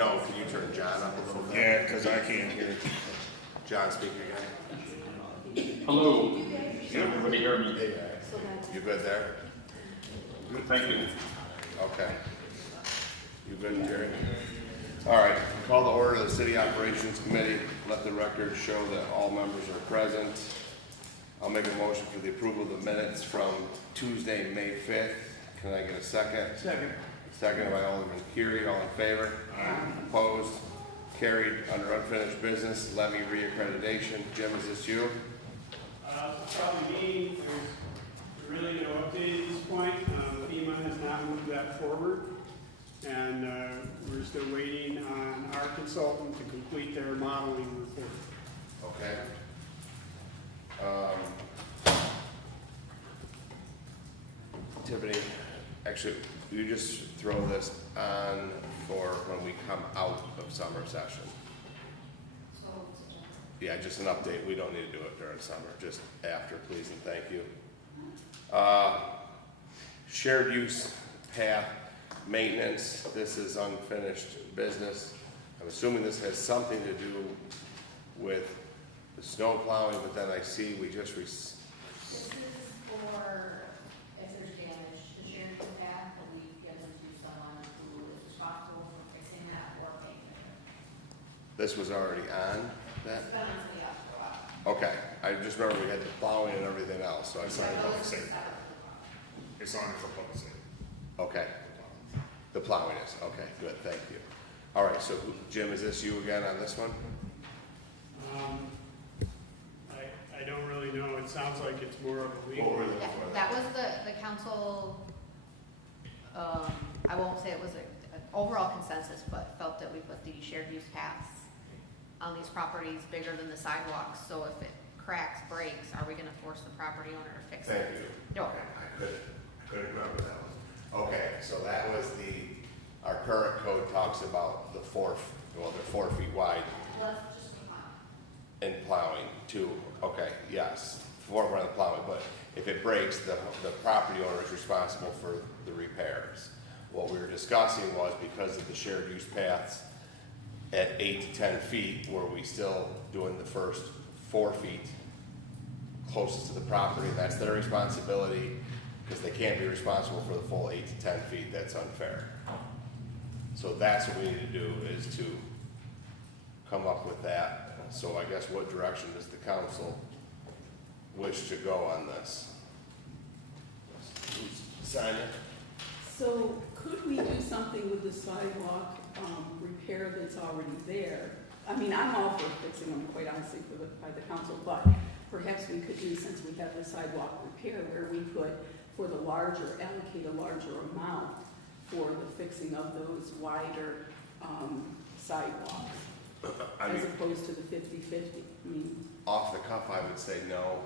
No, can you turn John up a little bit? Yeah, because I can't hear. John, speak again. Hello, can everybody hear me? Hey, you good there? Good, thank you. Okay. You good, Jerry? All right, call the order of the City Operations Committee. Let the record show that all members are present. I'll make a motion for the approval of the minutes from Tuesday, May 5th. Can I get a second? Second. Second by Alderman Curie. All in favor? Aye. Opposed? Carried. Under unfinished business, levy reaccreditation. Jim, is this you? Probably me. There's really no update at this point. FEMA has not moved that forward. And we're still waiting on our consultant to complete their modeling report. Okay. Tiffany, actually, you just throw this on for when we come out of summer session. Yeah, just an update. We don't need to do it during summer, just after, please, and thank you. Shared use path maintenance. This is unfinished business. I'm assuming this has something to do with the snow plowing, but then I see we just This is for if there's damage to shared use path, that we give them to someone who is responsible for fixing that or paying it. this was already on that. It's been on the up for a while. Okay, I just remember we had the plowing and everything else, so I It's said, on public It's safety. separate from the problem. It's on for public safety. okay, the plowing is, okay, good, thank you. All right, so Jim, is this you again on this one? I don't really know. It sounds like it's more of a legal. Yeah, that was the council, I won't say it was an overall consensus, but felt that we put the shared use paths on these properties bigger than the sidewalks, so if it cracks, breaks, are we gonna force the property owner to fix it? Thank you. No. Okay, I couldn't remember that one. Okay, so that was our current code talks about the they're 4 feet wide Let's just move on. and plowing too. Okay, yes, 4 feet on the plowing, but if it breaks, the property owner is responsible for the repairs. What we were discussing was because of the shared use paths at 8 to 10 feet, were we still doing the first 4 feet closest to the property? That's their responsibility, because they can't be responsible for the full 8 to 10 feet. That's unfair. So that's what we need to do, is to come up with that. So I guess what direction does the council wish to go on this? Sign it? So could we do something with the sidewalk repair that's already there? I mean, I'm all for fixing them, quite honestly, by the council, but perhaps we could do, since we have the sidewalk repair, where we could, for the allocate a larger amount for the fixing of those wider sidewalks, as opposed to the 50-50. I mean, Off the cuff, I would say no,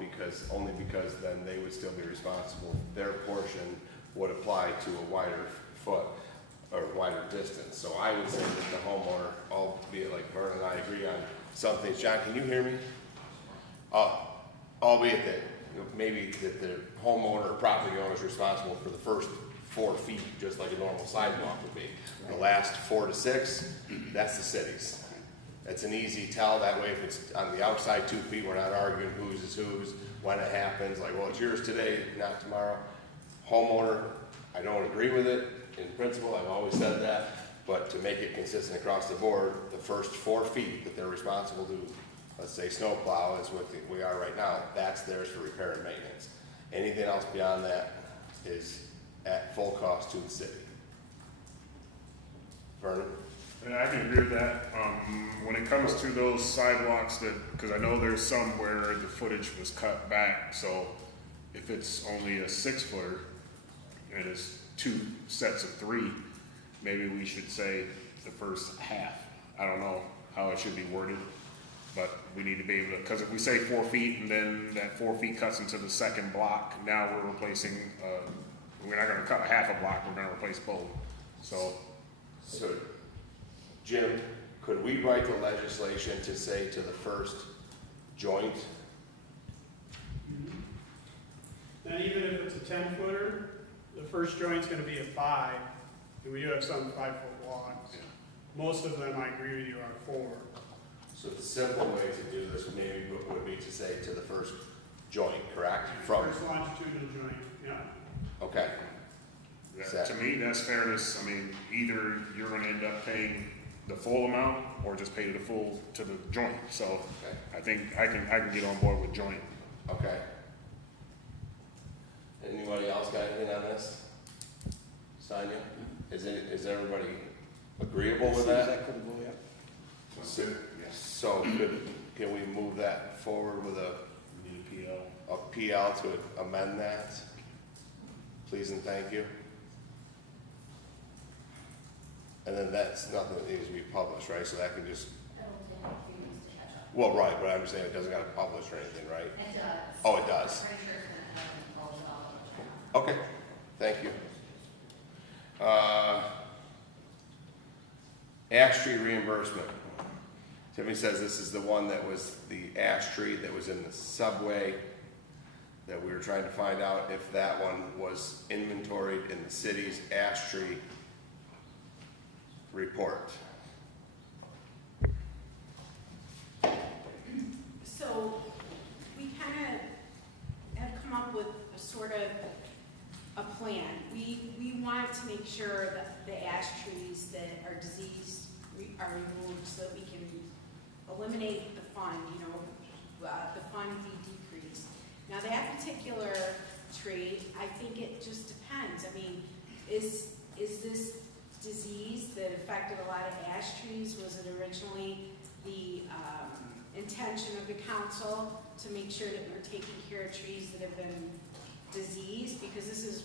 only because then they would still be responsible. Their portion would apply to a wider foot or wider distance. So I would say that the homeowner, albeit like Vern and I agree on some things. John, can you hear me? Albeit that maybe that the homeowner or property owner is responsible for the first 4 feet, just like a normal sidewalk would be. The last 4 to 6, that's the city's. It's an easy tell. That way, if it's on the outside 2 feet, we're not arguing whose is whose, when it happens. Like, well, it's yours today, not tomorrow. Homeowner, I don't agree with it in principle. I've always said that. But to make it consistent across the board, the first 4 feet that they're responsible to, let's say snow plow is what we are right now, that's theirs for repair and maintenance. Anything else beyond that is at full cost to the city. Vernon? And I can agree with that. When it comes to those sidewalks because I know there's some where the footage was cut back, so if it's only a 6-footer and it's 2 sets of 3, maybe we should say the first half. I don't know how it should be worded, but we need to be able to, because if we say 4 feet and then that 4 feet cuts into the second block, now we're replacing, we're not gonna cut a half a block, we're gonna replace both. So Jim, could we write the legislation to say to the first joint? Then even if it's a 10-footer, the first joint's gonna be a 5, and we do have some 5-foot blocks. most of them, I agree with you, are forward. So the simple way to do this maybe would be to say to the first joint, correct? From, First longitudinal joint, yeah. okay, That- To me, that's fairness. I mean, either you're gonna end up paying the full amount or just pay the full to the joint. So Okay. I think I can get on board with joint. okay. Anybody else got anything on this? Sonia, is everybody agreeable with that? So, yes, So can we move that forward with a need a PL. PL to amend that? Please and thank you. And then that's nothing that needs to be published, right? So that can just, well, right, but I'm just saying it doesn't gotta publish or anything, right? It does. Oh, it does. I'm pretty sure it's gonna have them close it all. Okay, thank you. Ash tree reimbursement. Tiffany says this is the one that was the ash tree that was in the subway, that we were trying to find out if that one was inventoried in the city's ash tree report. So we kind of have come up with a sort of a plan. We want to make sure that the ash trees that are diseased are removed so that we can eliminate the fund, the fund be decreased. Now that particular tree, I think it just depends. I mean, is this disease that affected a lot of ash trees, was it originally the intention of the council to make sure that we're taking care of trees that have been diseased? Because this is,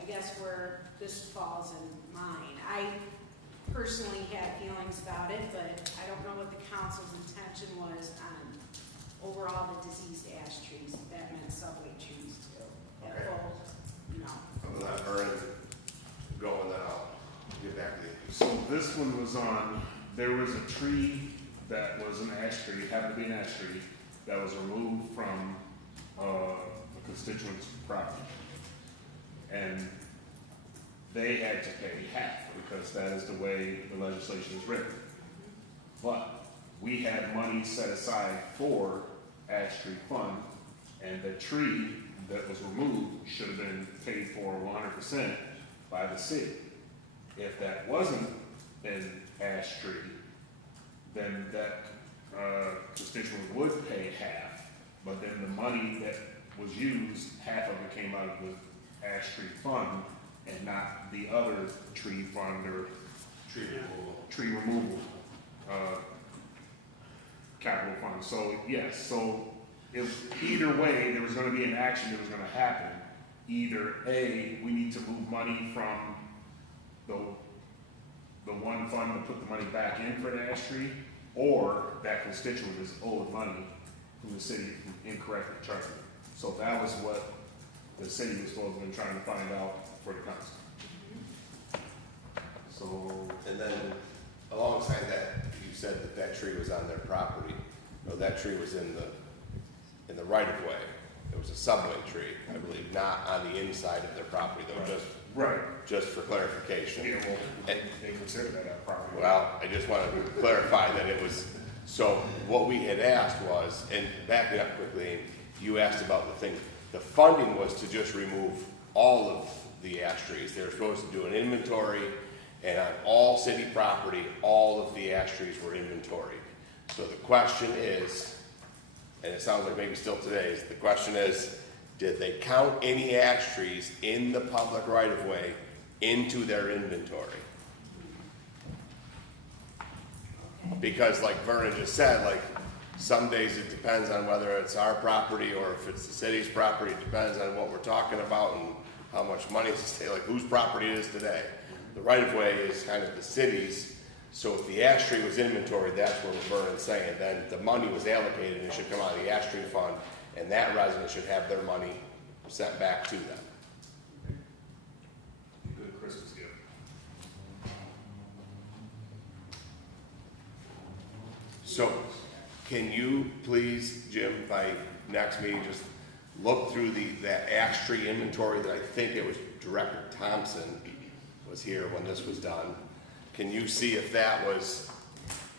I guess, where this falls in line. I personally had feelings about it, but I don't know what the council's intention was on overall the diseased ash trees. If that meant subway trees too. That Okay. whole, no. I'm gonna let Vern go and then I'll get back to you. So this one was on, there was a tree that was an ash tree, it happened to be an ash tree, that was removed from a constituent's property. And they had to pay half because that is the way the legislation is written. But we had money set aside for ash tree fund, and the tree that was removed should have been paid for 100% by the city. If that wasn't an ash tree, then that constituent would pay half, but then the money that was used, half of it came out of the ash tree fund and not the other tree fund or tree removal capital fund. So yes, so if either way there was gonna be an action that was gonna happen, either A, we need to move money from the one fund to put the money back in for the ash tree, or that constituent is owed money from the city incorrectly charging them. So that was what the city was supposed to be trying to find out for the council. So, And then alongside that, you said that that tree was on their property. No, that tree was in the right of way. It was a subway tree, I believe, not on the inside of their property though, just for clarification. yeah, well, And- they consider that a property. Well, I just wanted to clarify that it was, so what we had asked was, and backing up quickly, you asked about the thing, the funding was to just remove all of the ash trees. They were supposed to do an inventory, and on all city property, all of the ash trees were inventoried. So the question is, and it sounds like maybe still today, is the question is, did they count any ash trees in the public right-of-way into their inventory? Because like Vernon just said, like, some days it depends on whether it's our property or if it's the city's property. It depends on what we're talking about and how much money is at stake, like whose property it is today. The right-of-way is kind of the city's, so if the ash tree was inventoried, that's what Vernon's saying, then the money was allocated and it should come out of the ash tree fund, and that resident should have their money sent back to them. Good Christmas gift. So, can you please, Jim, by next meeting, just look through that ash tree inventory that I think it was Director Thompson was here when this was done, can you see if that was,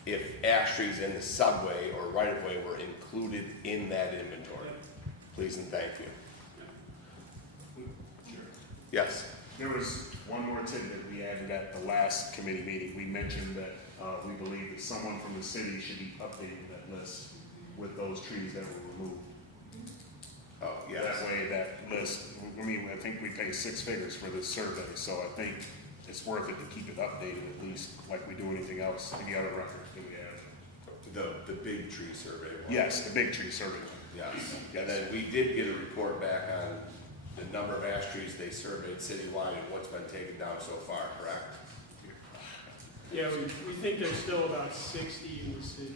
if ash trees in the subway or right of way were included in that inventory? Please and thank you. Sure. Yes, There was one more tidbit we added at the last committee meeting. We mentioned that we believe that someone from the city should be updating that list with those trees that were removed. oh, yes. That way, that list, I mean, I think we pay 6 figures for this survey, so I think it's worth it to keep it updated at least, like we do anything else, any other records that we have. The big tree survey one. Yes, the big tree survey. Yes, and then we did get a report back on the number of ash trees they surveyed citywide and what's been taken down so far, correct? Yeah, we think there's still about 60 in the city.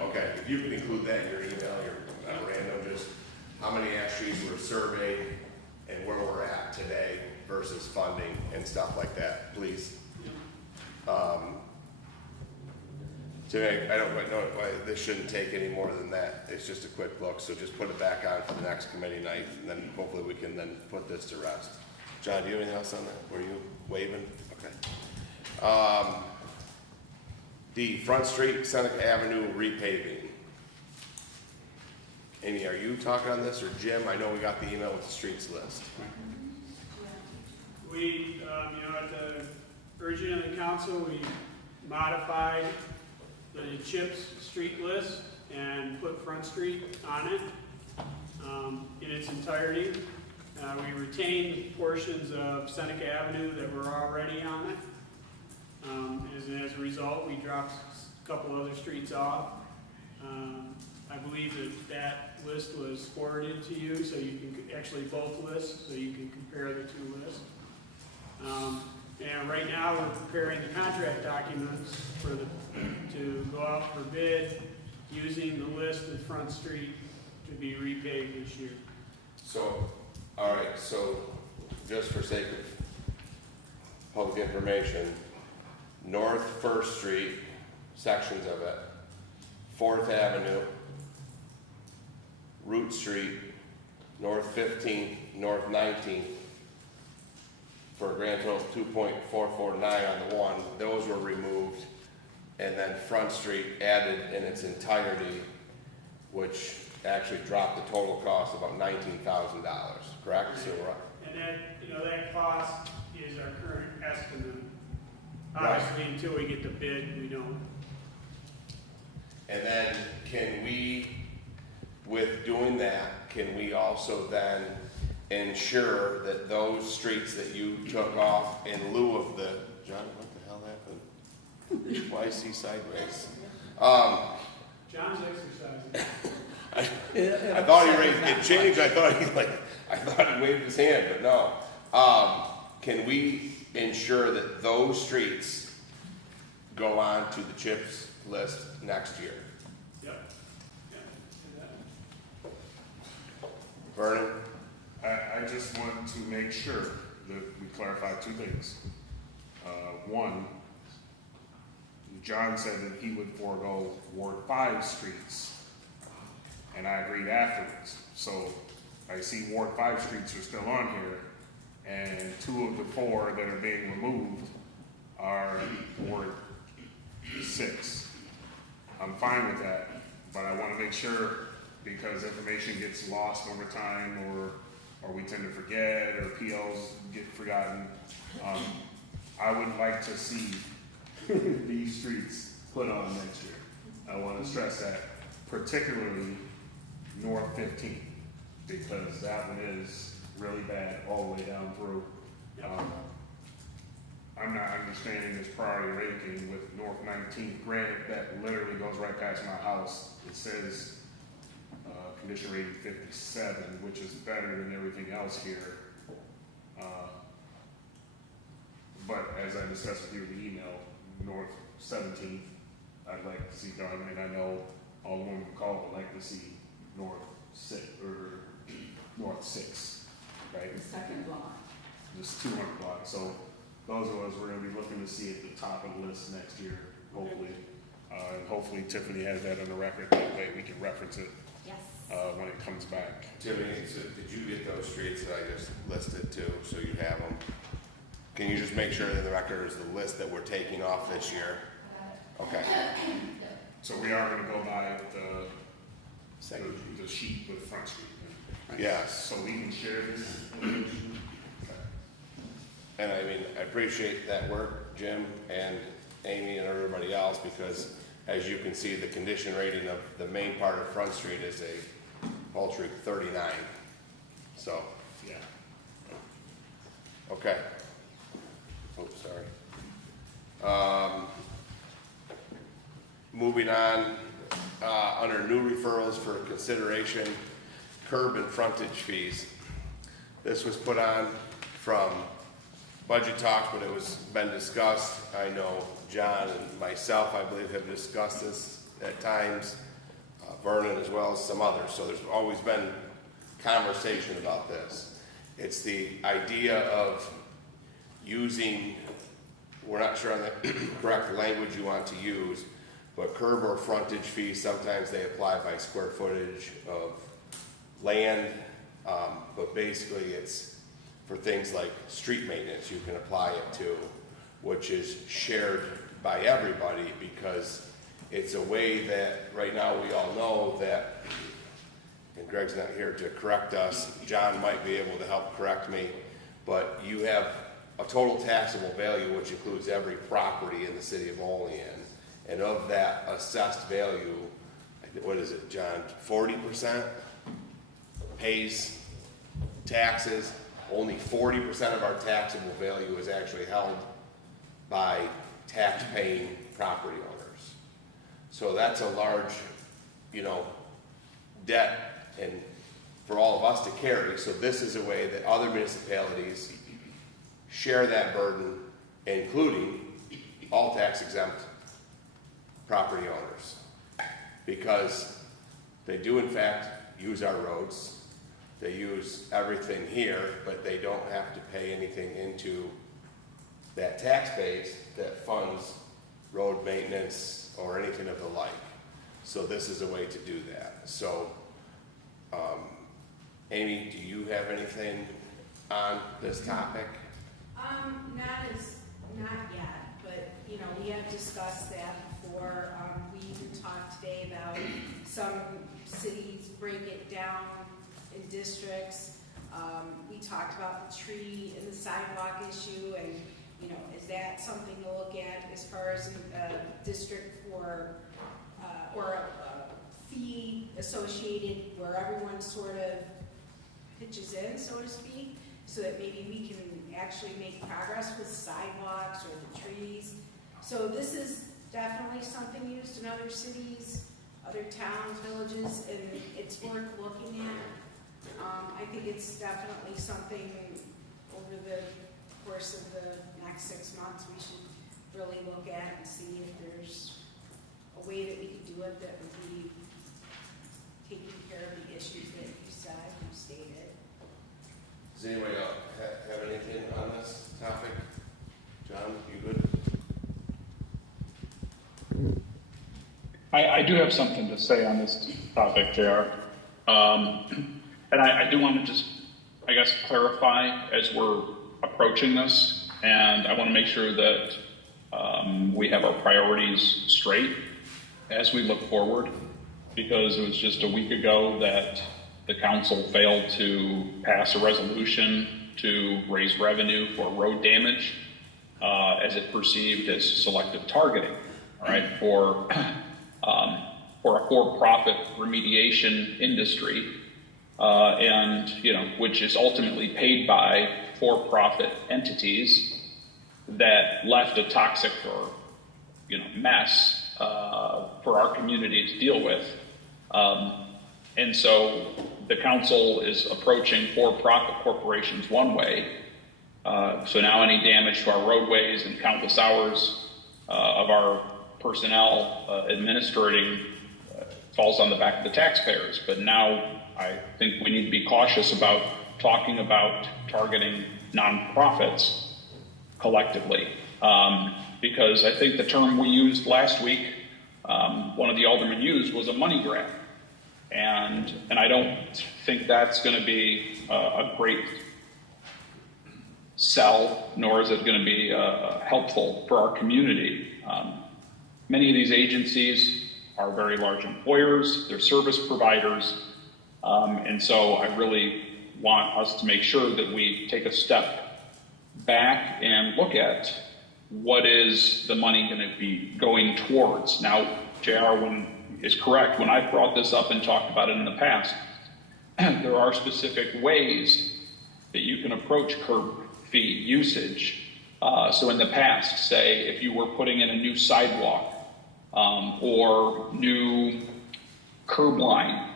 Okay, if you could include that in your email, your memorandum, just how many ash trees were surveyed and where we're at today versus funding and stuff like that, please. So I don't know why this shouldn't take any more than that. It's just a quick look, so just put it back on for the next committee night, and then hopefully we can then put this to rest. John, do you have anything else on that? Were you waving? Okay. The Front Street, Seneca Avenue repaving. Amy, are you talking on this, or Jim? I know we got the email with the streets list. We, at the urging of the council, we modified the CHIPS street list and put Front Street on it in its entirety. We retained portions of Seneca Avenue that were already on it. As a result, we dropped a couple other streets off. I believe that list was forwarded to you, so you can, actually both lists, so you can compare the two lists. And right now, we're preparing the contract documents to go out for bid, using the list of Front Street to be repaved this year. So, all right, so just for sake of public information, North First Street, sections of it, 4th Avenue, Root Street, North 15th, North 19th, for a grand total of 2.449 on the one, those were removed, and then Front Street added in its entirety, which actually dropped the total cost about $19,000, correct? So we're up. And that cost is our current estimate. Right. Obviously, until we get the bid, we don't. And then can we, with doing that, can we also then ensure that those streets that you took off in lieu of the, John, what the hell happened? Why is he sideways? John's exercising. I thought he raised, it changed, I thought he waved his hand, but no. Can we ensure that those streets go on to the CHIPS list next year? Yep. Vernon? I just want to make sure that we clarify 2 things. One, John said that he would forego Ward 5 streets, and I agreed afterwards. So I see Ward 5 streets are still on here, and 2 of the 4 that are being removed are Ward 6. I'm fine with that, but I want to make sure, because information gets lost over time, or we tend to forget, or POs get forgotten. I would like to see these streets put on next year. I want to stress that, particularly North 15, because that one is really bad all the way down through. I'm not understanding this priority ranking with North 19th. Granted, that literally goes right past my house. It says condition rating 57, which is better than everything else here. But as I discussed with you in the email, North 17th, I'd like to see done, and I know Alderman McCall would like to see North 6, right? The second block. This 200 block. So those of us, we're going to be looking to see at the top of the list next year, hopefully. And hopefully Tiffany has that on the record. That way we can reference it Yes. when it comes back. Tiffany, so did you get those streets that I just listed too, so you have them? Can you just make sure that the record is the list that we're taking off this year? Okay. So we are gonna go by the Second. the sheet with Front Street. Right? Yes. So we can share this. And I mean, I appreciate that work, Jim and Amy and everybody else, because as you can see, the condition rating of the main part of Front Street is a paltry 39. So, Yeah. okay. Oops, sorry. Moving on, under new referrals for consideration, curb and frontage fees. This was put on from budget talk, but it was been discussed. I know John and myself, I believe, have discussed this at times, Vernon as well as some others. So there's always been conversation about this. It's the idea of using, we're not sure on the correct language you want to use, but curb or frontage fees, sometimes they apply by square footage of land, but basically it's for things like street maintenance you can apply it to, which is shared by everybody, because it's a way that right now we all know that, and Greg's not here to correct us, John might be able to help correct me, but you have a total taxable value which includes every property in the city of Olean, and of that assessed value, what is it, John, 40% pays taxes. Only 40% of our taxable value is actually held by tax-paying property owners. So that's a large, debt and for all of us to carry. So this is a way that other municipalities share that burden, including all tax exempt property owners, because they do in fact use our roads. They use everything here, but they don't have to pay anything into that tax base that funds road maintenance or anything of the like. So this is a way to do that. So, Amy, do you have anything on this topic? Not yet, but, we have discussed that before. We even talked today about some cities break it down in districts. We talked about the tree and the sidewalk issue, and, is that something to look at as far as a district for, or a fee associated where everyone sort of pitches in, so to speak, so that maybe we can actually make progress with sidewalks or the trees. So this is definitely something used in other cities, other towns, villages, and it's worth looking at. I think it's definitely something over the course of the next 6 months we should really look at and see if there's a way that we could do it that would be taking care of the issues that you said, you stated. Does anybody else have anything on this topic? John, you good? I do have something to say on this topic, JR. And I do want to just, clarify as we're approaching this, and I want to make sure that we have our priorities straight as we look forward, because it was just a week ago that the council failed to pass a resolution to raise revenue for road damage as it perceived as selective targeting, all right, for a for-profit remediation industry, and which is ultimately paid by for-profit entities that left a toxic or mess for our community to deal with. And so the council is approaching for-profit corporations one way. So now any damage to our roadways and countless hours of our personnel administrating falls on the back of the taxpayers. But now I think we need to be cautious about talking about targeting nonprofits collectively. Because I think the term we used last week, one of the aldermen used, was a money grab. And I don't think that's going to be a great sell, nor is it going to be helpful for our community. Many of these agencies are very large employers, they're service providers, and so I really want us to make sure that we take a step back and look at what is the money going to be going towards. Now, JR is correct. When I brought this up and talked about it in the past, there are specific ways that you can approach curb fee usage. So in the past, say if you were putting in a new sidewalk or new curb line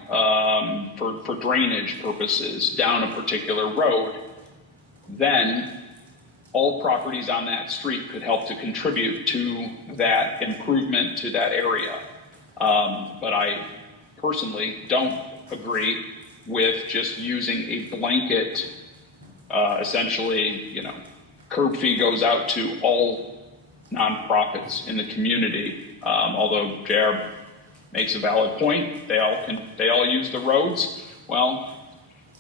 for drainage purposes down a particular road, then all properties on that street could help to contribute to that improvement to that area. But I personally don't agree with just using a blanket, essentially, curb fee goes out to all nonprofits in the community. Although JR makes a valid point, they all use the roads. Well,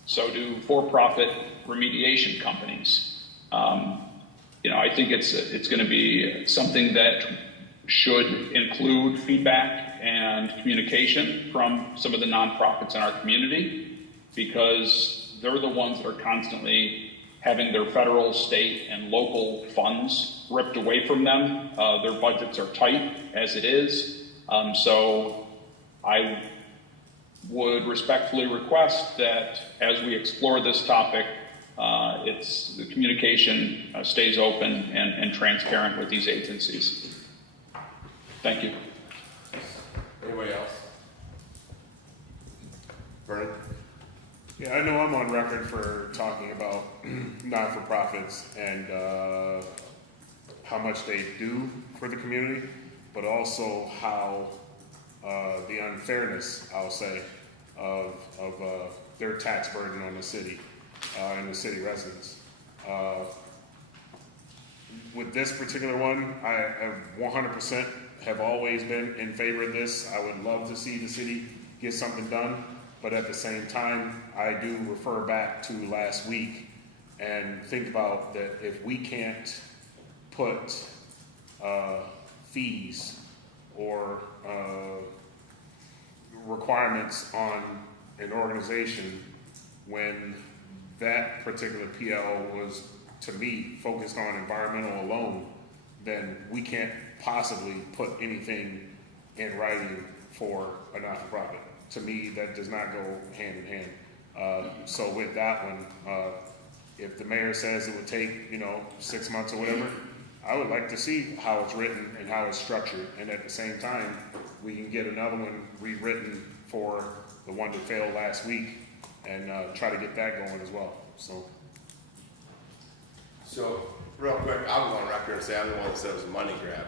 so do for-profit remediation companies. I think it's going to be something that should include feedback and communication from some of the nonprofits in our community, because they're the ones that are constantly having their federal, state, and local funds ripped away from them. Their budgets are tight as it is. So I would respectfully request that as we explore this topic, the communication stays open and transparent with these agencies. Thank you. Anybody else? Vernon? Yeah, I know I'm on record for talking about not-for-profits and how much they do for the community, but also how the unfairness, I'll say, of their tax burden on the city and the city residents. With this particular one, I 100% have always been in favor of this. I would love to see the city get something done, but at the same time, I do refer back to last week and think about that if we can't put fees or requirements on an organization when that particular PL was, to me, focused on environmental alone, then we can't possibly put anything in writing for a not-for-profit. To me, that does not go hand in hand. So with that one, if the mayor says it would take, 6 months or whatever, I would like to see how it's written and how it's structured. And at the same time, we can get another one rewritten for the one that failed last week and try to get that going as well. So, real quick, I'll go on record and say I'm the one that said it was a money grab.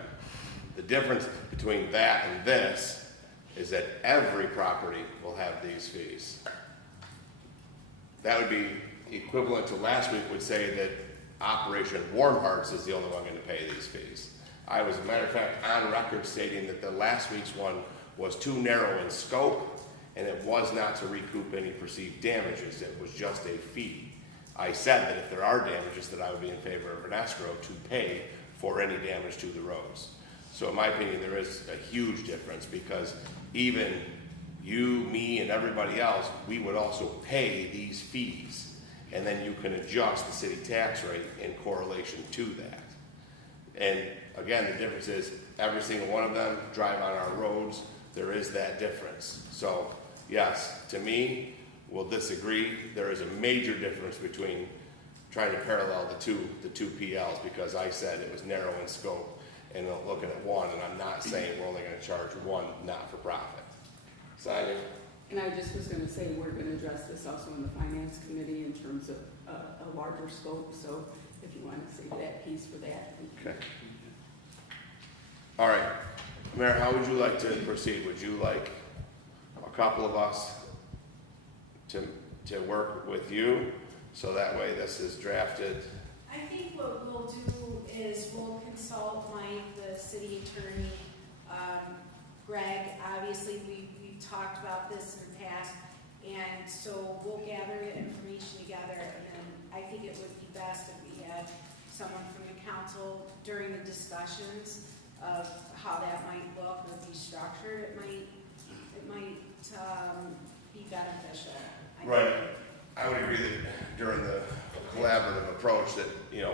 The difference between that and this is that every property will have these fees. That would be equivalent to last week would say that Operation Warm Hearts is the only one going to pay these fees. I was, as a matter of fact, on record stating that the last week's one was too narrow in scope, and it was not to recoup any perceived damages. It was just a fee. I said that if there are damages, that I would be in favor of an escrow to pay for any damage to the roads. So in my opinion, there is a huge difference, because even you, me, and everybody else, we would also pay these fees, and then you can adjust the city tax rate in correlation to that. And again, the difference is every single one of them drive on our roads. There is that difference. So yes, to me, we'll disagree. There is a major difference between trying to parallel the two PLs, because I said it was narrow in scope and looking at one, and I'm not saying we're only going to charge one not-for-profit. Simon? And I just was going to say, we're going to address this also in the finance committee in terms of a larger scope, so if you want to save that piece for that. Okay. All right. Mayor, how would you like to proceed? Would you like a couple of us to work with you, so that way this is drafted? I think what we'll do is we'll consult Mike, the city attorney, Greg. Obviously, we've talked about this in the past, and so we'll gather the information together and then I think it would be best if we had someone from the council during the discussions of how that might look or be structured. It might be beneficial. I Right. think. I would agree that during the collaborative approach that,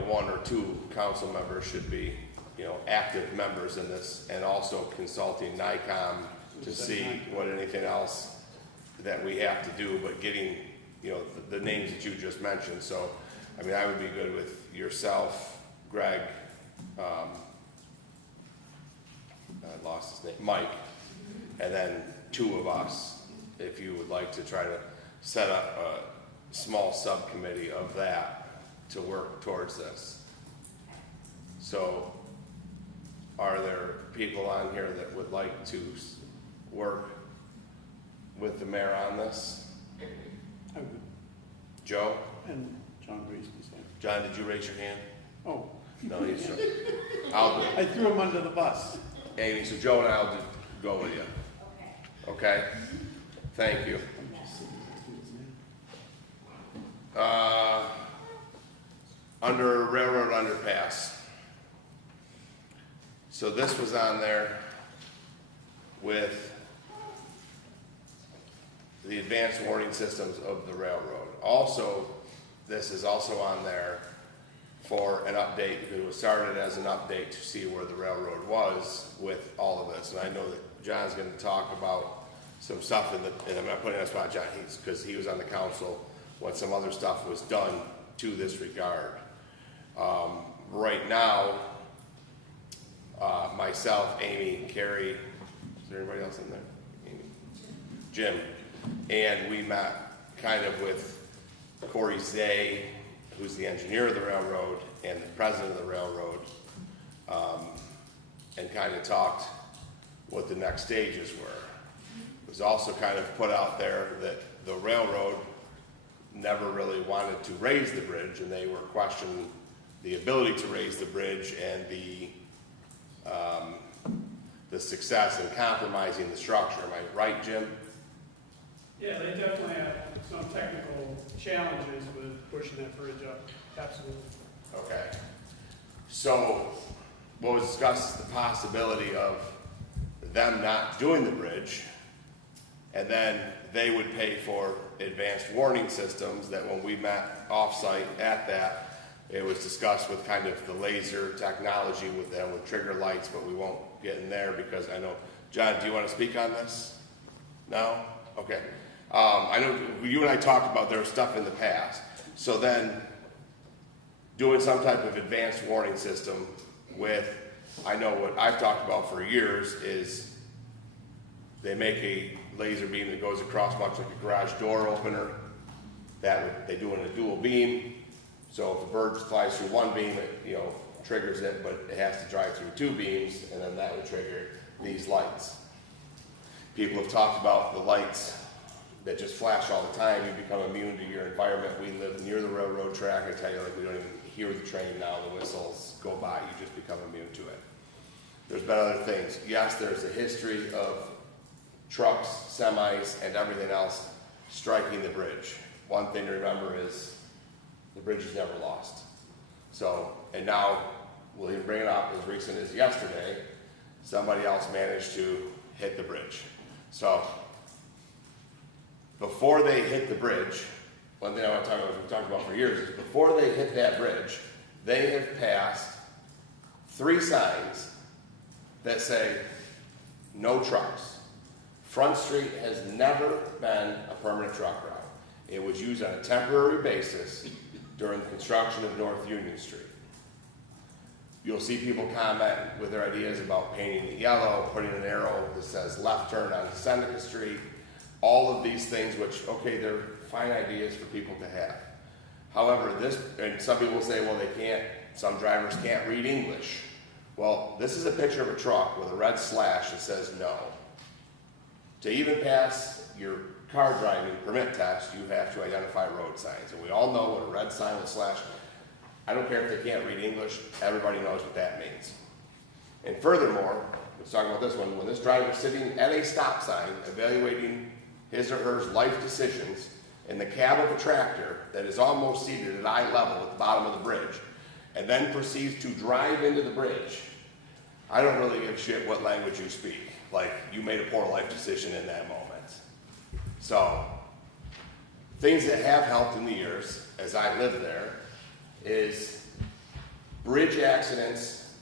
one or two council members should be, active members in this, and also consulting NICOM to see what anything else that we have to do, but getting, the names that you just mentioned. So, I mean, I would be good with yourself, Greg, I lost his name, Mike, and then two of us, if you would like to try to set up a small subcommittee of that to work towards this. So, are there people on here that would like to work with the mayor on this? I would, Joe? and John raised his hand. John, did you raise your hand? Oh, No, he's. I'll do I threw him under the bus. it. Amy, so Joe and I'll just go with you. Okay. Okay? Thank you. Under railroad underpass. So this was on there with the advanced warning systems of the railroad. Also, this is also on there for an update, because it was started as an update to see where the railroad was with all of this. And I know that John's gonna talk about some stuff and I'm not putting on the spot John, because he was on the council when some other stuff was done to this regard. Right now, myself, Amy, Carrie, is there anybody else in there? Amy? Jim. And we met kind of with Corey Zay, who's the engineer of the railroad and the president of the railroad, and kind of talked what the next stages were. It was also kind of put out there that the railroad never really wanted to raise the bridge, and they were questioning the ability to raise the bridge and the success in compromising the structure. Am I right, Jim? Yeah, they definitely have some technical challenges with pushing that bridge up, absolutely. Okay. So what was discussed is the possibility of them not doing the bridge, and then they would pay for advanced warning systems that when we met off-site at that, it was discussed with kind of the laser technology with them with trigger lights, but we won't get in there because I know, John, do you want to speak on this? No? Okay. I know you and I talked about there was stuff in the past. So then doing some type of advanced warning system with, I know what I've talked about for years is they make a laser beam that goes across much like a garage door opener. They do it in a dual beam. So if a bird flies through one beam, it triggers it, but it has to drive through two beams, and then that would trigger these lights. People have talked about the lights that just flash all the time. You become immune to your environment. We live near the railroad track. I tell you, like, we don't even hear the train now. The whistles go by. You just become immune to it. There's been other things. Yes, there's a history of trucks, semis, and everything else striking the bridge. One thing to remember is the bridge is never lost. So, and now, we'll even bring it up as recent as yesterday, somebody else managed to hit the bridge. So, before they hit the bridge, one thing I want to talk about, we've talked about for years, is before they hit that bridge, they have passed 3 signs that say, no trucks. Front Street has never been a permanent truck route. It was used on a temporary basis during the construction of North Union Street. You'll see people comment with their ideas about painting it yellow, putting an arrow that says left turn on Seneca Street, all of these things, which, okay, they're fine ideas for people to have. However, and some people say, well, some drivers can't read English. Well, this is a picture of a truck with a red slash that says no. To even pass your car driving permit test, you have to identify road signs. And we all know what a red sign with a slash, I don't care if they can't read English, everybody knows what that means. And furthermore, let's talk about this one, when this driver is sitting at a stop sign, evaluating his or her life decisions, in the cab of a tractor that is almost seated at eye level at the bottom of the bridge, and then proceeds to drive into the bridge, I don't really give a shit what language you speak. Like, you made a poor life decision in that moment. So, things that have helped in the years, as I lived there, is bridge accidents,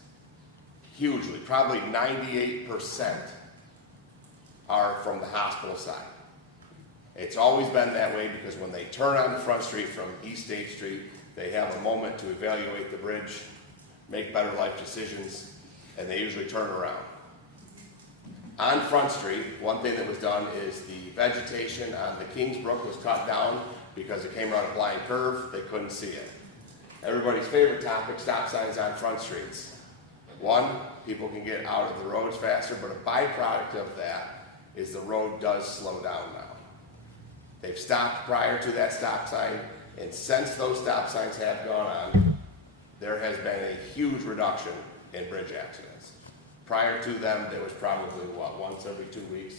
hugely, probably 98% are from the hospital side. It's always been that way because when they turn on the front street from East State Street, they have a moment to evaluate the bridge, make better life decisions, and they usually turn around. On Front Street, one thing that was done is the vegetation on the Kingsbrook was cut down because it came around a blind curve, they couldn't see it. Everybody's favorite topic, stop signs on front streets. One, people can get out of the roads faster, but a byproduct of that is the road does slow down now. They've stopped prior to that stop sign, and since those stop signs have gone on, there has been a huge reduction in bridge accidents. Prior to them, there was probably, once every 2 weeks,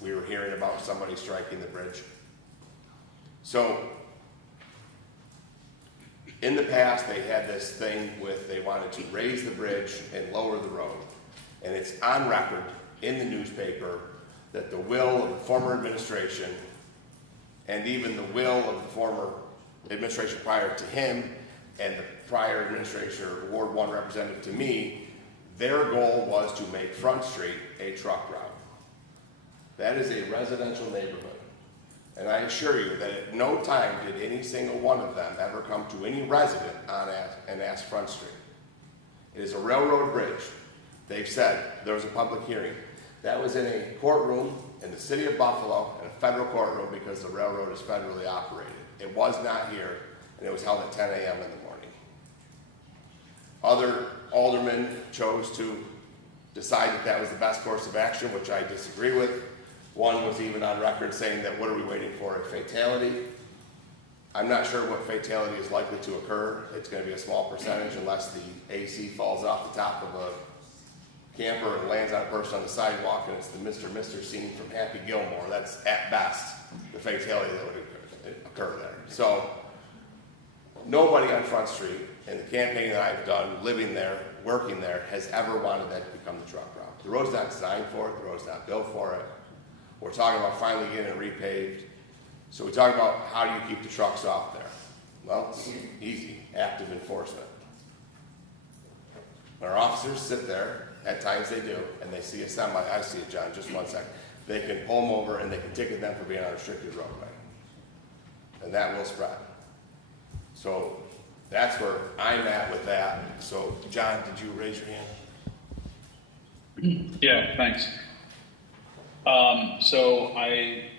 we were hearing about somebody striking the bridge. So, in the past, they had this thing with they wanted to raise the bridge and lower the road. And it's on record in the newspaper that the will of the former administration and even the will of the former administration prior to him and the prior administration, or Ward 1 representative to me, their goal was to make Front Street a truck route. That is a residential neighborhood. And I assure you that at no time did any single one of them ever come to any resident and ask Front Street. It is a railroad bridge. They've said there was a public hearing. That was in a courtroom in the city of Buffalo, in a federal courtroom because the railroad is federally operated. It was not here, and it was held at 10 a.m. in the morning. Other aldermen chose to decide that that was the best course of action, which I disagree with. One was even on record saying that what are we waiting for, a fatality? I'm not sure what fatality is likely to occur. It's going to be a small percentage unless the AC falls off the top of a camper and lands on a person on the sidewalk and it's the Mr. scene from Happy Gilmore. That's at best the fatality that would occur there. So nobody on Front Street in the campaign that I've done, living there, working there, has ever wanted that to become the truck route. The road's not designed for it. The road's not built for it. We're talking about finally getting it repaved. So we talk about how do you keep the trucks off there? Well, it's easy, active enforcement. When our officers sit there, at times they do, and they see a semi, I see it, John, just 1 second. They can pull them over and they can ticket them for being on a restricted roadway. And that will spread. So that's where I'm at with that. So John, did you raise your hand? Yeah, thanks. So I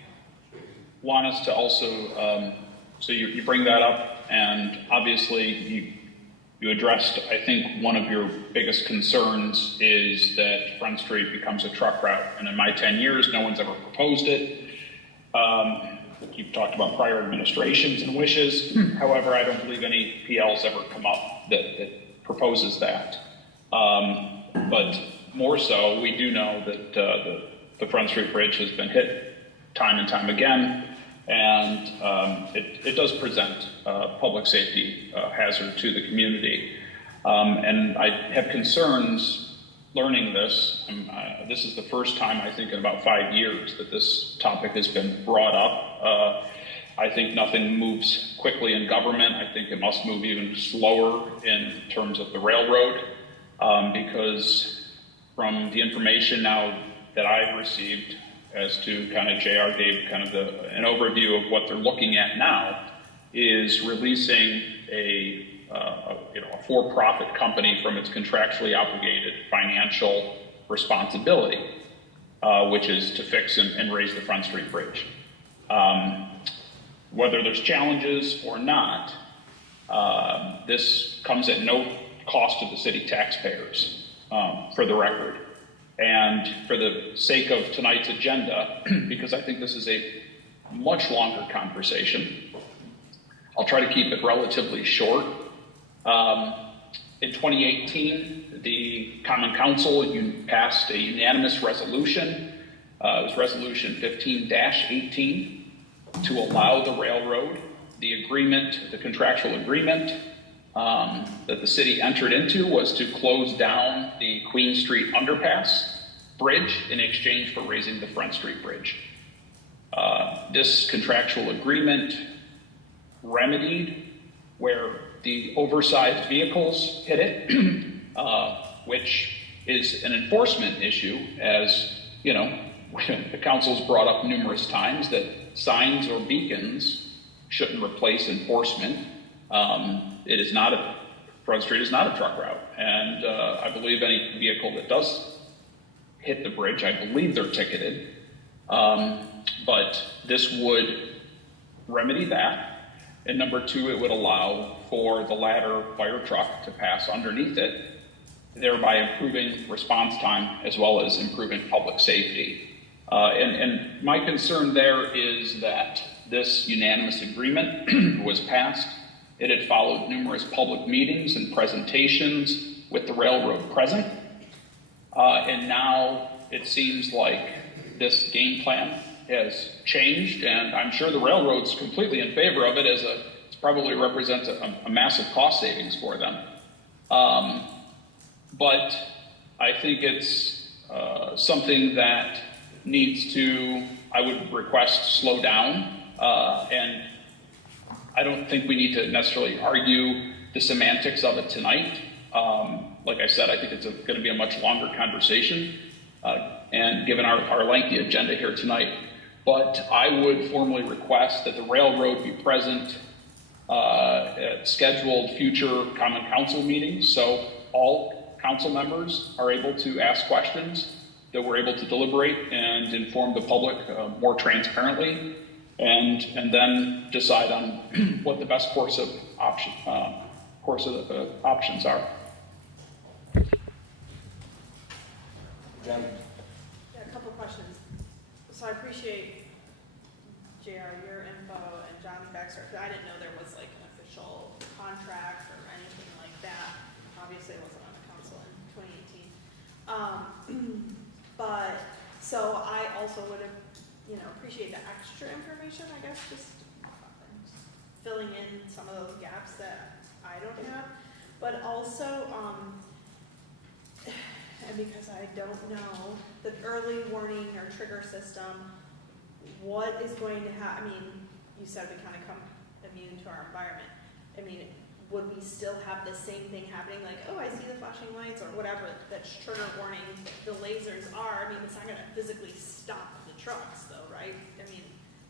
want us to also, so you bring that up, and obviously you addressed, I think one of your biggest concerns is that Front Street becomes a truck route, and in my 10 years, no one's ever proposed it. You've talked about prior administrations and wishes. However, I don't believe any PL's ever come up that proposes that. But more so, we do know that the Front Street Bridge has been hit time and time again, and it does present a public safety hazard to the community. And I have concerns learning this. This is the first time, I think, in about 5 years that this topic has been brought up. I think nothing moves quickly in government. I think it must move even slower in terms of the railroad, because from the information now that I've received as to kind of JR gave kind of an overview of what they're looking at now is releasing a for-profit company from its contractually obligated financial responsibility, which is to fix and raise the Front Street Bridge. Whether there's challenges or not, this comes at no cost to the city taxpayers, for the record. And for the sake of tonight's agenda, because I think this is a much longer conversation, I'll try to keep it relatively short. In 2018, the Common Council passed a unanimous resolution. It was Resolution 15-18. to allow the railroad. The agreement, the contractual agreement that the city entered into was to close down the Queen Street underpass bridge in exchange for raising the Front Street Bridge. This contractual agreement remedied where the oversized vehicles hit it, which is an enforcement issue, as you know, the council's brought up numerous times that signs or beacons shouldn't replace enforcement. Front Street is not a truck route, and I believe any vehicle that does hit the bridge, I believe they're ticketed. But this would remedy that. And number two, it would allow for the ladder fire truck to pass underneath it, thereby improving response time as well as improving public safety. And my concern there is that this unanimous agreement was passed. It had followed numerous public meetings and presentations with the railroad present. And now it seems like this game plan has changed, and I'm sure the railroad's completely in favor of it, as it probably represents a massive cost savings for them. But I think it's something that needs to, I would request, slow down. And I don't think we need to necessarily argue the semantics of it tonight. Like I said, I think it's going to be a much longer conversation, and given our lengthy agenda here tonight. But I would formally request that the railroad be present at scheduled future common council meetings, so all council members are able to ask questions, that we're able to deliberate and inform the public more transparently, and then decide on what the best course of options are. Jen? Yeah, a couple of questions. So I appreciate, JR, your info and John's backstory, because I didn't know there was like an official contract or anything like that. Obviously, I wasn't on the council in 2018. But, so I also would have, appreciate the extra information, I guess, just filling in some of those gaps that I don't have. But also, and because I don't know, the early warning or trigger system, what is going to happen? I mean, you said we kind of come immune to our environment. I mean, would we still have the same thing happening? Like, oh, I see the flashing lights or whatever that trigger warning the lasers are. I mean, it's not going to physically stop the trucks though, right? I mean,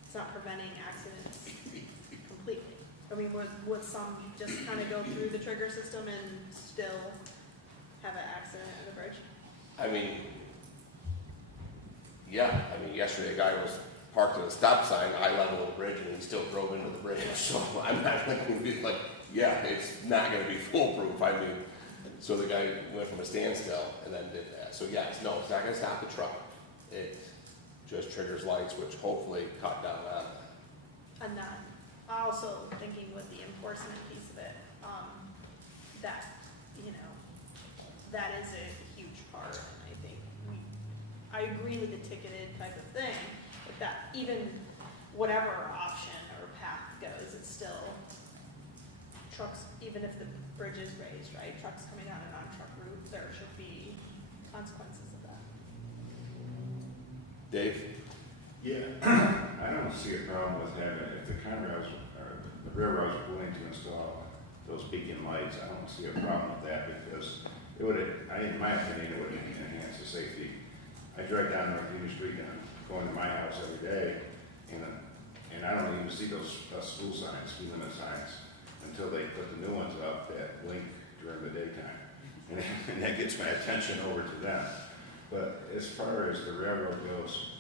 it's not preventing accidents completely. I mean, would some just kind of go through the trigger system and still have an accident on the bridge? I mean, yeah, yesterday a guy was parked at a stop sign, eye level of the bridge, and he still drove into the bridge. So I'm not thinking, like, yeah, it's not gonna be foolproof. I mean, so the guy went from a standstill and then did that. So yes, no, it's not gonna stop the truck. It just triggers lights, which hopefully cut down on that. And then also thinking with the enforcement piece of it, that, that is a huge part. And I think I agree with the ticketed type of thing, but that even whatever option or path goes, it's still trucks, even if the bridge is raised, right? Trucks coming on a non-truck route, there should be consequences of that. Dave? Yeah, I don't see a problem with having, if the Conrails or the railroads are willing to install those beacon lights, I don't see a problem with that, because it would, in my opinion, it would enhance the safety. I drive down North Union Street and I'm going to my house every day, and I don't even see those school signs, speed limit signs, until they put the new ones up that blink during the daytime. And that gets my attention over to them. But as far as the railroad goes,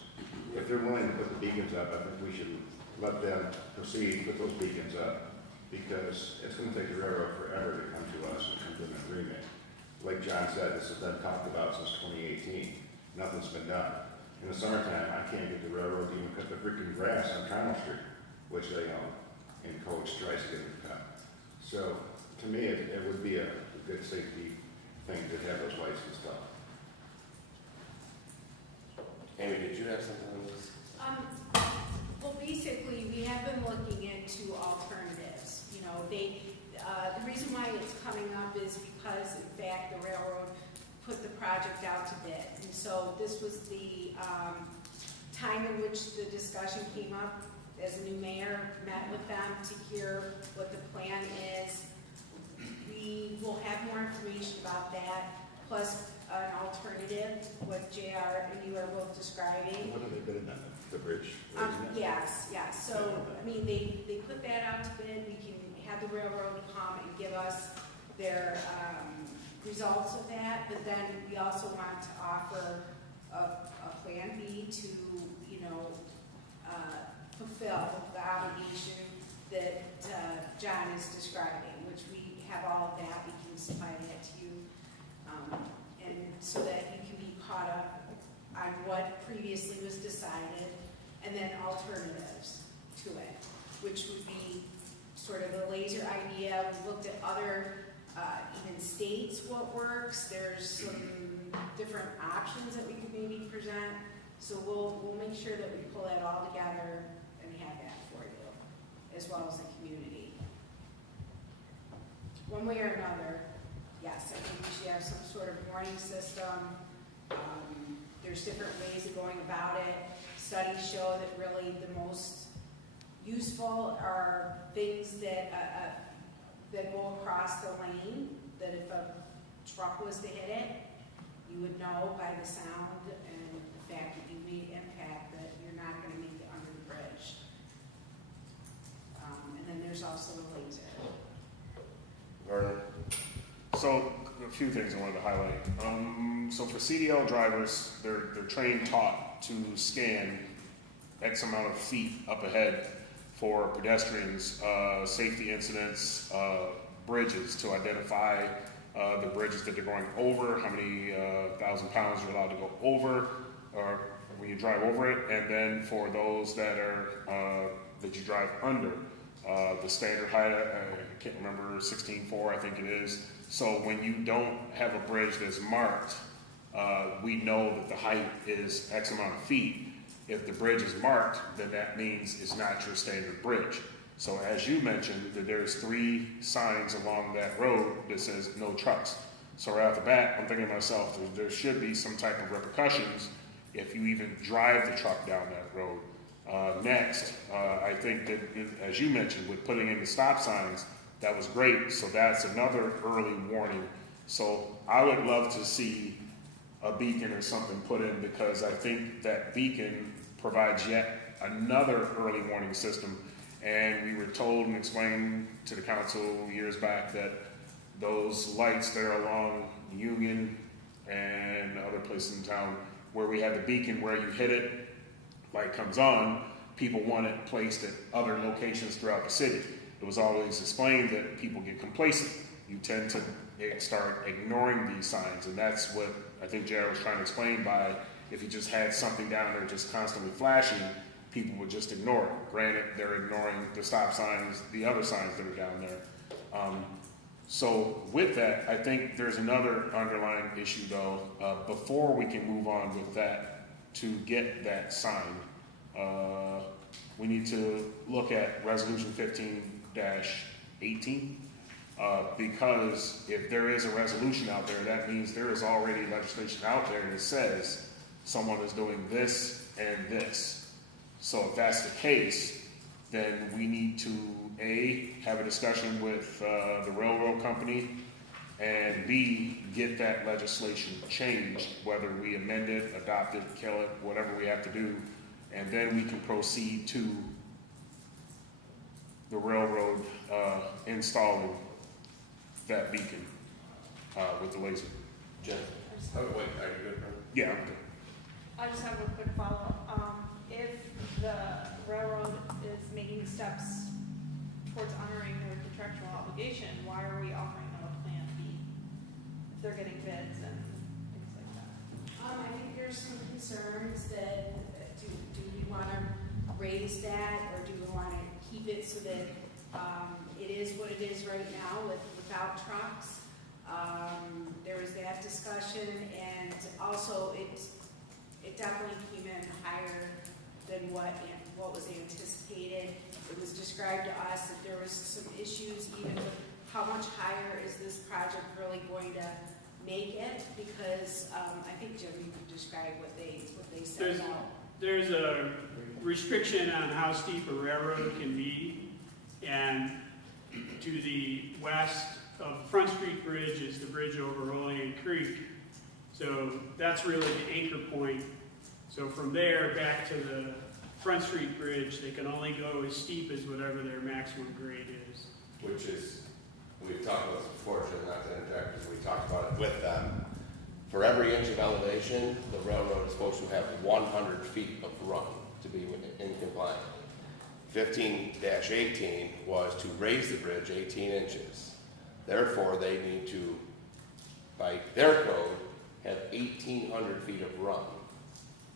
if they're willing to put the beacons up, I think we should let them proceed with those beacons up, because it's going to take the railroad forever to come to us and come to an agreement. Like John said, this has been talked about since 2018. Nothing's been done. In the summertime, I can't get the railroad to even cut the freaking grass on Town Street, which they own, and Coach tries to get them to cut. So, to me, it would be a good safety thing to have those lights and stuff. Amy, did you have something on this? Well, basically, we have been looking into alternatives. You know, the reason why it's coming up is because, in fact, the railroad put the project out to bid. And so this was the time in which the discussion came up. As a new mayor, met with them to hear what the plan is. We will have more information about that, plus an alternative, what JR and you are both describing. What are they bidding on, the bridge? Yes. So, I mean, they put that out to bid. We can have the railroad come and give us their results of that, but then we also want to offer a plan B to, you know, fulfill the obligation that John is describing, which we have all of that. We can supply that to you, and so that you can be caught up on what previously was decided, and then alternatives to it, which would be sort of the laser idea. We looked at other even states, what works. There's some different options that we could maybe present. So we'll make sure that we pull that all together and have that for you, as well as the community. One way or another, yes, I think we should have some sort of warning system. There's different ways of going about it. Studies show that really the most useful are things that that go across the lane, that if a truck was to hit it, you would know by the sound and the fact that you made impact that you're not going to make it under the bridge. And then there's also the laser. Vernon? So a few things I wanted to highlight. So for CDL drivers, they're trained, taught to scan X amount of feet up ahead for pedestrians, safety incidents, bridges, to identify the bridges that they're going over, how many 1,000 pounds you're allowed to go over, or when you drive over it, and then for those that are that you drive under. The standard height, I can't remember, 16.4 I think it is. So when you don't have a bridge that's marked, we know that the height is X amount of feet. If the bridge is marked, then that means it's not your standard bridge. So as you mentioned, that there's 3 signs along that road that says no trucks. So right off the bat, I'm thinking to myself, there should be some type of repercussions if you even drive the truck down that road. Next, I think that, as you mentioned, with putting in the stop signs, that was great. So that's another early warning. So I would love to see a beacon or something put in, because I think that beacon provides yet another early warning system. And we were told and explained to the council years back that those lights there along Union and other places in town, where we have the beacon where you hit it, light comes on, people want it placed at other locations throughout the city. It was always explained that people get complacent. You tend to start ignoring these signs, and that's what I think Jared was trying to explain by, if you just had something down there just constantly flashing, people would just ignore it. Granted, they're ignoring the stop signs, the other signs that are down there. So with that, I think there's another underlying issue though, before we can move on with that, to get that sign, we need to look at resolution 15-18, because if there is a resolution out there, that means there is already legislation out there that says someone is doing this and this. So if that's the case, then we need to A, have a discussion with the railroad company, and B, get that legislation changed, whether we amend it, adopt it, kill it, whatever we have to do, and then we can proceed to the railroad installing that beacon with the laser. Jen? Oh, wait, are you good, Vernon? Yeah, I'm good. I just have a quick follow-up. If the railroad is making steps towards honoring their contractual obligation, why are we offering them a plan B? If they're getting bids and things like that. I think there's some concerns that, do we want to raise that, or do we want to keep it so that it is what it is right now without trucks? There was that discussion, and also it definitely came in higher than what was anticipated. It was described to us that there was some issues even with how much higher is this project really going to make it, because, I think Jim, you could describe what they said about. There's a restriction on how steep a railroad can be, and to the west of Front Street Bridge is the bridge over Olean Creek. So that's really the anchor point. So from there back to the Front Street Bridge, they can only go as steep as whatever their maximum grade is. Which is, we've talked about this before, Jim, not to interject, because we talked about it with them. For every inch of elevation, the railroad is supposed to have 100 feet of run to be in compliance. 15-18 was to raise the bridge 18 inches. Therefore, they need to, by their code, have 1,800 feet of run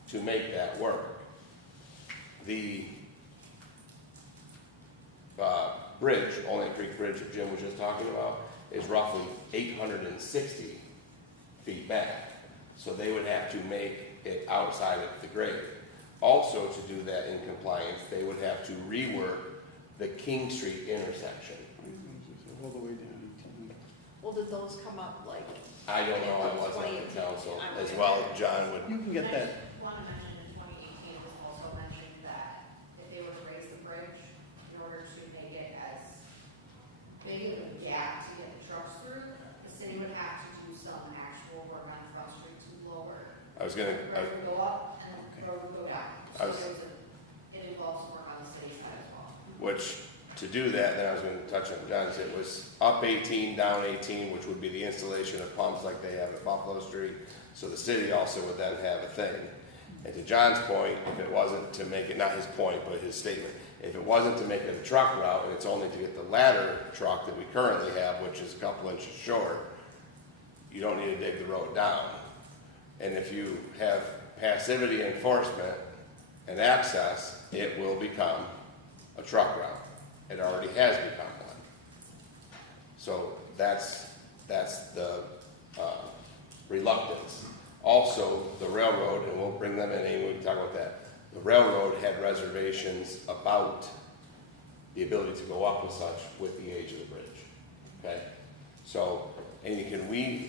to make that work. The bridge, Olean Creek Bridge that Jim was just talking about, is roughly 860 feet back. So they would have to make it outside of the grade. Also, to do that in compliance, they would have to rework the King Street intersection. All the way down 18. Well, did those come up like? I don't know, I wasn't on the council, as well, John would, You can get that. I want to mention in 2018, it was also mentioned that if they were to raise the bridge, in order to make it as big of a gap to get the trucks through, the city would have to do some actual work on Front Street to lower. I was gonna, The road would go up and the road would go down. I So was- it involves work on the city side as well. which, to do that, then I was gonna touch on John's, it was up 18, down 18, which would be the installation of pumps like they have at Buffalo Street. So the city also would then have a thing. And to John's point, if it wasn't to make it, not his point, but his statement, if it wasn't to make it a truck route, and it's only to get the ladder truck that we currently have, which is a couple inches short, you don't need to dig the road down. And if you have passivity enforcement and access, it will become a truck route. It already has become one. So that's the reluctance. Also, the railroad, and we'll bring them in, Amy, we can talk about that. The railroad had reservations about the ability to go up with such with the age of the bridge. Okay? So, Amy,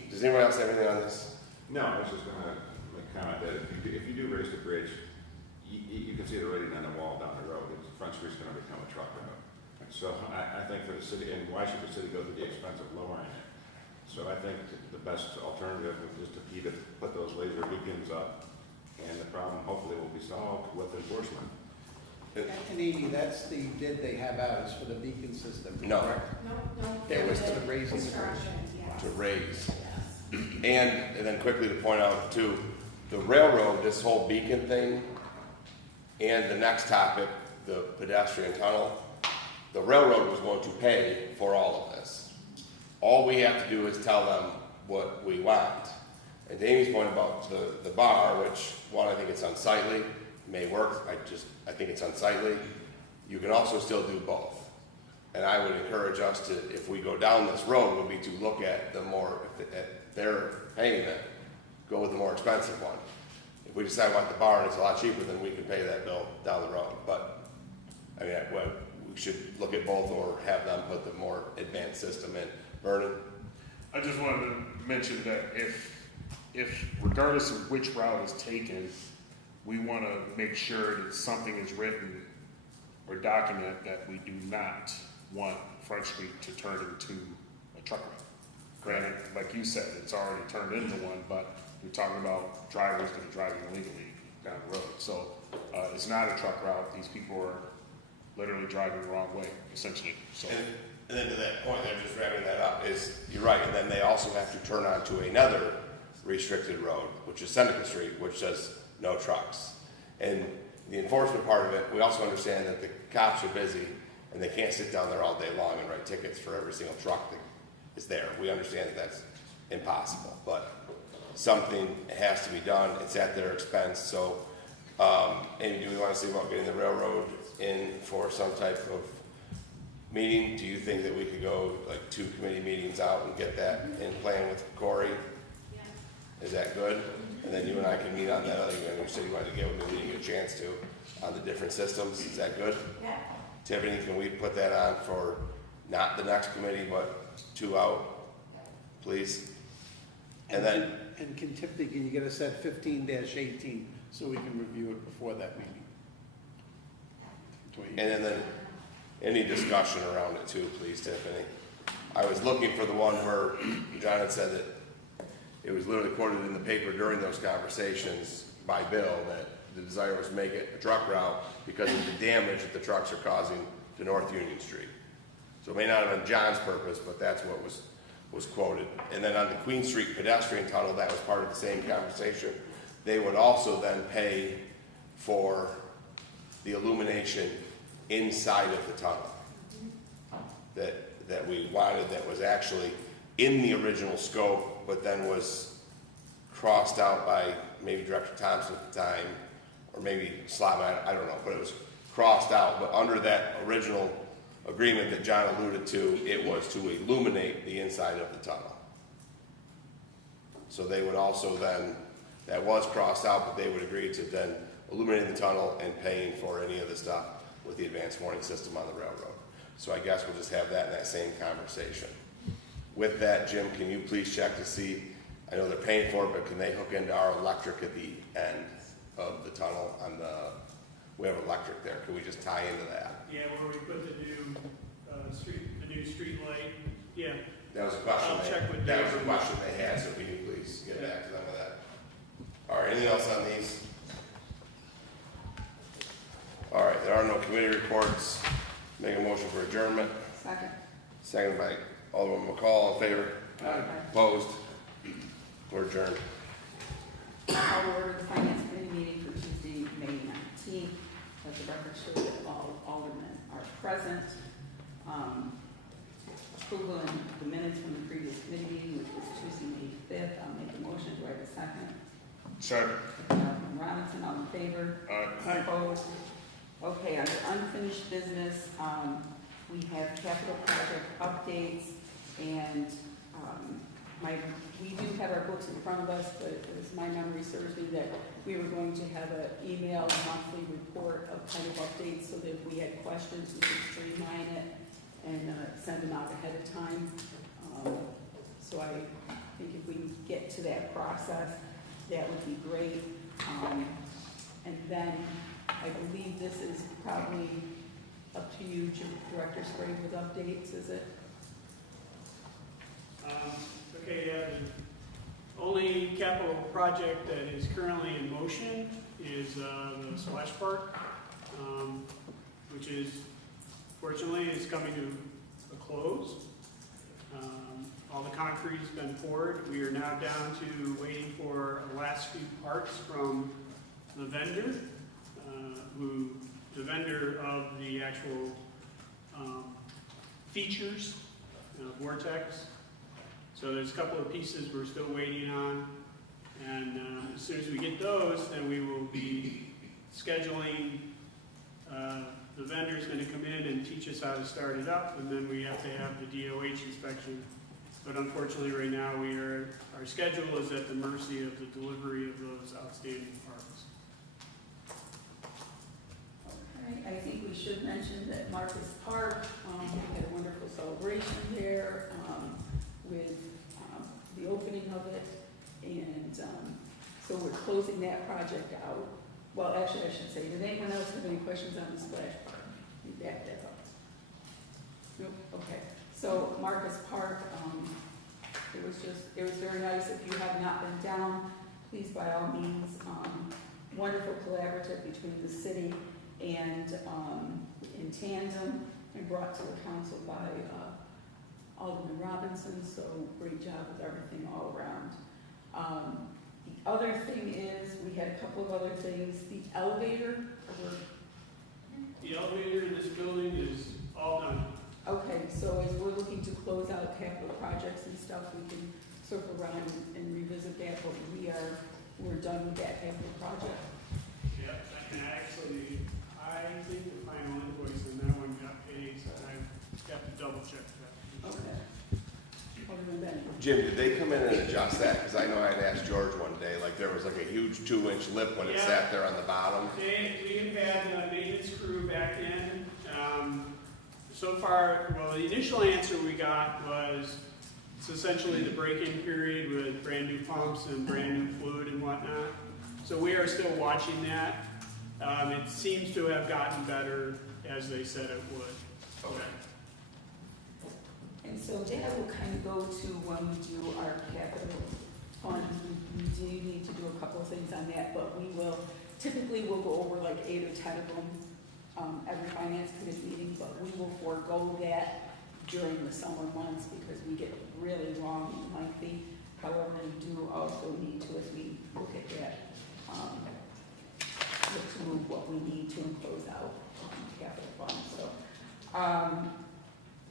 does anyone else have anything on this? No, I was just gonna make a comment that if you do raise the bridge, you can see the writing on the wall down the road. Front Street's gonna become a truck route. So I think for the city, and why should the city go to the expense of lowering it? So I think the best alternative is to either put those laser beacons up, and the problem hopefully will be solved with enforcement. And Amy, that's the bid they have out, is for the beacon system, No. correct? No. It was to raise the bridge. Construction, yes. To raise. Yes. And then quickly to point out too, the railroad, this whole beacon thing, and the next topic, the pedestrian tunnel, the railroad was going to pay for all of this. All we have to do is tell them what we want. And Amy's point about the bar, which, one, I think it's unsightly, may work, I think it's unsightly. You can also still do both. And I would encourage us to, if we go down this road, would be to look at the more, if they're paying it, go with the more expensive one. If we decide we want the bar and it's a lot cheaper, then we can pay that bill down the road. But, I mean, we should look at both or have them put the more advanced system in. Vernon? I just wanted to mention that if regardless of which route is taken, we want to make sure that something is written or document that we do not want Front Street to turn into a truck route. Granted, like you said, it's already turned into one, but we're talking about drivers that are driving illegally down the road. So it's not a truck route. These people are literally driving the wrong way, essentially. So. And then to that point, I'm just wrapping that up, is you're right, and then they also have to turn onto another restricted road, which is Seneca Street, which says no trucks. And the enforcement part of it, we also understand that the cops are busy and they can't sit down there all day long and write tickets for every single truck that is there. We understand that that's impossible, but something has to be done. It's at their expense. So, Amy, do we want to see about getting the railroad in for some type of meeting? Do you think that we could go like 2 committee meetings out and get that in plan with Corey? Yeah. Is that good? And then you and I can meet on that other, said you wanted to get with me, we didn't get a chance to, on the different systems. Is that good? Yeah. Tiffany, can we put that on for not the next committee, but 2 out, please? And then, And can Tiffany, can you get us that 15-18 so we can review it before that meeting? and then any discussion around it too, please, Tiffany. I was looking for the one where John had said that it was literally quoted in the paper during those conversations by Bill that the desire was to make it a truck route because of the damage that the trucks are causing to North Union Street. So it may not have been John's purpose, but that's what was quoted. And then on the Queen Street pedestrian tunnel, that was part of the same conversation. They would also then pay for the illumination inside of the tunnel that we wanted, that was actually in the original scope, but then was crossed out by maybe Director Thompson at the time, or maybe Slab, I don't know, but it was crossed out. But under that original agreement that John alluded to, it was to illuminate the inside of the tunnel. So they would also then, that was crossed out, but they would agree to then illuminating the tunnel and paying for any of the stuff with the advanced warning system on the railroad. So I guess we'll just have that in that same conversation. With that, Jim, can you please check to see, I know they're paying for it, but can they hook into our electric at the end of the tunnel on the, we have electric there, can we just tie into that? Yeah, where we put the new street light, yeah. That was a question. I'll check with That was a Dave. question they had, so can you please get back to them with that? All right, anything else on these? All right, there are no committee reports. Make a motion for adjournment. Second. Second by Alderman McCall, all in favor? Opposed? We're adjourned. I'll order the finance committee meeting for Tuesday, May 19th. Let the record show that all aldermen are present. Approval of the minutes from the previous committee meeting, which was Tuesday, May 5th. I'll make a motion. Do I have a second? Second. Alderman Robinson, all in favor? Aye. Opposed? Okay, under unfinished business, we have capital project updates, and we do have our books in front of us, but as my memory serves me, that we were going to have an email monthly report of kind of updates, so that if we had questions, we could streamline it and send them out ahead of time. So I think if we can get to that process, that would be great. And then I believe this is probably up to you, Director Sprague, with updates, is it? Okay, yeah, the only capital project that is currently in motion is the splash park, which is, fortunately, is coming to a close. All the concrete has been poured. We are now down to waiting for the last few parts from the vendor, the vendor of the actual features, Vortex. So there's a couple of pieces we're still waiting on, and as soon as we get those, then we will be scheduling, the vendor's gonna come in and teach us how to start it up, and then we have to have the DOH inspection. But unfortunately, right now, our schedule is at the mercy of the delivery of those outstanding parts. Okay, I think we should mention that Marcus Park, we had a wonderful celebration there, with the opening of it, and so we're closing that project out. Well, actually, I should say, did anyone else have any questions on the splash park? You backed that up. Nope, okay. So Marcus Park, it was very nice. If you have not been down, please by all means, wonderful collaborative between the city and in tandem, and brought to the council by Alderman Robinson, so great job with everything all around. The other thing is, we had a couple of other things. The elevator, The elevator in this building is all done. okay, so as we're looking to close out capital projects and stuff, we can circle around and revisit that, but we're done with that capital project. Yeah, and actually, I think the final invoice on that one got paid, so I got to double check that. Okay. Alderman Bennett. Jim, did they come in and adjust that? Because I know I had asked George one day, like there was like a huge 2-inch lip when it Yeah. sat there on the bottom. We have had a maintenance crew back in. So far, well, the initial answer we got was it's essentially the break-in period with brand new pumps and brand new fluid and whatnot. So we are still watching that. It seems to have gotten better as they said it would. Okay. And so that will kind of go to when we do our capital funds. We do need to do a couple of things on that, but typically we'll go over like 8 or 10 of them every finance committee meeting, but we will forego that during the summer months because we get really long and lengthy. However, we do also need to, as we look at that, look to move what we need to and close out capital funds. So,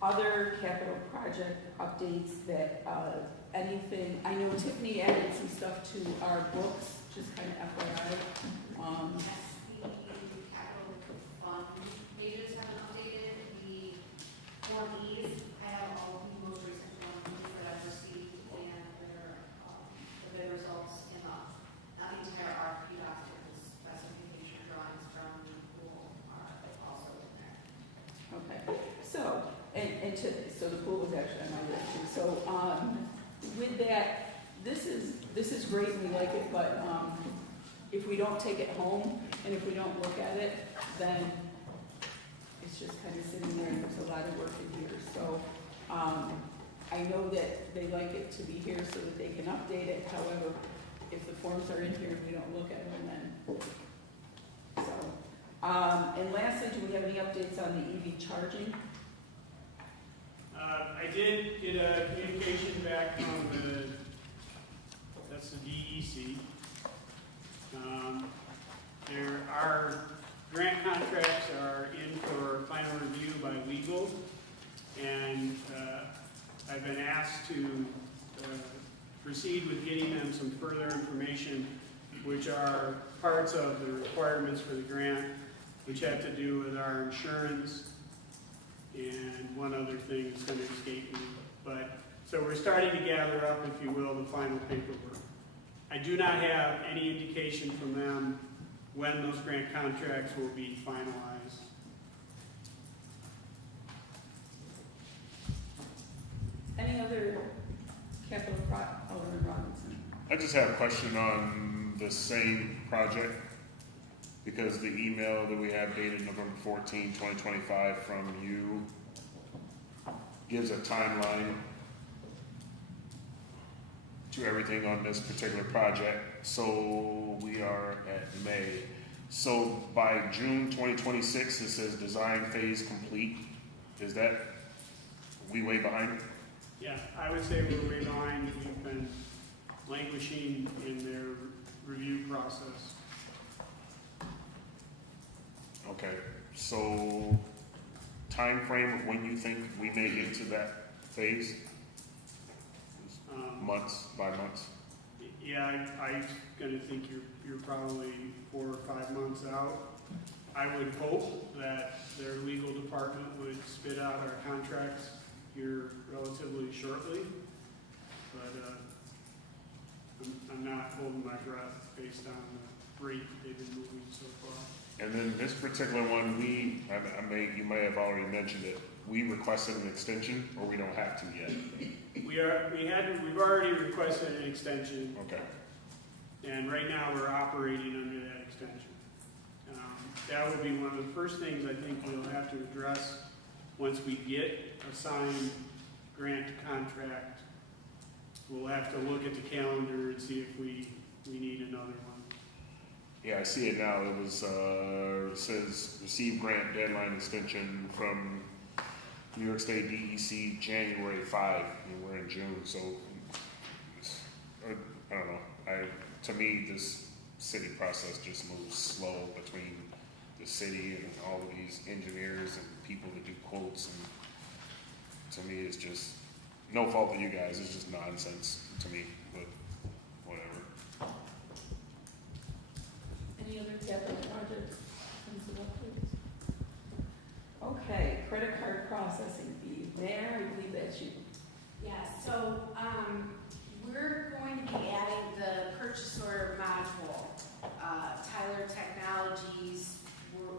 other capital project updates that, anything, I know Tiffany added some stuff to our books, just kind of FYI. The capital fund pages have been updated, the Form Es, I have all of the most recent Form Es that I've received, and their, the bid results in the, not the entire RFP document, the specification drawings from the pool are also in there. Okay, so, so the pool was actually on my list too. So, with that, this is great and we like it, but, if we don't take it home and if we don't look at it, then it's just kind of sitting there and there's a lot of work in here. So, I know that they like it to be here so that they can update it. However, if the forms are in here and we don't look at them, then, so. And lastly, do we have any updates on the EV charging? I did get a communication back from that's the DEC. Our grant contracts are in for final review by legal, and I've been asked to proceed with getting them some further information, which are parts of the requirements for the grant, which have to do with our insurance, and one other thing is going to escape me. But, so we're starting to gather up, if you will, the final paperwork. I do not have any indication from them when those grant contracts will be finalized. Any other capital Alderman Robinson? I just have a question on the same project, because the email that we have dated November 14, 2025 from you gives a timeline to everything on this particular project. So we are at May. So by June 2026, it says design phase complete. Is that, we way behind? Yeah, I would say we're way behind. We've been languishing in their review process. Okay, so time frame of when you think we may get to that phase? Months by months? Yeah, I'm gonna think you're probably 4 or 5 months out. I would hope that their legal department would spit out our contracts here relatively shortly, but I'm not holding my breath based on the rate they've been moving so far. And then this particular one, you may have already mentioned it, we requested an extension, or we don't have to yet? We've already requested an extension, Okay, and right now we're operating under that extension. That would be one of the first things I think we'll have to address once we get a signed grant contract. We'll have to look at the calendar and see if we need another one. yeah, I see it now, it was, it says receive grant deadline extension from New York State DEC January 5, and we're in June, so, I don't know, to me, this city process just moves slow between the city and all of these engineers and people that do quotes, and to me, it's just, no fault of you guys, it's just nonsense to me, but whatever. Any other capital projects? Okay, credit card processing fees. Mayor, I believe that's you. Yeah, so, we're going to be adding the purchase order module. Tyler Technologies,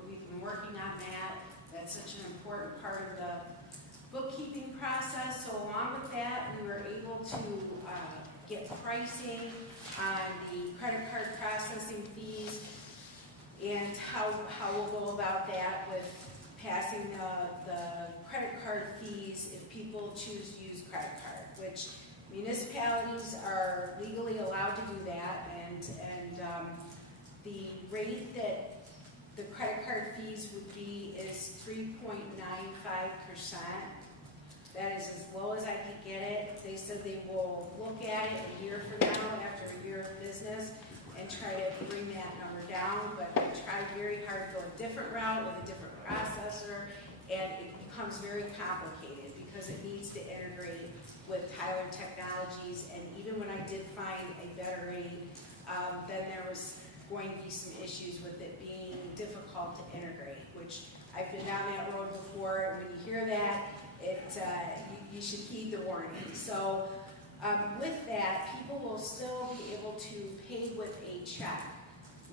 we've been working on that. That's such an important part of the bookkeeping process. So along with that, we were able to get pricing on the credit card processing fees and how we'll go about that with passing the credit card fees if people choose to use credit card, which municipalities are legally allowed to do that, and the rate that the credit card fees would be is 3.95%. That is as low as I could get it. They said they will look at it a year from now, after a year of business, and try to bring that number down, but I tried very hard to go a different route with a different processor, and it becomes very complicated because it needs to integrate with Tyler Technologies, and even when I did find a better rate, then there was going to be some issues with it being difficult to integrate, which I've been down that road before, and when you hear that, you should heed the warning. So with that, people will still be able to pay with a check.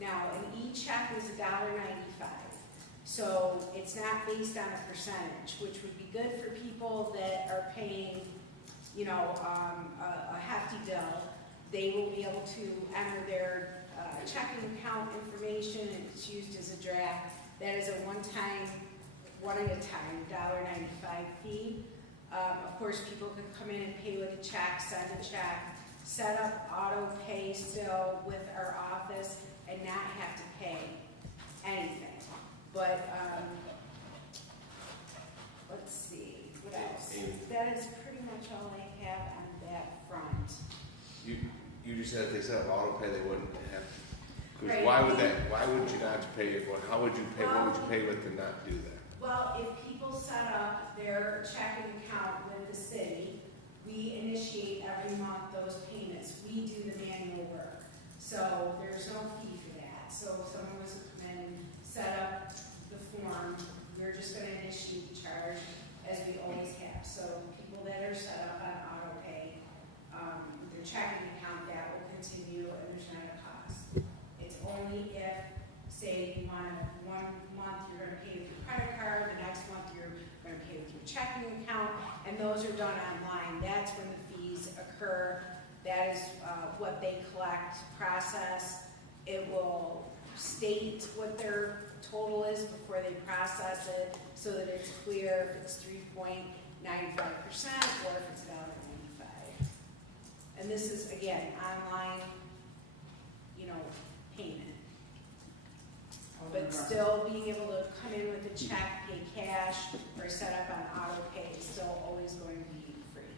Now, an e-check is $1.95. So it's not based on a percentage, which would be good for people that are paying, a hefty bill. They will be able to enter their checking account information, and it's used as a draft. That is a one-time, one at a time, $1.95 fee. Of course, people can come in and pay with a check, send a check, set up auto pay still with our office, and not have to pay anything. But let's see, what else? That is pretty much all I have on that front. You just said if they set up auto pay, they wouldn't have to. Because Right. why would you not pay, how would you pay, what would you pay with to not do that? Well, if people set up their checking account with the city, we initiate every month those payments. We do the manual work. So there's no fee for that. So if someone was to come in and set up the form, we're just going to initiate the charge as we always have. So people that are set up on auto pay, their checking account, that will continue, and there's not a cost. It's only if, say, you want to, 1 month you're going to pay with your credit card, the next month you're going to pay with your checking account, and those are done online. That's when the fees occur. That is what they collect, process. It will state what their total is before they process it, so that it's clear if it's 3.95% or if it's $1.95. And this is, again, online, payment. But still being able to come in with a check, pay cash, or set up on auto pay is still always going to be free.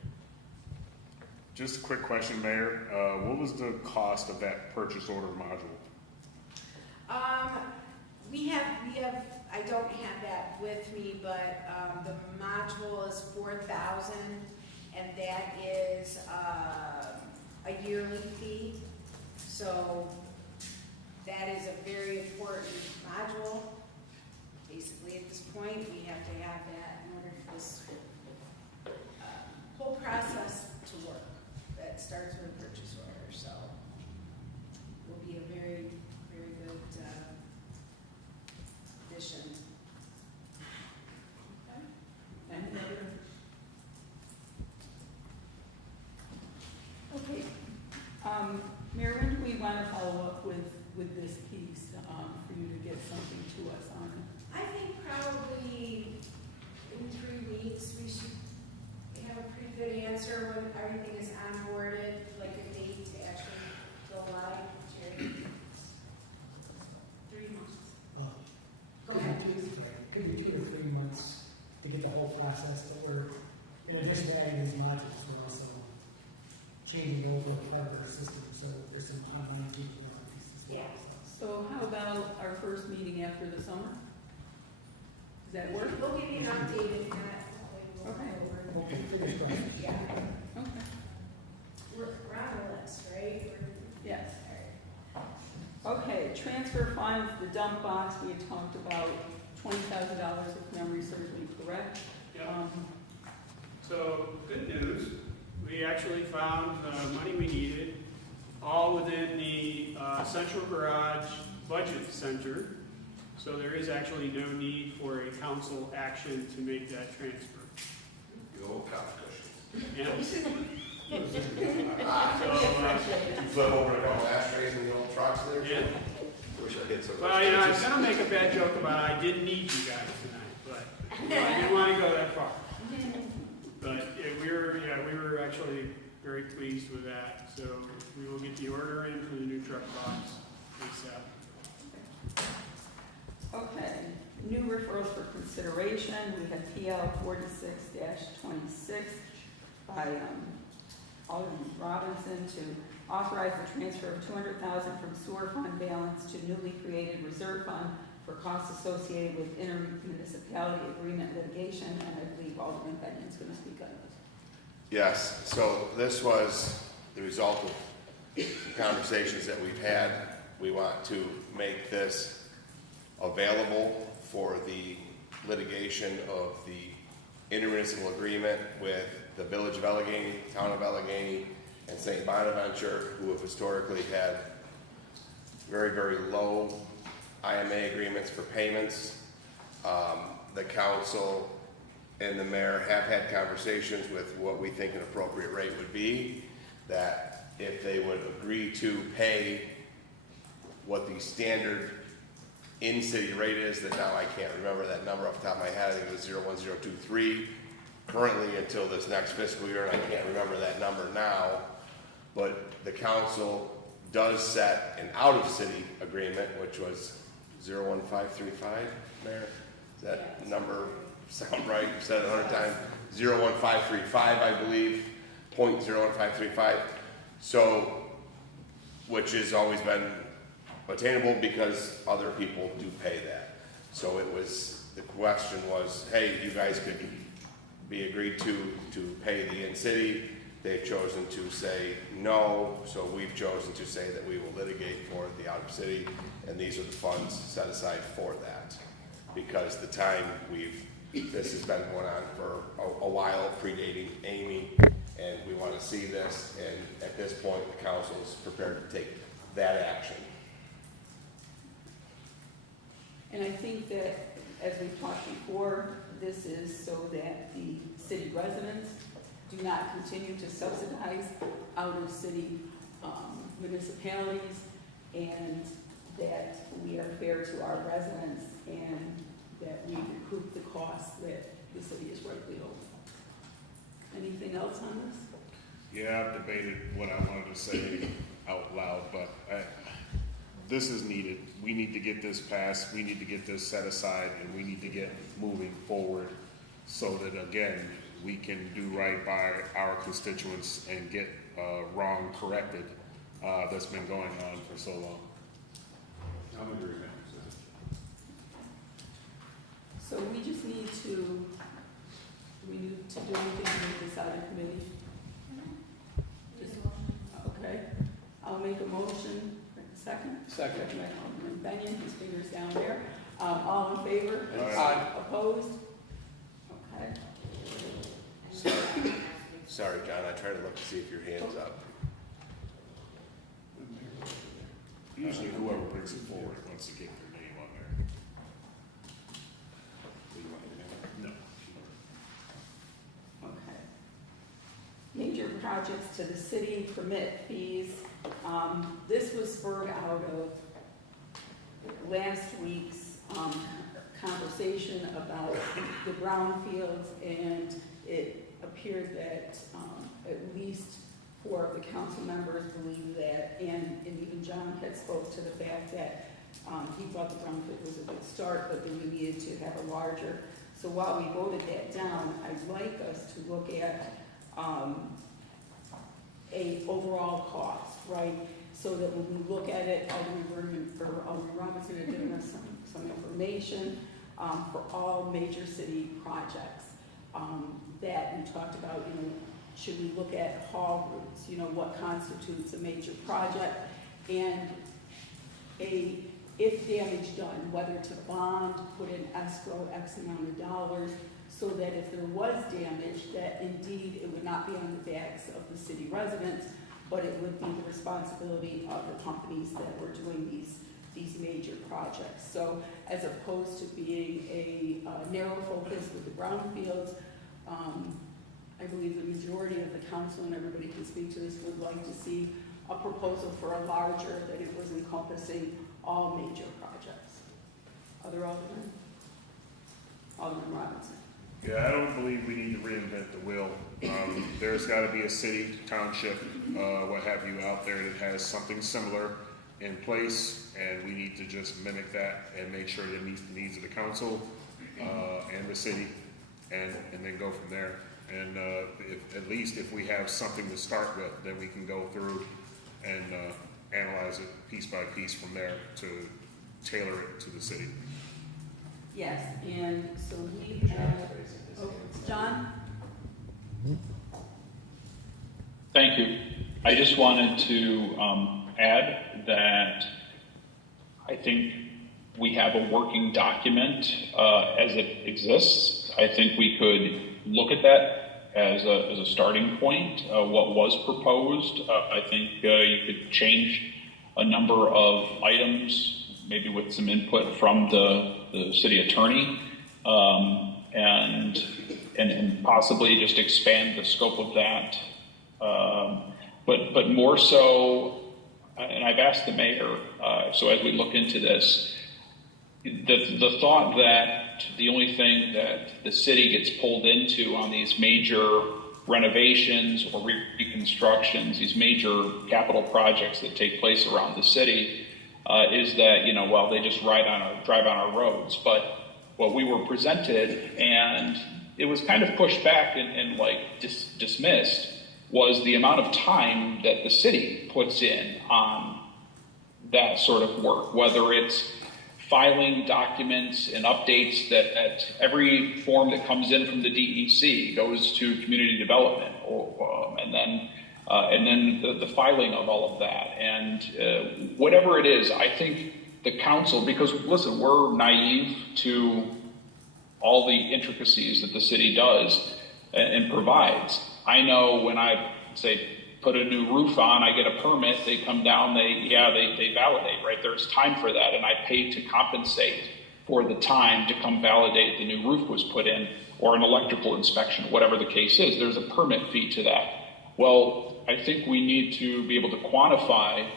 Just a quick question, Mayor. What was the cost of that purchase order module? We have, I don't have that with me, but the module is $4,000, and that is a yearly fee. So that is a very important module. Basically, at this point, we have to have that in order for this whole process to work. That starts with a purchase order, so it will be a very, very good addition. Okay. Mayor, when do we want to follow up with this piece for you to get something to us on it? I think probably in 3 weeks, we should have a pretty good answer when everything is onboarded, like a date to actually go live. Jerry? 3 months. Go ahead. Could be 2 or 3 months to get the whole process, but we're, in addition to adding these modules, we're also changing over our system, so there's some online capabilities as well. Yeah. So how about our first meeting after the summer? Does that work? We'll give you an update if not. Okay. Okay, fingers crossed. Yeah. Okay. We're on the list, right? Yes. All right. Okay, transfer funds, the dump box, we had talked about $20,000 if memory serves me correct. Yep. So, good news, we actually found the money we needed all within the central garage budget center. So there is actually no need for a council action to make that transfer. Good old couch cushions. Yes. You flip over a couple ashtrays in the old trucks there? Yeah. Wish I hit some. of those Well, you know, I was stitches. gonna make a bad joke about I didn't need you guys tonight, but I didn't want to go that far. But yeah, we were actually very pleased with that, so we will get the order in for the new truck box ASAP. Okay, new referrals for consideration, we have PL 46-26 by Alderman Robinson to authorize the transfer of $200,000 from sewer fund balance to newly created reserve fund for costs associated with intermunicipality agreement litigation, and I believe Alderman Bennion's going to speak on this. Yes, so this was the result of the conversations that we've had. We want to make this available for the litigation of the intermunicipal agreement with the Village of Allegheny, Town of Allegheny, and St. Bonaventure, who have historically had very, very low IMA agreements for payments. The council and the mayor have had conversations with what we think an appropriate rate would be, that if they would agree to pay what the standard in-city rate is, that now I can't remember that number off the top of my head, I think it was 01023, currently until this next fiscal year, and I can't remember that number now, but the council does set an out-of-city agreement, which was 01535, Mayor? Does that number sound right? You said it 100 times. 01535, I believe, 0.01535. So, which has always been attainable because other people do pay that. So it was, the question was, hey, you guys could be agreed to pay the in-city. They've chosen to say no, so we've chosen to say that we will litigate for the out-of-city, and these are the funds set aside for that. Because the time this has been going on for a while, predating Amy, and we want to see this, and at this point, the council is prepared to take that action. And I think that, as we've talked before, this is so that the city residents do not continue to subsidize out-of-city municipalities, and that we are fair to our residents, and that we recoup the costs that the city is rightly owed. Anything else on this? Yeah, I've debated what I wanted to say out loud, but this is needed. We need to get this passed, we need to get this set aside, and we need to get moving forward so that, again, we can do right by our constituents and get wrong corrected that's been going on for so long. I'm agreeing. So we just need to, do we need to do anything to move this out of committee? Okay, I'll make a motion. Second? Second. Alderman Benyon, his finger's down there. All in favor? Aye. Opposed? Okay. Sorry, John, I tried to look to see if your hand's up. Usually whoever brings it forward wants to get their name on there. No. Okay. Major projects to the city, permit fees. This was spurred out of last week's conversation about the brownfields, and it appeared that at least 4 of the council members believe that, and even John had spoke to the fact that he thought the brownfield was a good start, but that we needed to have a larger. So while we voted that down, I'd like us to look at a overall cost, right? So that when we look at it, Alderman Robinson had given us some information for all major city projects that we talked about. You know, should we look at haul routes? You know, what constitutes a major project, and if damage done, whether to bond, put in escrow X amount of dollars, so that if there was damage, that indeed it would not be on the backs of the city residents, but it would be the responsibility of the companies that were doing these major projects. So as opposed to being a narrow focus with the brownfields, I believe the majority of the council, and everybody can speak to this, would like to see a proposal for a larger, that it was encompassing all major projects. Other Alderman? Alderman Robinson. Yeah, I don't believe we need to reinvent the wheel. There's gotta be a city, township, what have you out there that has something similar in place, and we need to just mimic that and make sure that it meets the needs of the council, and the city, and then go from there. And, at least if we have something to start with, then we can go through and, analyze it piece by piece from there to tailor it to the city. Yes, and so we have, oh, John? Thank you. I just wanted to add that I think we have a working document as it exists. I think we could look at that as a starting point. What was proposed, I think you could change a number of items, maybe with some input from the city attorney, and possibly just expand the scope of that. But more so, and I've asked the mayor, so as we look into this, the thought that the only thing that the city gets pulled into on these major renovations or reconstructions, these major capital projects that take place around the city, is that, well, they just drive on our roads. But what we were presented, and it was kind of pushed back and dismissed, was the amount of time that the city puts in on that sort of work, whether it's filing documents and updates that every form that comes in from the DEC goes to community development, and then the filing of all of that. And whatever it is, I think the council, because listen, we're naive to all the intricacies that the city does and provides. I know when I say put a new roof on, I get a permit, they come down, they validate, right? There's time for that, and I pay to compensate for the time to come validate the new roof was put in, or an electrical inspection, whatever the case is. There's a permit fee to that. Well, I think we need to be able to quantify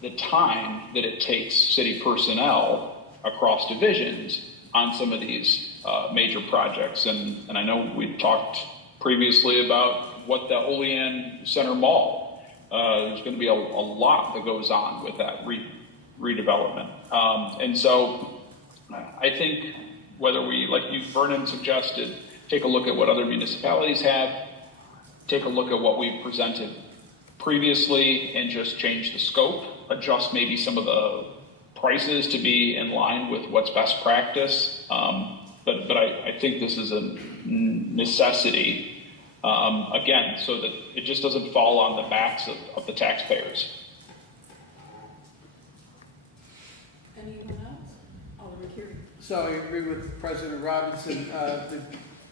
the time that it takes city personnel across divisions on some of these major projects. And I know we talked previously about what the Olean Center Mall, there's going to be a lot that goes on with that redevelopment. And so I think whether we, like you, Vernon, suggested, take a look at what other municipalities have, take a look at what we've presented previously and just change the scope, adjust maybe some of the prices to be in line with what's best practice. But I think this is a necessity, again, so that it just doesn't fall on the backs of the taxpayers. Anyone else? Alderman Curie. So I agree with President Robinson.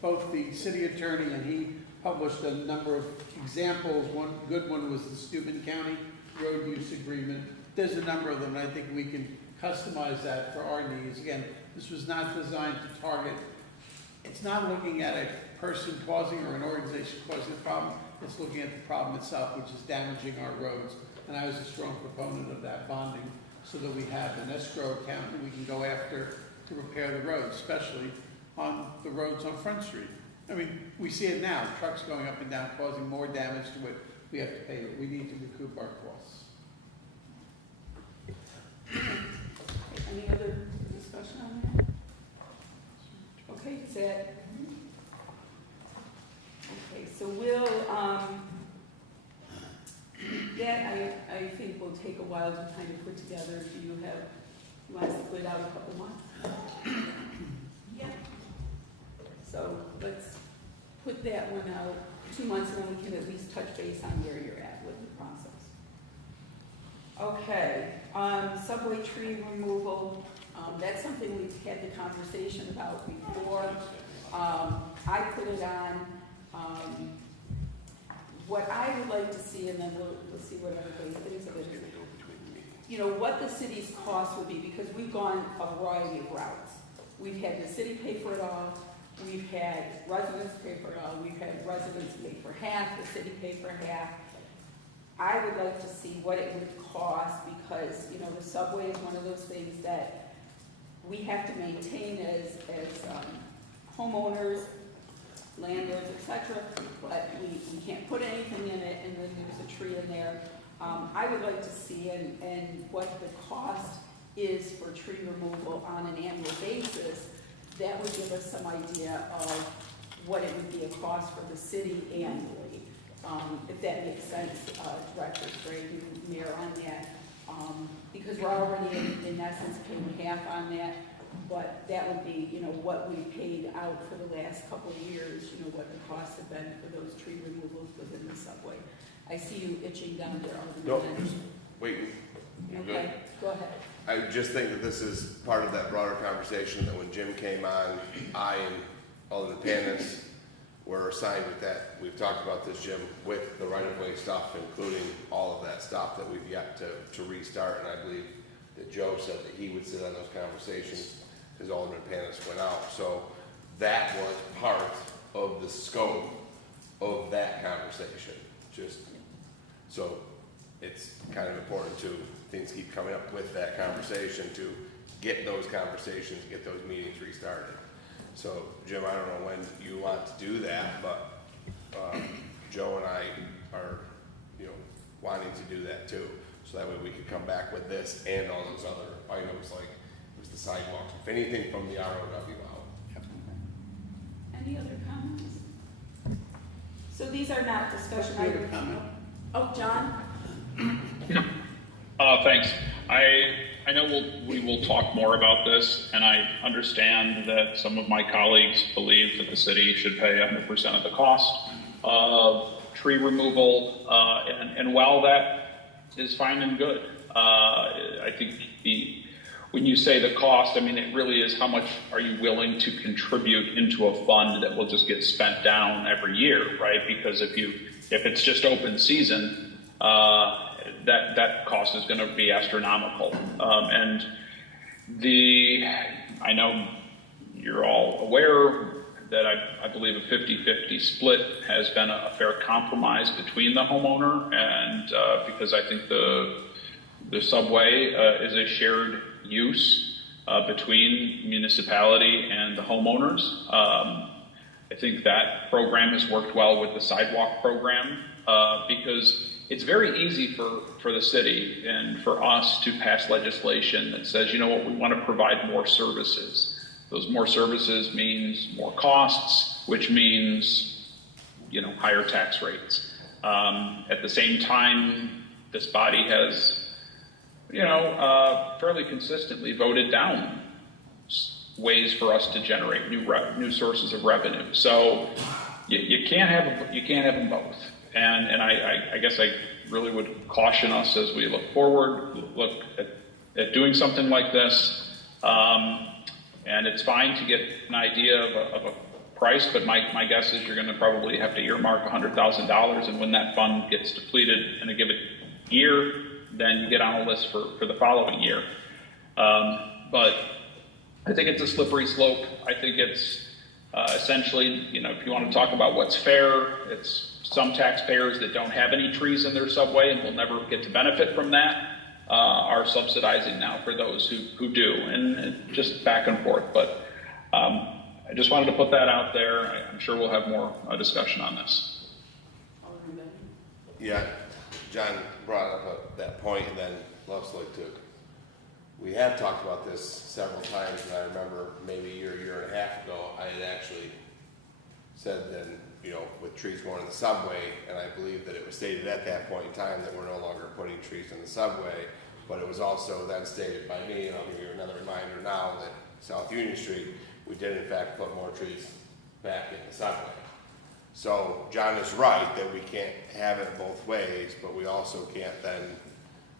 Both the city attorney and he published a number of examples. One good one was the Steuben County road use agreement. There's a number of them, and I think we can customize that for our needs. Again, this was not designed to target. It's not looking at a person causing or an organization causing a problem. It's looking at the problem itself, which is damaging our roads. And I was a strong proponent of that bonding, so that we have an escrow account that we can go after to repair the roads, especially on the roads on Front Street. I mean, we see it now, trucks going up and down causing more damage to what we have to pay. We need to recoup our costs. Any other discussion on that? Okay, is that? Okay, so we'll, that I think will take a while to kind of put together. Do you want us to put it out a couple months? Yeah. So let's put that one out 2 months, and then we can at least touch base on where you're at with the process. Okay, subway tree removal, that's something we've had the conversation about before. I put it on what I would like to see, and then we'll see what everybody thinks of it, is, you know, what the city's cost would be, because we've gone a variety of routes. We've had the city pay for it all, we've had residents pay for it all, we've had residents pay for half, the city pay for half. I would like to see what it would cost, because, you know, the subway is one of those things that we have to maintain as homeowners, landlords, etc., but we can't put anything in it, and then there's a tree in there. I would like to see and what the cost is for tree removal on an annual basis. That would give us some idea of what it would be a cost for the city annually. If that makes sense, Director Gray, Mayor, on that. Because we're already in essence paying half on that, but that would be, you know, what we paid out for the last couple of years, you know, what the costs have been for those tree removals within the subway. I see you itching down there, Alderman. Nope, just waiting. You're good? Okay, go ahead. I just think that this is part of that broader conversation that when Jim came on, I and Alderman Panis were assigned with that. We've talked about this, Jim, with the right-of-way stuff, including all of that stuff that we've yet to restart. And I believe that Joe said that he would sit on those conversations because Alderman Panis went out. So that was part of the scope of that conversation. Just so it's kind of important to things keep coming up with that conversation to get those conversations, get those meetings restarted. So, Jim, I don't know when you want to do that, but Joe and I are, you know, wanting to do that too. So that way we could come back with this and all those other items, like it was the sidewalks, if anything from the ROW out. Any other comments? So these are not discussion We have a items? comment. Oh, John? Thanks. I know we will talk more about this, and I understand that some of my colleagues believe that the city should pay 100% of the cost of tree removal, and while that is fine and good, I think when you say the cost, I mean, it really is how much are you willing to contribute into a fund that will just get spent down every year, right? Because if it's just open season, that cost is going to be astronomical. And I know you're all aware that I believe a 50-50 split has been a fair compromise between the homeowner and because I think the subway is a shared use between municipality and the homeowners. I think that program has worked well with the sidewalk program because it's very easy for the city and for us to pass legislation that says, you know what, we want to provide more services. Those more services means more costs, which means, you know, higher tax rates. At the same time, this body has, you know, fairly consistently voted down ways for us to generate new sources of revenue. So you can't have them both. And I guess I really would caution us as we look forward, look at doing something like this. And it's fine to get an idea of a price, but my guess is you're going to probably have to earmark $100,000, and when that fund gets depleted in a given year, then you get on a list for the following year. But I think it's a slippery slope. I think it's essentially, you know, if you want to talk about what's fair, it's some taxpayers that don't have any trees in their subway and will never get to benefit from that are subsidizing now for those who do, and just back and forth. But I just wanted to put that out there. I'm sure we'll have more discussion on this. Yeah, John brought up that point, and then Leslie too. We have talked about this several times, and I remember maybe a year and a half ago, I had actually said that, you know, with trees going in the subway, and I believe that it was stated at that point in time that we're no longer putting trees in the subway, but it was also then stated by me, and I'll give you another reminder now, that South Union Street, we did in fact put more trees back in the subway. So John is right that we can't have it both ways, but we also can't then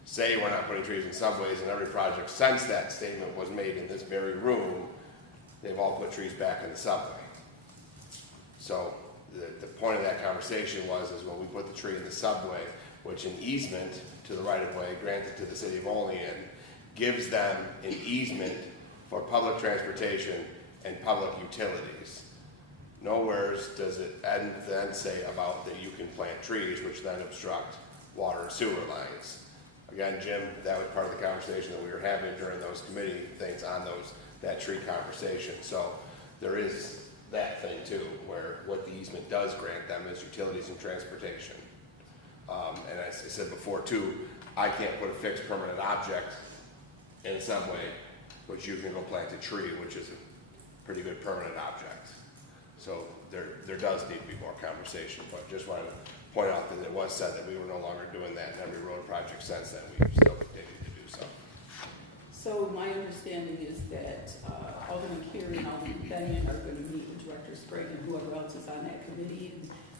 say we're not putting trees in subways, and every project since that statement was made in this very room, they've all put trees back in the subway. So the point of that conversation was, is when we put the tree in the subway, which an easement to the right-of-way granted to the city of Olean gives them an easement for public transportation and public utilities. Nowhere does it then say about that you can plant trees, which then obstruct water and sewer lines. Again, Jim, that was part of the conversation that we were having during those committee things on that tree conversation. So there is that thing too, where what the easement does grant them is utilities and transportation. And as I said before too, I can't put a fixed permanent object in some way, but you can go plant a tree, which is a pretty good permanent object. So there does need to be more conversation, but just wanted to point out that it was said that we were no longer doing that in every road project since then. We still continue to do so. So my understanding is that Alderman Keary and Alderman Benyon are going to meet with Director Sprague and whoever else is on that committee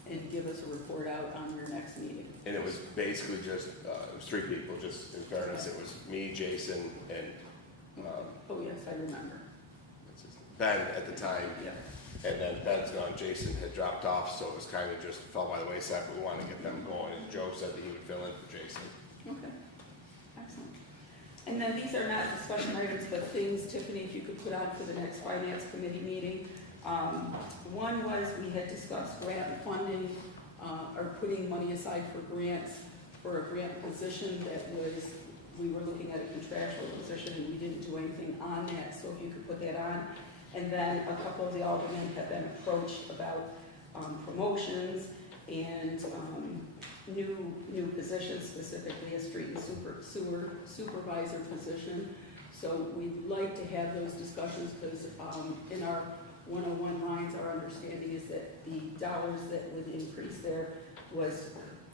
and give us a report out on your next meeting. And it was basically just, it was three people, just in fairness. It was me, Jason, and Oh, yes, I remember. Ben at the time. Yeah. And then Ben's gone, Jason had dropped off, so it was kind of just fell by the wayside, but we wanted to get them going. And Joe said that he would fill in for Jason. Okay, excellent. And then these are not discussion items, but things, Tiffany, if you could put on for the next finance committee meeting. One was we had discussed grant funding, or putting money aside for grants, for a grant position that was, we were looking at a contractual position and we didn't do anything on that, so if you could put that on. And then a couple of the aldermen have been approached about promotions and new positions, specifically a street and sewer supervisor position. So we'd like to have those discussions because in our 101 lines, our understanding is that the dollars that would increase there was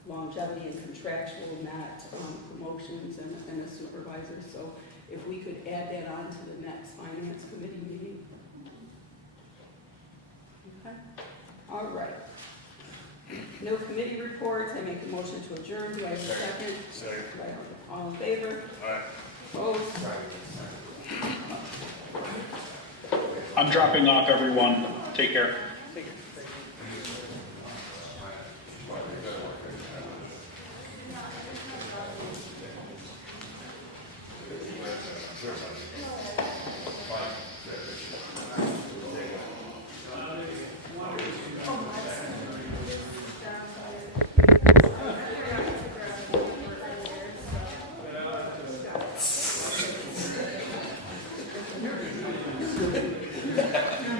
longevity and contractual, not promotions and a supervisor. So if we could add that on to the next finance committee meeting. Okay. All right. No committee reports. I make a motion to adjourn. Do I have a second? Second. All in favor? Aye. Opposed? I'm dropping off, everyone. Take care.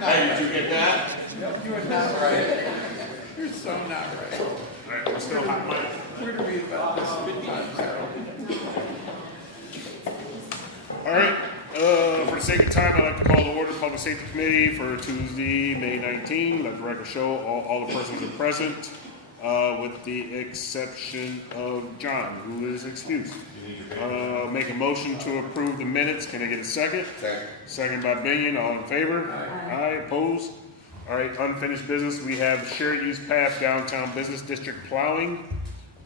Hey, did you get that? You are not right. You're so not right. All right, we're still hot mic. We're gonna read about this 50 times now. All right, for the sake of time, I'd like to call the order Public Safety Committee for Tuesday, May 19. Let the record show all the persons are present, with the exception of John, who is excused. Make a motion to approve the minutes. Can I get a second? Second. Second by Binion. All in favor? Aye. Opposed? All right, unfinished business. We have shared use path downtown business district plowing.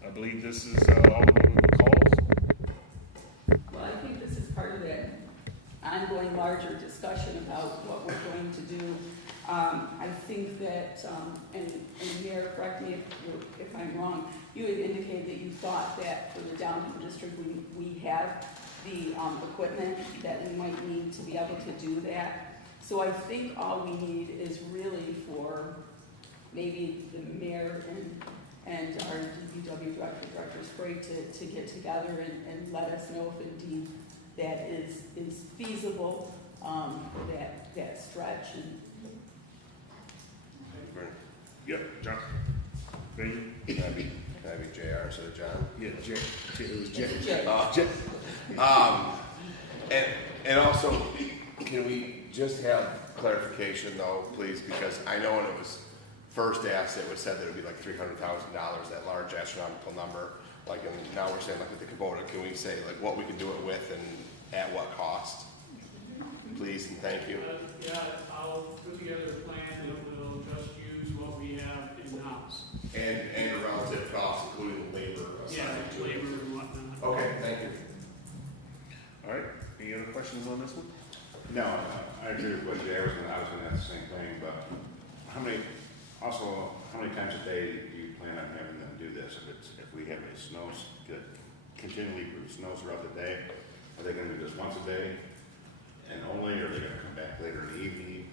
I believe this is Alderman McCall's. Well, I think this is part of that ongoing larger discussion about what we're going to do. I think that, and Mayor, correct me if I'm wrong, you had indicated that you thought that for the downtown district, we have the equipment that we might need to be able to do that. So I think all we need is really for maybe the mayor and our DPW director, Director Sprague, to get together and let us know if indeed that is feasible, that stretch. And Yep, John. Binion. Can I be JR instead of John? Yeah, it was Jay. Jay. And also, can we just have clarification though, please, because I know when it was first asked, it was said that it would be like $300,000, that large astronomical number. Like, and now we're saying like with the Kubota, can we say like what we can do it with and at what cost? Please and thank you. Yeah, I'll put together a plan that will just use what we have in-house. And the relative cost, including labor assigned to it. Labor and whatnot. Okay, thank you. All right, any other questions on this one? No, I agree with what Jay was going to, I was going to ask the same thing, but how many Also, how many times a day do you plan on having them do this? If we have a continually snows throughout the day, are they gonna do this once a day and only, or are they gonna come back later in the evening?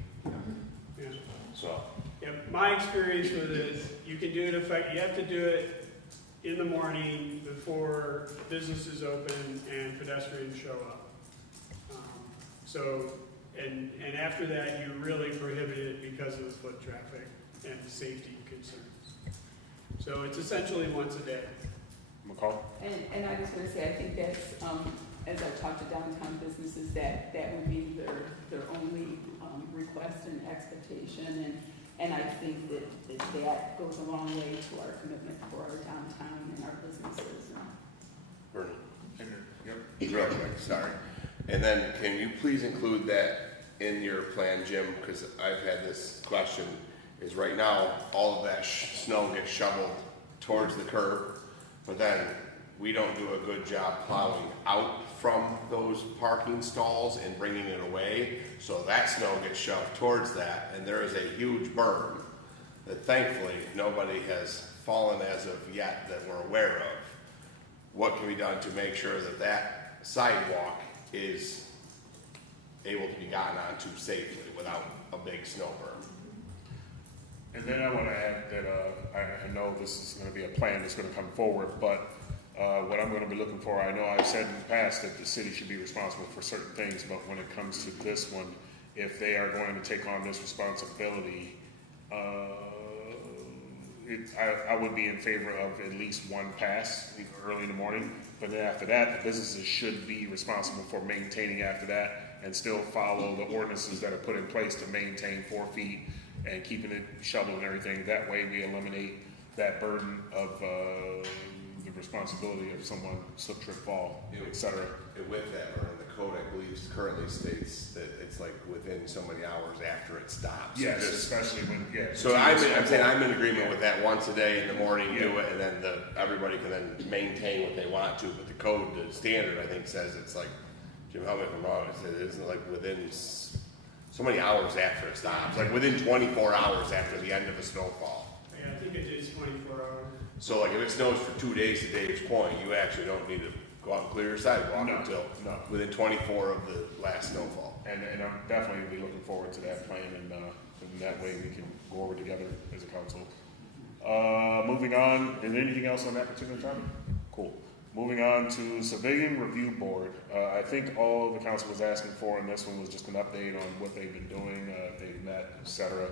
Yeah. So, Yeah, my experience with it is you can do it you have to do it in the morning before businesses open and pedestrians show up. And after that, you really prohibit it because of the foot traffic and safety concerns. So it's essentially once a day. McCall? And I was gonna say, I think that's, as I talk to downtown businesses, that would be their only, request and expectation, and I think that goes a long way to our commitment for our downtown and our businesses. Bernie. Yep. Real quick, sorry. And then can you please include that in your plan, Jim? Because I've had this question, is right now, all of that snow gets shoveled towards the curb, but then we don't do a good job plowing out from those parking stalls and bringing it away. So that snow gets shoved towards that, and there is a huge berm that thankfully nobody has fallen as of yet that we're aware of. What can be done to make sure that that sidewalk is able to be gotten onto safely without a big snow berm? And then I want to add that I know this is going to be a plan that's going to come forward, but what I'm going to be looking for, I know I've said in the past that the city should be responsible for certain things, but when it comes to this one, if they are going to take on this responsibility, I would be in favor of at least one pass early in the morning, but then after that, the businesses should be responsible for maintaining after that and still follow the ordinances that are put in place to maintain 4 feet and keeping it shoveled and everything. That way we eliminate that burden of the responsibility of someone slip, trip, fall, etc. And with that, the code, I believe, currently states that it's like within so many hours after it stops. Yes, especially when, So I'm saying I'm in agreement with that. Once a day in the morning, do it, and then everybody can then maintain what they want to. But the code, the standard, I think, says it's like, Jim, help me if I'm wrong, it says it isn't like within so many hours after it stops, like within 24 hours after the end of a snowfall. Yeah, I think it is 24 hours. So like if it snows for 2 days to Dave's point, you actually don't need to go out and clear your sidewalk until within 24 of the last snowfall. And I'm definitely be looking forward to that plan, and that way we can go over together as a council. Moving on, is there anything else on that particular topic? Cool. Moving on to Civilian Review Board. I think all the council was asking for in this one was just an update on what they've been doing, they've met, etc.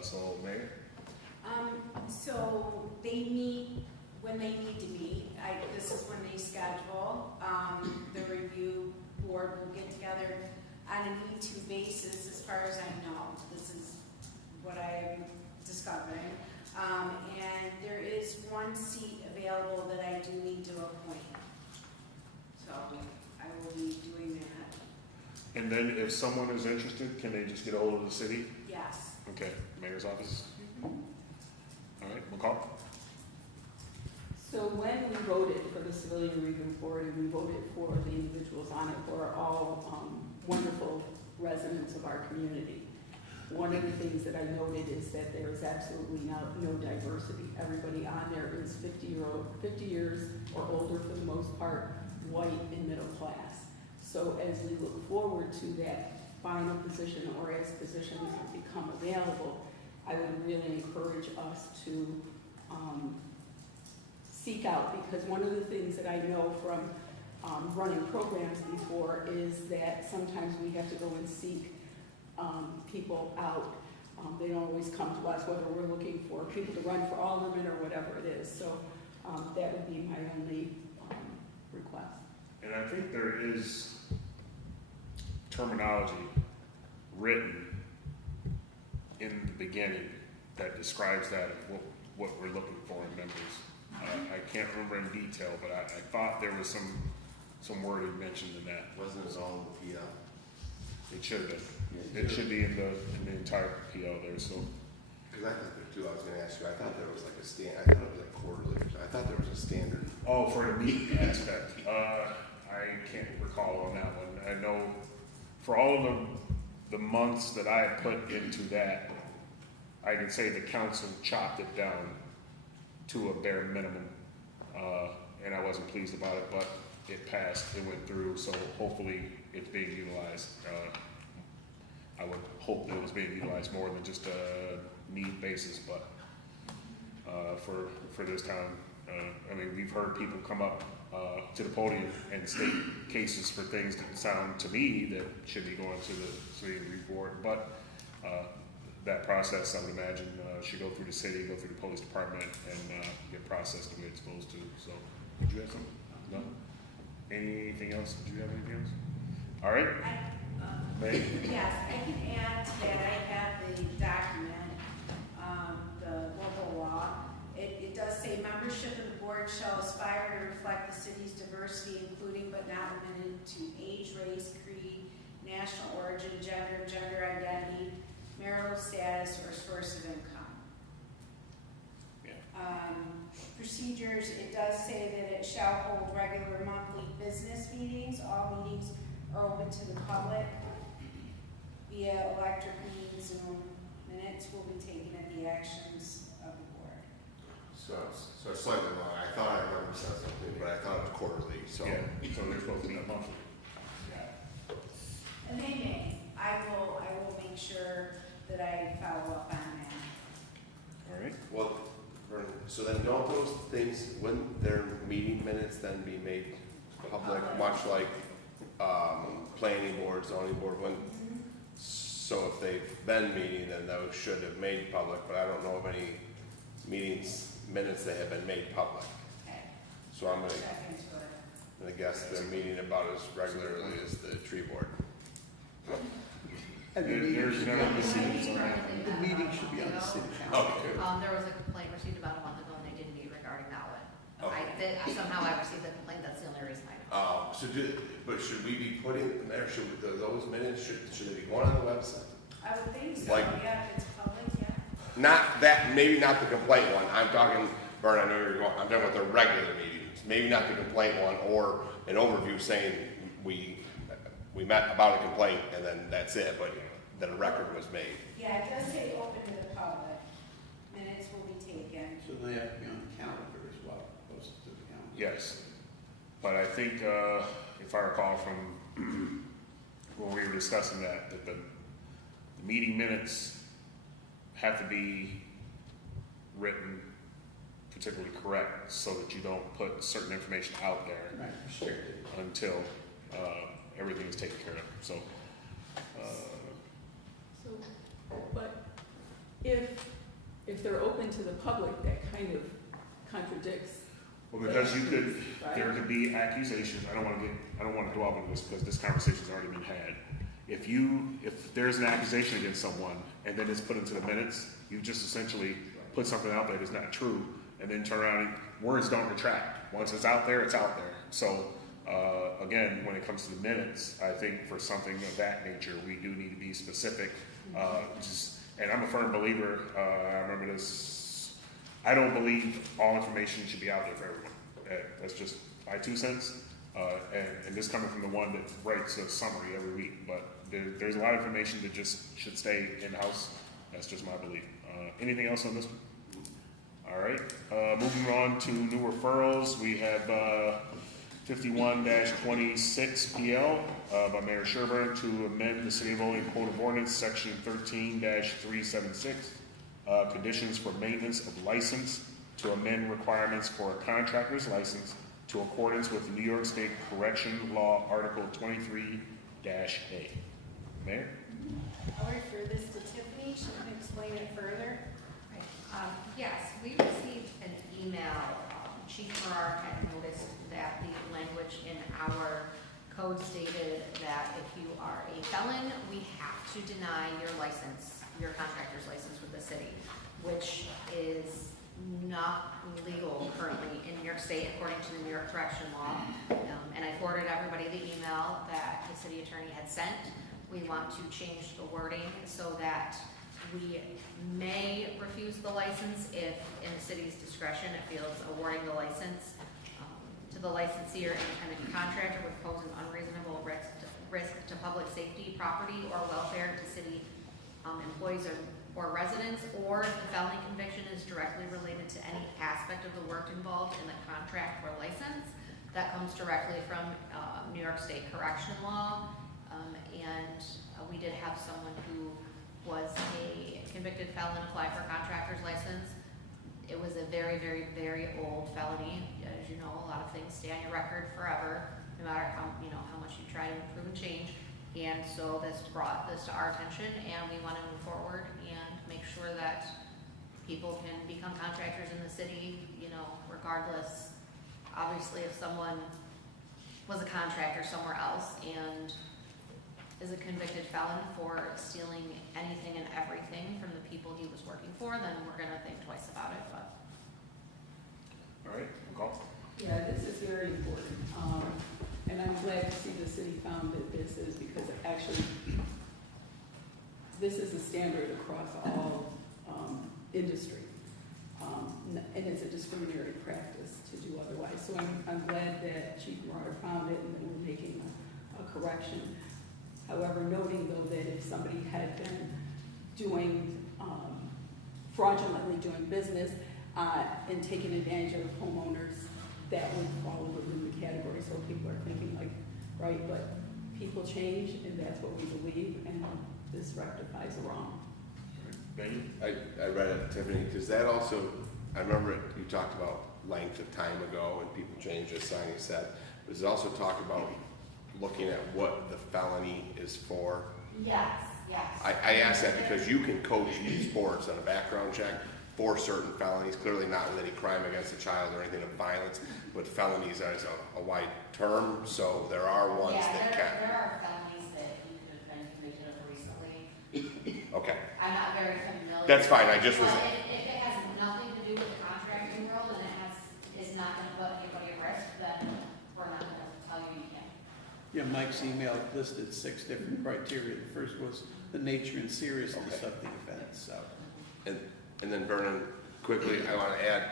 So, Mayor? So they meet when they need to meet. This is when they schedule. The review board will get together on a need-to basis, as far as I know. This is what I'm discovering. And there is one seat available that I do need to appoint. So I will be doing that. And then if someone is interested, can they just get a hold of the city? Yes. Okay, mayor's office. All right, McCall? So when we voted for the Civilian Review Board and we voted for the individuals on it, who are all wonderful residents of our community. One of the things that I noted is that there is absolutely no diversity. Everybody on there is 50 years or older for the most part, white and middle class. So as we look forward to that final position, or as positions become available, I would really encourage us to seek out, because one of the things that I know from running programs before is that sometimes we have to go and seek people out. They don't always come to us, whether we're looking for people to run for alderman or whatever it is. So that would be my only request. And I think there is terminology written in the beginning that describes that of what we're looking for in members. I can't remember in detail, but I thought there was some wording mentioned in that. Wasn't it all the PO? It should have been. It should be in the entire PO there. So. Because I thought there too. I was going to ask you. I thought there was like a I thought it was like quarterly. I thought there was a standard. Oh, for the meeting aspect, I can't recall on that one. I know for all of the months that I had put into that, I can say the council chopped it down to a bare minimum, and I wasn't pleased about it, but it passed, it went through, so hopefully it's being utilized. I would hope that it was being utilized more than just a need basis, but for this town, I mean, we've heard people come up to the podium and state cases for things that sound to me that should be going to the city report, but that process, I would imagine, should go through the city, go through the police department, and get processed the way it's supposed to. So, did you have something? No? Anything else? Did you have anything else? All right. May? Yes, I can add to that. I have the document, the local law. It does say membership of the board shall aspire to reflect the city's diversity, including but not limited to age, race, creed, national origin, gender identity, marital status, or source of income. Yeah. Procedures, it does say that it shall hold regular monthly business meetings. All meetings are open to the public via electric means. Zoom. Minutes will be taken at the actions of the board. So it's slightly long. I thought I remember said something, but I thought it was quarterly, so. Yeah, so they're supposed to be monthly. And they may. I will make sure that I follow up on that. All right. Well, Vernon, so then don't those things, wouldn't their meeting minutes then be made public, much like, planning board, zoning board, when, so if they've been meeting, then those should have made public, but I don't know of any minutes that have been made public. Okay. So I'm Check into it. gonna guess they're meeting about as regularly as the tree board. And the meeting There's should be never on the been city, meetings on that. the meeting should be on the city council. Okay. There was a complaint received about a month ago, and they didn't meet regarding that one. Somehow I received the complaint, that's the only reason I know. But should we be putting them there, those minutes, should they be going on the website? I would think so. Like- Yeah, if it's public, yeah. Not that, maybe not the complaint one, I'm talking, Vern, I know you're going, I'm talking about the regular meetings, maybe not the complaint one, or an overview saying we met about a complaint, and then that's it, but that a record was made. Yeah, it does say open to the public. Minutes will be taken. So they have to be on the calendar as well, posted to the calendar. Yes. But I think, if I recall from when we were discussing that the meeting minutes have to be written particularly correct so that you don't put certain information out there Right, restricted. until everything is taken care of. So, So, but if they're open to the public, that kind of contradicts. well, because you could, Right. there could be accusations. I don't want to dwell on this because this conversation's already been had. If there's an accusation against someone and then it's put into the minutes, you just essentially put something out there that's not true, and then turn around and words don't retract. Once it's out there, it's out there. So, again, when it comes to the minutes, I think for something of that nature, we do need to be specific. And I'm a firm believer, I remember this, I don't believe all information should be out there for everyone. That's just my 2 cents. And this coming from the one that writes a summary every week, but there's a lot of information that just should stay in-house. That's just my belief. Anything else on this one? All right, moving on to new referrals, we have 51-26 PL by Mayor Sherburne to amend the City of Olean Code of Ordinance, Section 13-376, conditions for maintenance of license, to amend requirements for a contractor's license to accordance with New York State Correction Law, Article 23-A. Mayor? I'll refer this to Tiffany. She can explain it further. Yes, we received an email, Chief Farrar had noticed that the language in our code stated that if you are a felon, we have to deny your license, your contractor's license with the city, which is not legal currently in New York State according to the New York correction law. And I forwarded everybody the email that the city attorney had sent. We want to change the wording so that we may refuse the license if, in the city's discretion, it feels awarding the license to the licensee or independent contractor would pose an unreasonable risk to public safety, property, or welfare to city employees or or residence, or if the felony conviction is directly related to any aspect of the work involved in the contract or license. That comes directly from New York State correction law. We did have someone who was a convicted felon apply for a contractor's license. It was a very, very, very old felony. As you know, a lot of things stay on your record forever, no matter how much you try to improve and change. And so this brought this to our attention, and we want to move forward and make sure that people can become contractors in the city, regardless. Obviously, if someone was a contractor somewhere else and is a convicted felon for stealing anything and everything from the people he was working for, then we're gonna think twice about it, but. All right, call. Yeah, this is very important, and I'm glad to see the city found that this is, because actually, this is a standard across all industry, and it's a discriminatory practice to do otherwise. So I'm glad that Chief Marauder found it and that we're making a correction. However, noting though that if somebody had been doing, fraudulently doing business and taking advantage of homeowners, that would fall within the category. So people are thinking like, right, but people change, and that's what we believe, and this rectifies the wrong. Benny? I read it, Tiffany, because that also, I remember you talked about length of time ago and people changed the sign, you said, but it also talked about looking at what the felony is for. Yes. I asked that because you can coach youth sports on a background check for certain felonies, clearly not with any crime against a child or anything of violence, but felonies is a wide term, so there are ones that can. There are felonies that you could have been convicted of recently. Okay, I'm not very familiar. that's fine, I just was, But if it has nothing to do with the contracting world and is not gonna put anybody at risk, then we're not gonna tell you you can't. Yeah, Mike's email listed 6 different criteria. The first was the nature and seriousness of the offense, so. and then Vernon, quickly, I want to add,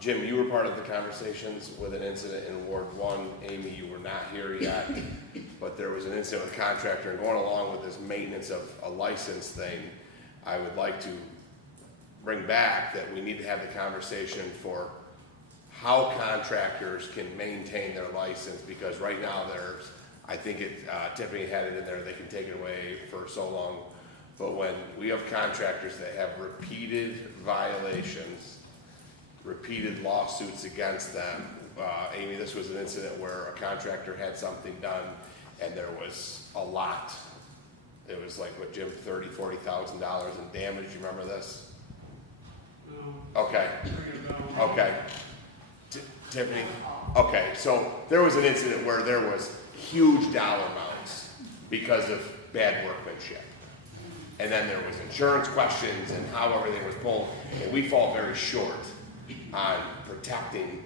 Jim, you were part of the conversations with an incident in Ward 1. Amy, you were not here yet, but there was an incident with a contractor, and going along with this maintenance of a license thing, I would like to bring back that we need to have the conversation for how contractors can maintain their license, because right now there's, I think Tiffany had it in there, they can take it away for so long. But when we have contractors that have repeated violations, repeated lawsuits against them, Amy, this was an incident where a contractor had something done and there was a lot. It was like, what, Jim, $30,000, $40,000 in damage, you remember this? No. Okay, okay. Tiffany? Okay, so there was an incident where there was huge dollar amounts because of bad workmanship. And then there was insurance questions and how everything was pulled, and we fall very short on protecting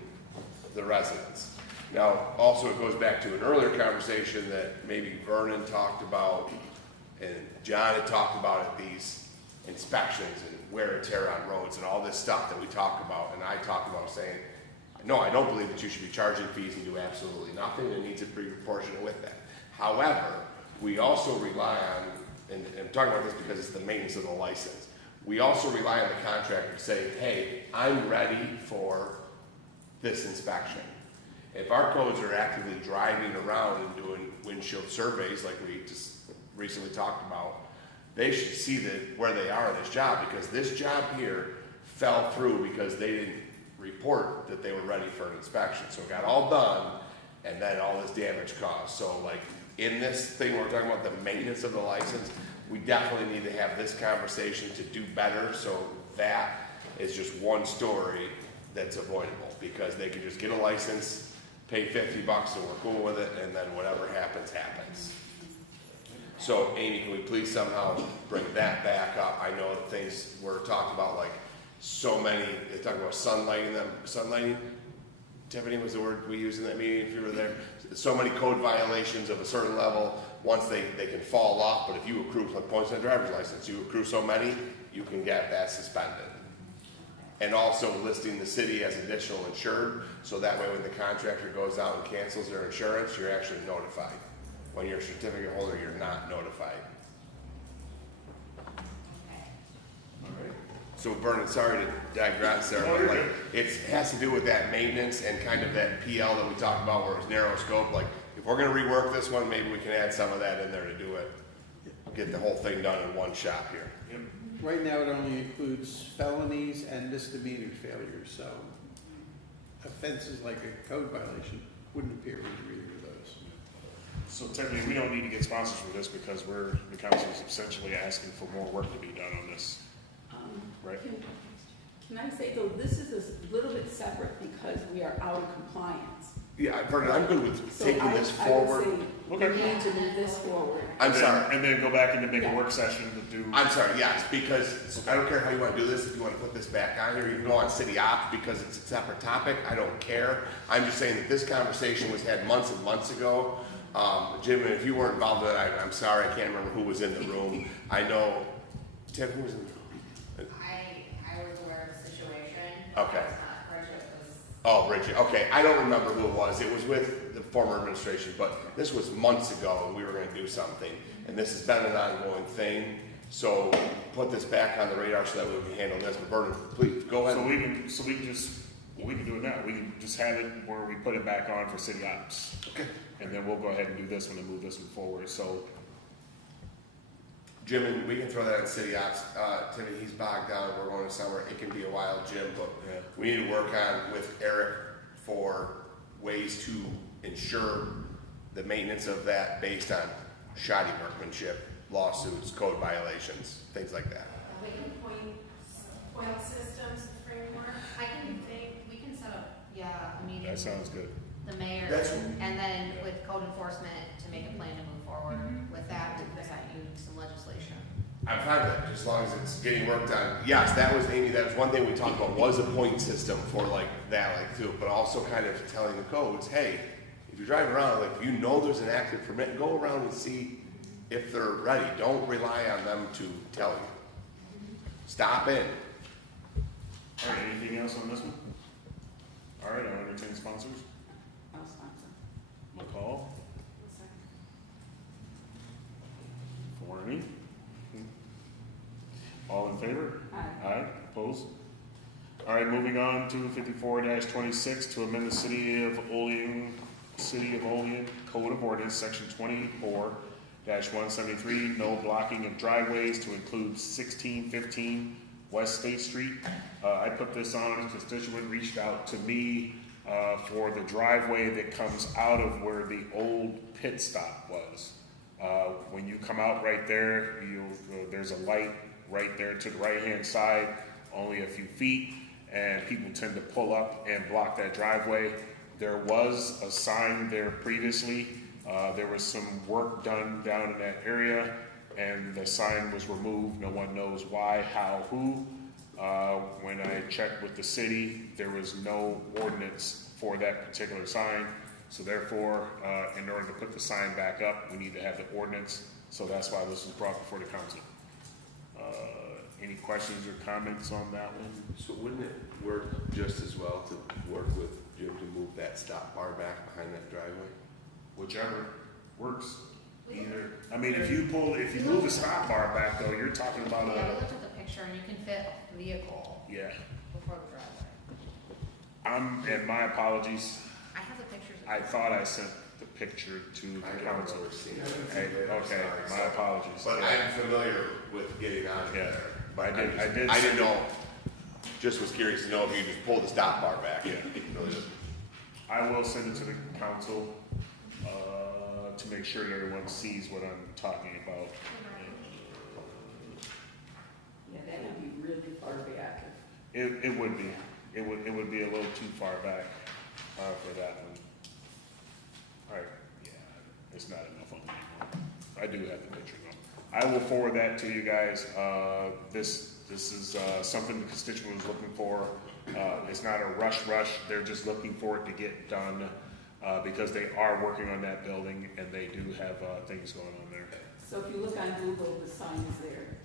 the residents. Now, also it goes back to an earlier conversation that maybe Vernon talked about and John had talked about at these inspections and wear and tear on roads and all this stuff that we talk about, and I talked about saying, no, I don't believe that you should be charging fees and do absolutely nothing. It needs to be proportionate with that. However, we also rely on, and I'm talking about this because it's the maintenance of the license, we also rely on the contractor to say, hey, I'm ready for this inspection. If our codes are actively driving around and doing windshield surveys like we just recently talked about, they should see where they are in this job, because this job here fell through because they didn't report that they were ready for an inspection. So it got all done, and then all this damage caused. So like in this thing, we're talking about the maintenance of the license, we definitely need to have this conversation to do better, so that is just one story that's avoidable, because they can just get a license, pay $50 and we're cool with it, and then whatever happens, happens. So Amy, can we please somehow bring that back up? I know that things were talked about, like so many, they talk about sunlighting, Tiffany was the word we used in that meeting if you were there. So many code violations of a certain level, once they can fall off, but if you accrue points on a driver's license, you accrue so many, you can get that suspended. And also listing the city as additional insured, so that way when the contractor goes out and cancels their insurance, you're actually notified. When you're a certificate holder, you're not notified. Okay. So Vernon, sorry to digress there, No, but you're like, good. it has to do with that maintenance and kind of that PL that we talked about where it's narrow scope. Like, if we're gonna rework this one, maybe we can add some of that in there to do it. Get the whole thing done in one shot here. Yep. Right now, it only includes felonies and misdemeanor failures, so offenses like a code violation wouldn't appear under either of those. So technically, we don't need to get sponsors for this because the council is essentially asking for more work to be done on this. Right. Can I say though, this is a little bit separate because we are out of compliance. Yeah, Vernon, I'm good with So taking this forward. I would say Okay. we need to move this forward. I'm sorry. And then go back and then make a Yeah. work session to do. I'm sorry, yes, because I don't care how you want to do this, if you want to put this back on here, you can go on city ops because it's a separate topic, I don't care. I'm just saying that this conversation was had months and months ago. Jim, if you weren't involved in it, I'm sorry, I can't remember who was in the room. I know, Tim, who was in the room? I was aware of the situation. Okay. I was not, Bridget was, Oh, Bridget, okay, I don't remember who it was, it was with the former administration, but this was months ago, and we were gonna do something, and this has been an ongoing thing, so put this back on the radar so that we can handle this, but Vernon, please, go ahead. We can do it now. We can just have it where we put it back on for city ops. Okay. And then we'll go ahead and do this one and move this one forward. So, Jim, and we can throw that in city ops, Timmy, he's bogged down, we're going to summer, it can be a while, Jim, but Yeah. we need to work on with Eric for ways to ensure the maintenance of that based on shoddy workmanship, lawsuits, code violations, things like that. we can point systems framework. We can set up, a meeting. that sounds good. The mayor, That's- and then with code enforcement to make a plan to move forward with that, to present you some legislation. I'm fine with it, as long as it's getting worked on. Yes, that was, Amy, that was one thing we talked about, was a point system for like that, like too, but also kind of telling the codes, hey, if you're driving around, like, if you know there's an active permit, go around and see if they're ready. Don't rely on them to tell you. Stop in. All right, anything else on this one? All right, I'll entertain sponsors. I'll sponsor. McCall, Forney. All in favor? Aye. Aye, opposed? All right, moving on to 54-26 to amend the City of Olean Code of Ordinance, Section 24-173, no blocking of driveways to include 1615 West State Street. I put this on, a constituent reached out to me for the driveway that comes out of where the old pit stop was. When you come out right there, there's a light right there to the right-hand side, only a few feet, and people tend to pull up and block that driveway. There was a sign there previously. There was some work done down in that area, and the sign was removed. No one knows why, how, who. When I checked with the city, there was no ordinance for that particular sign. So therefore, in order to put the sign back up, we need to have the ordinance. So that's why this was brought before the council. Any questions or comments on that one? So wouldn't it work just as well to work with Jim to move that stop bar back behind that driveway? Whichever works. Either, I mean, if you move the stop bar back though, you're talking about Yeah, we looked at the picture and you can fit a vehicle yeah. before the driveway. And my apologies. I have the pictures. I thought I sent the picture to the council. Hey, okay, my apologies. But I'm familiar with getting out of Yeah. there. I did. I didn't know, just was curious to know if you just pull the stop bar back. Yeah. Really. I will send it to the council, to make sure that everyone sees what I'm talking about. Yeah, that would be really far back. It would be. It would be a little too far back, for that one. Alright, yeah, it's not enough on me anymore. I do have the picture though. I will forward that to you guys. This is, something the constituent was looking for. It's not a rush. They're just looking for it to get done, because they are working on that building and they do have, things going on there. So if you look on Google, the sign is there.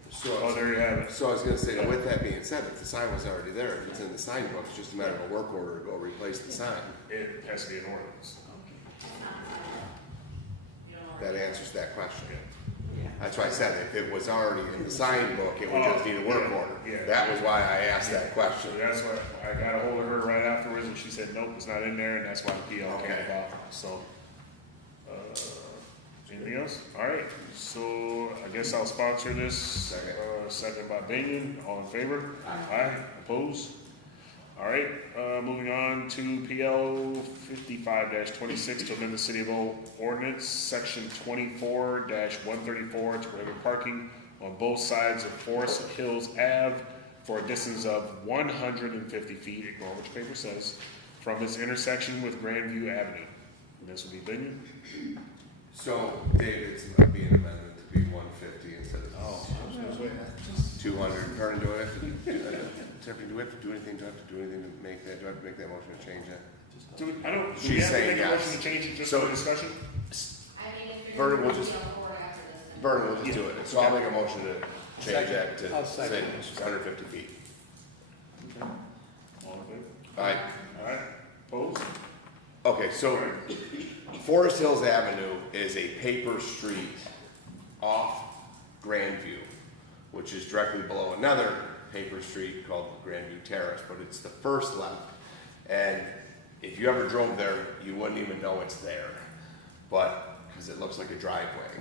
Oh, there you have it. So I was gonna say, with that being said, if the sign was already there, if it's in the sign book, it's just a matter of a work order to go replace the sign. It has to be an ordinance. That answers that question. Yeah. That's why I said if it was already in the sign book, it would just need a work Yeah, order. yeah. That was why I asked that question. So that's why I got a hold of her right afterwards, and she said, nope, it's not in there, and that's why the PL came Okay. about, so. Anything else? All right, so I guess I'll sponsor this. Second. Second by Binion, all in favor? Aye. Opposed? All right, moving on to PL 55-26 to amend the City of O ordinance, section 24-134 to prohibit parking on both sides of Forest Hills Ave for a distance of 150 feet, ignore what your paper says, from its intersection with Grandview Avenue. And this will be Binion. So, David, it's being amended to be 150 instead of 200. Vernon, do I have to do we have to do anything? Do I have to do anything to make that? Do I have to make that motion to change that? Do we have to She's saying make a yes. motion to change it just So- for discussion? I mean, if you're Vernon, gonna we'll be just- on board after this. Vernon will just do it. So I'll make a motion to change that to I'll say second. 150 feet. All in favor? Alright, All right, opposed? okay, so Forest Hills Avenue is a paper street off Grandview, which is directly below another paper street called Grandview Terrace, but it's the first left. And if you ever drove there, you wouldn't even know it's there, but, because it looks like a driveway.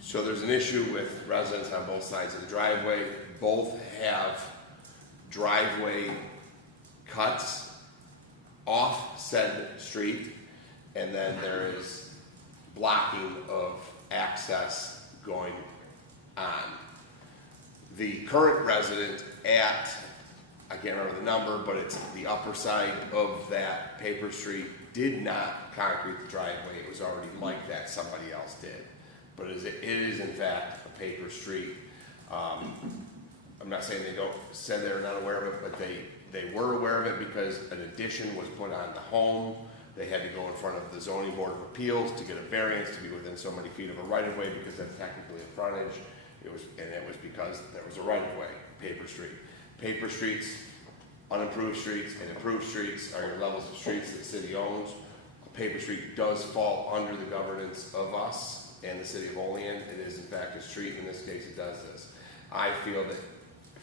So there's an issue with residents on both sides of the driveway. Both have driveway cuts off said street, and then there is blocking of access going on. The current resident at, I can't remember the number, but it's the upper side of that paper street, did not concrete the driveway. It was already like that, somebody else did. But it is in fact a paper street. I'm not saying they don't, said they're not aware of it, but they were aware of it because an addition was put on the home. They had to go in front of the zoning board of appeals to get a variance to be within so many feet of a right of way because that's technically a frontage. It was because there was a right of way, paper street. Paper streets, unimproved streets, and improved streets are your levels of streets that the city owns. A paper street does fall under the governance of us and the city of Olean. It is in fact a street. In this case, it does this. I feel that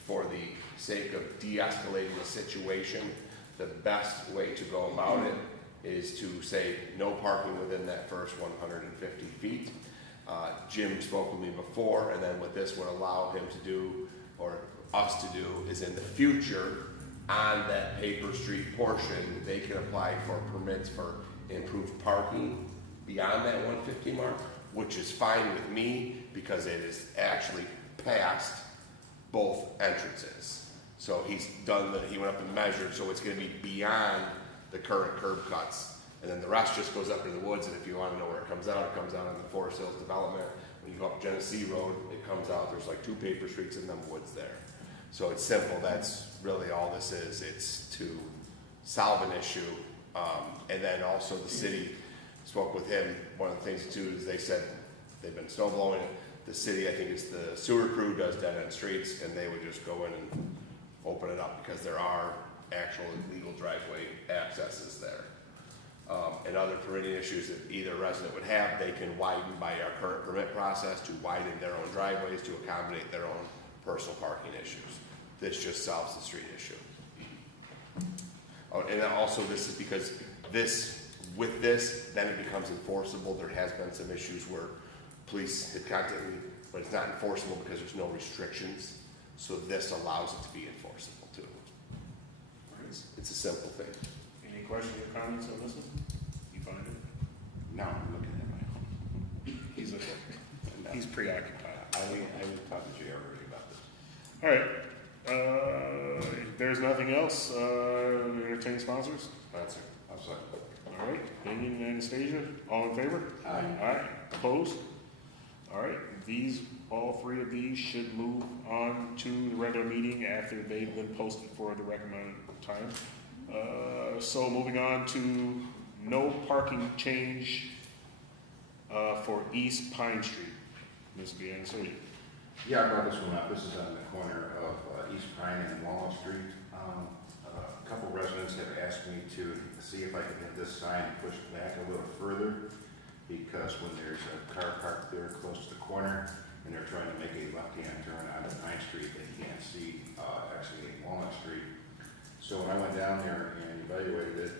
for the sake of de-escalating the situation, the best way to go about it is to say no parking within that first 150 feet. Jim spoke with me before, and then what this would allow him to do, or us to do, is in the future, on that paper street portion, they can apply for permits for improved parking beyond that 150 mark, which is fine with me because it is actually past both entrances. So he went up and measured, so it's gonna be beyond the current curb cuts. And then the rest just goes up into the woods, and if you wanna know where it comes out on the Forest Hills development. When you go up Genesee Road, it comes out, there's like 2 paper streets in them woods there. So it's simple, that's really all this is. It's to solve an issue. And then also the city spoke with him. One of the things too is they said they've been snow blowing it. The city, I think it's the sewer crew, does dead end streets, and they would just go in and open it up because there are actual legal driveway accesses there. And other permitting issues that either resident would have, they can widen by our current permit process to widen their own driveways to accommodate their own personal parking issues. This just solves the street issue. Oh, and then also this is because with this, then it becomes enforceable. There has been some issues where police had contacted me, but it's not enforceable because there's no restrictions. So this allows it to be enforceable too. It's a simple thing. Any questions or comments on this one? You find it? No, I'm looking at my home. He's preoccupied. I would talk to Jay already about this. All right, if there's nothing else, entertain sponsors? Sponsor. I'll second. All right, Binion and Anastasia, all in favor? Aye. Aye, opposed? All right, all 3 of these should move on to the regular meeting after they've been posted for the recommended time. So moving on to no parking change for East Pine Street. Ms. Anastasia. Yeah, I brought this one up. This is on the corner of East Pine and Walnut Street. A couple residents have asked me to see if I could get this sign pushed back a little further. because when there's a car parked there close to the corner, and they're trying to make a left-hand turn onto 9th Street, they can't see, actually Walnut Street. So when I went down there and evaluated it,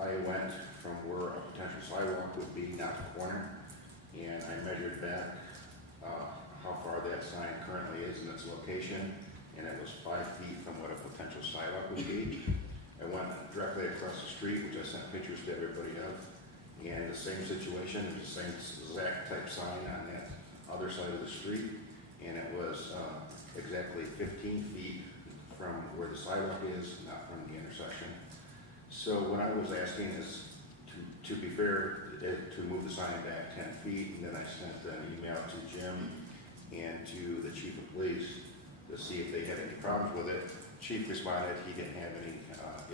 I went from where a potential sidewalk would be, not the corner, and I measured back, how far that sign currently is in its location, and it was 5 feet from what a potential sidewalk would be. I went directly across the street, which I sent pictures to everybody of, and the same situation, the same exact type sign on that other side of the street, and it was exactly 15 feet from where the sidewalk is, not from the intersection. So what I was asking is, to be fair, to move the sign back 10 feet, and then I sent an email to Jim and to the chief of police to see if they had any problems with it. Chief responded he didn't have any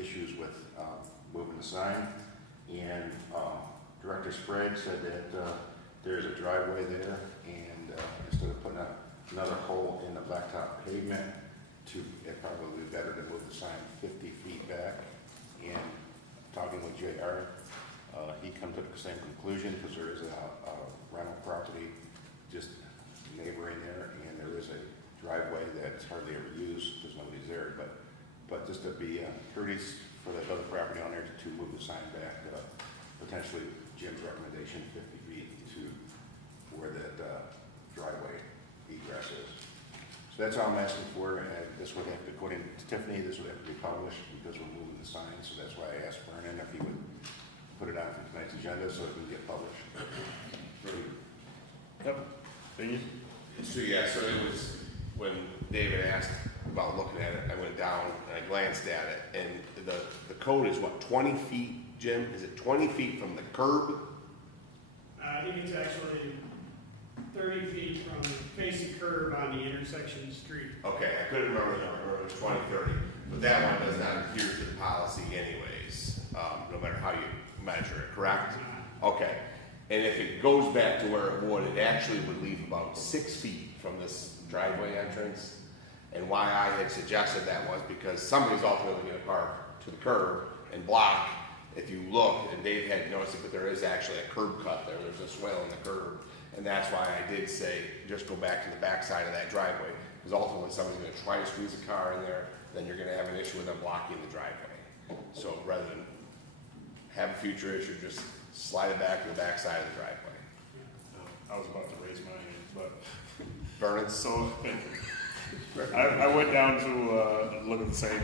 issues with moving the sign, and Director Sprague said that there's a driveway there, and instead of putting up another hole in the blacktop pavement, it probably be better to move the sign 50 feet back. And talking with JR, he comes to the same conclusion, because there is a rental property just neighboring there, and there is a driveway that's hardly ever used because nobody's there. But just to be courteous for that other property owner to move the sign back, potentially Jim's recommendation 50 feet to where that driveway egress is. So that's all I'm asking for, and this would have to, according to Tiffany, this would have to be published because we're moving the sign, so that's why I asked Vernon if he would put it on for tonight's agenda so it can get published. Yep. Opinion? So yeah, so it was, when David asked about looking at it, I went down and I glanced at it, and the code is what, 20 feet, Jim? Is it 20 feet from the curb? I think it's actually 30 feet from the facing curb on the intersection street. Okay, I couldn't remember the number, it was 20, 30, but that one does not adhere to the policy anyways, no matter how you measure it, correct? Okay, and if it goes back to where it would, it actually would leave about 6 feet from this driveway entrance. And why I had suggested that was because somebody's ultimately going to park to the curb and block. If you look, and Dave had noticed it, but there is actually a curb cut there. There's a swale in the curb. And that's why I did say, just go back to the back side of that driveway. Because ultimately somebody's going to try to squeeze a car in there, then you're going to have an issue with them blocking the driveway. So rather than have a future issue, just slide it back to the back side of the driveway. I was about to raise my hand, but Vernon? so I went down to look at the same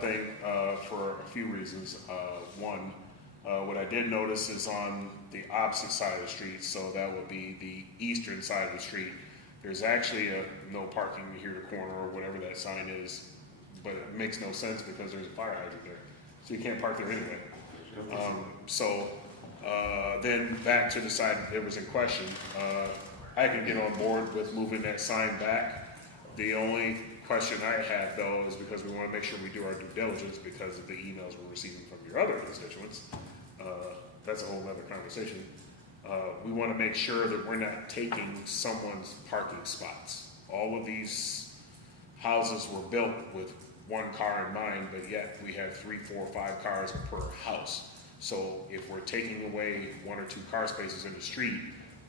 thing for a few reasons. One, what I did notice is on the opposite side of the street, so that would be the eastern side of the street, there's actually a no parking here to corner or whatever that sign is, but it makes no sense because there's a fire hydrant there, so you can't park there anyway. Then back to the side it was in question, I can get on board with moving that sign back. The only question I have though is because we want to make sure we do our due diligence because of the emails we're receiving from your other constituents. That's a whole other conversation. We want to make sure that we're not taking someone's parking spots. All of these houses were built with one car in mind, but yet we have 3, 4, 5 cars per house. So if we're taking away 1 or 2 car spaces in the street,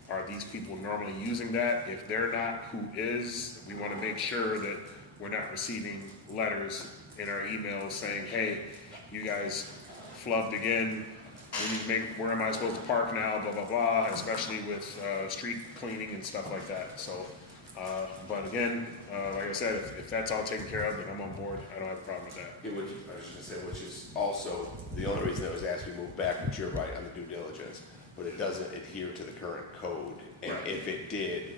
are these people normally using that? If they're not, who is? We want to make sure that we're not receiving letters in our emails saying, hey, you guys flubbed again. We need to make, where am I supposed to park now, blah, blah, blah, especially with street cleaning and stuff like that. So, but again, like I said, if that's all taken care of, then I'm on board. I don't have a problem with that. Yeah, which, I was just gonna say, which is also the only reason that was asked to move back, but you're right on the due diligence, but it doesn't adhere to the current code. And Right. if it did,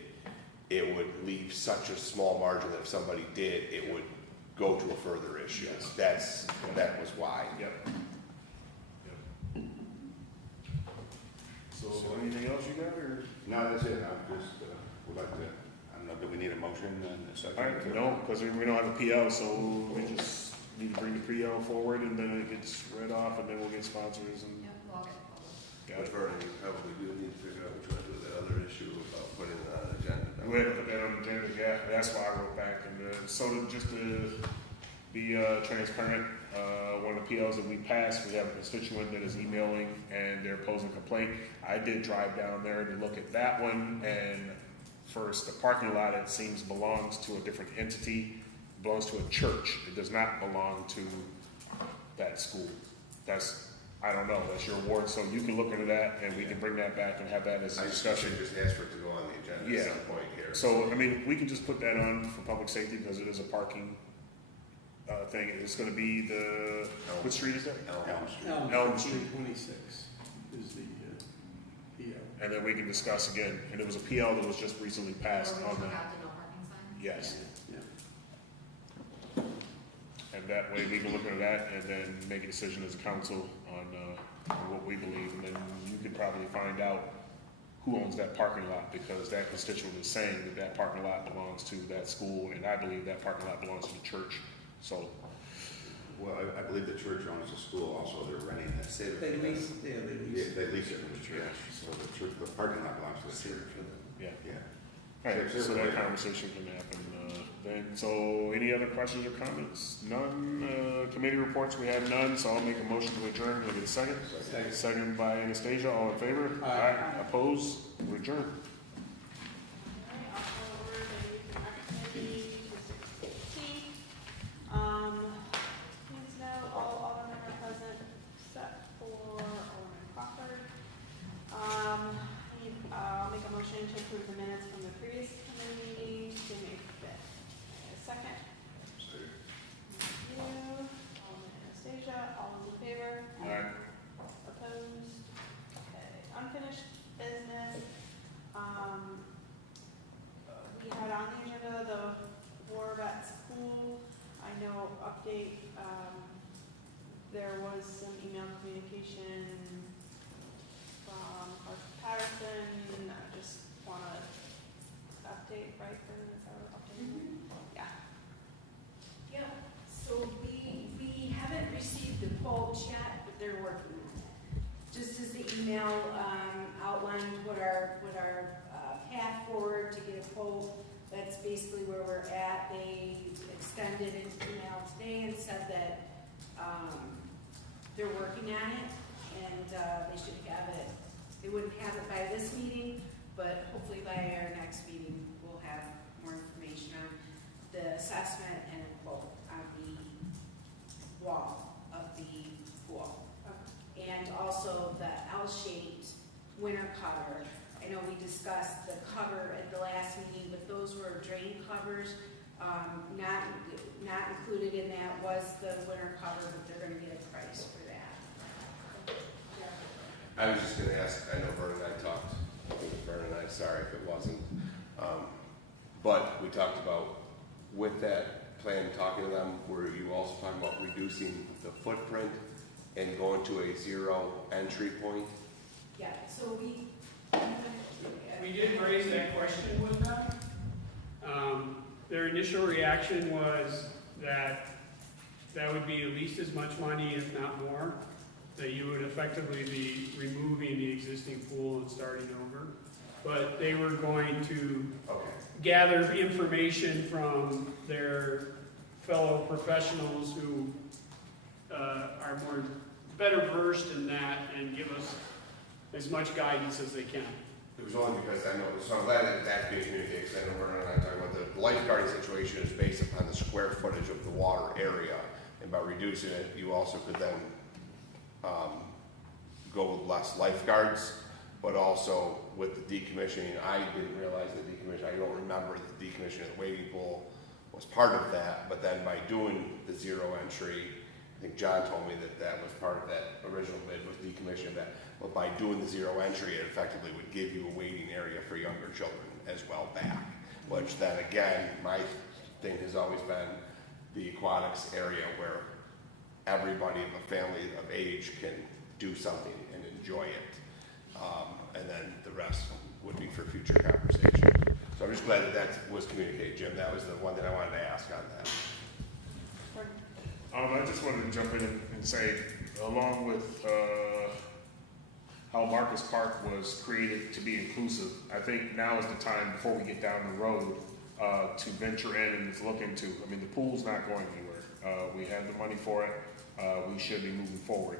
it would leave such a small margin that if somebody did, it would go to a further issue. Yes. That was why. Yep. So anything else you got, or? No, that's it. I just would like to, I don't know, do we need a motion and a second? All right, no, because we don't have a PL, so we just need to bring the PL forward, and then it gets read off, and then we'll get sponsors and. Yep, we'll get published. Got But it. Vernon, we probably do need to figure out which one to do that other issue about putting it on an agenda. We had to put that on the agenda, yeah, that's why I wrote back, and so just to be transparent. One of the PLs that we passed, we have a constituent that is emailing and they're posing a complaint. I did drive down there to look at that one, and first, the parking lot, it seems belongs to a different entity, belongs to a church. It does not belong to that school. That's, I don't know, that's your ward, so you can look into that and we can bring that back and have that as a I discussion. should just ask for it to go on the agenda Yeah. at some point here. So, I mean, we can just put that on for public safety because it is a parking thing. It's gonna be the, what street is that? Elm Street. 26 is the PO. And then we can discuss again. And it was a PL that was just recently passed Or we on took the, out the no parking sign? yes. Yeah. And that way we can look into that and then make a decision as a council on what we believe. And then you could probably find out who owns that parking lot, because that constituent is saying that that parking lot belongs to that school, and I believe that parking lot belongs to the church. So, Well, I believe the church owns the school also, they're renting that. They lease, yeah, they Yeah, lease. they lease it from the church, so the church, the parking lot belongs to the church. yeah. Yeah. All right, Sure, so sure. that conversation can happen then. So any other questions or comments? None. Committee reports, we have none, so I'll make a motion to adjourn. Can I get a second? Second by Anastasia. All in favor? Aye. Opposed? We're adjourned. Alright, I'll go over the youth and rec committee to 6:18. Please know all aldermen are present except for Alderman Crawford. I'll make a motion to approve the minutes from the previous committee meeting, to May 5th. Second. Thank you. Alderman Anastasia, all those in favor? All right. Opposed? Okay, unfinished business. We had on the agenda the war vets pool. I know update, there was some email communication from Carson Patterson. I just wanna update, right, is that what update? Yeah. Yep, so we haven't received the quotes yet, but they're working on it. Just as the email outlined what our path forward to get a quote, that's basically where we're at. They extended an email today and said that they're working on it, and they should have it. They wouldn't have it by this meeting, but hopefully by our next meeting, we'll have more information on the assessment and a quote on the wall of the pool. And also the L-shaped winter cover. I know we discussed the cover at the last meeting, but those were drain covers. Not included in that was the winter cover, but they're gonna get a price for that. I was just gonna ask, I know Vern and I talked, Vern and I, sorry if it wasn't, but we talked about, with that plan, talking to them, were you also talking about reducing the footprint and going to a zero entry point? Yeah, so We did raise that question with them. Their initial reaction was that that would be at least as much money, if not more, that you would effectively be removing the existing pool and starting over. But they were going to gather information from their fellow professionals who are better versed in that and give us as much guidance as they can. It was only because I know, so I'm glad that that's being communicated, because I know Vern and I talking about the lifeguarding situation is based upon the square footage of the water area, and by reducing it, you also could then go with less lifeguards, but also with the decommissioning, I didn't realize the decommission, I don't remember the decommissioning of the wading pool was part of that, but then by doing the zero entry, I think John told me that that was part of that original bid, was decommission that. But by doing the zero entry, it effectively would give you a waiting area for younger children as well back. Which then again, my thing has always been the aquatics area where everybody of a family of age can do something and enjoy it. And then the rest would be for future conversation. So I'm just glad that that was communicated, Jim. That was the one that I wanted to ask on that. I just wanted to jump in and say, along with how Marcus Park was created to be inclusive, I think now is the time, before we get down the road, to venture in and to look into. I mean, the pool's not going anywhere. We have the money for it. We should be moving forward.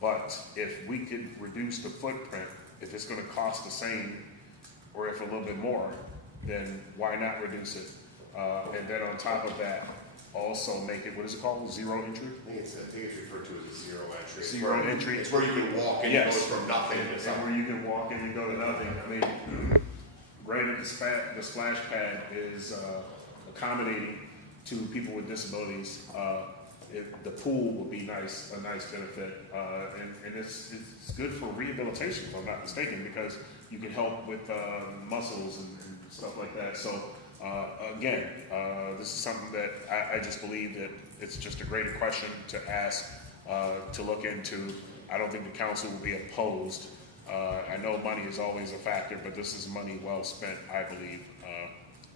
But if we could reduce the footprint, if it's gonna cost the same, or if a little bit more, then why not reduce it? And then on top of that, also make it, what is it called, zero entry? I think it's referred to as a zero entry. It's Zero where- entry. It's where you can walk in, it Yes. goes from nothing to And something. where you can walk in and go to nothing. I mean, granted, the splash pad is accommodating to people with disabilities. The pool would be nice, a nice benefit, and it's good for rehabilitation, if I'm not mistaken, because you can help with muscles and stuff like that. So again, this is something that I just believe that it's just a great question to ask, to look into. I don't think the council will be opposed. I know money is always a factor, but this is money well spent, I believe.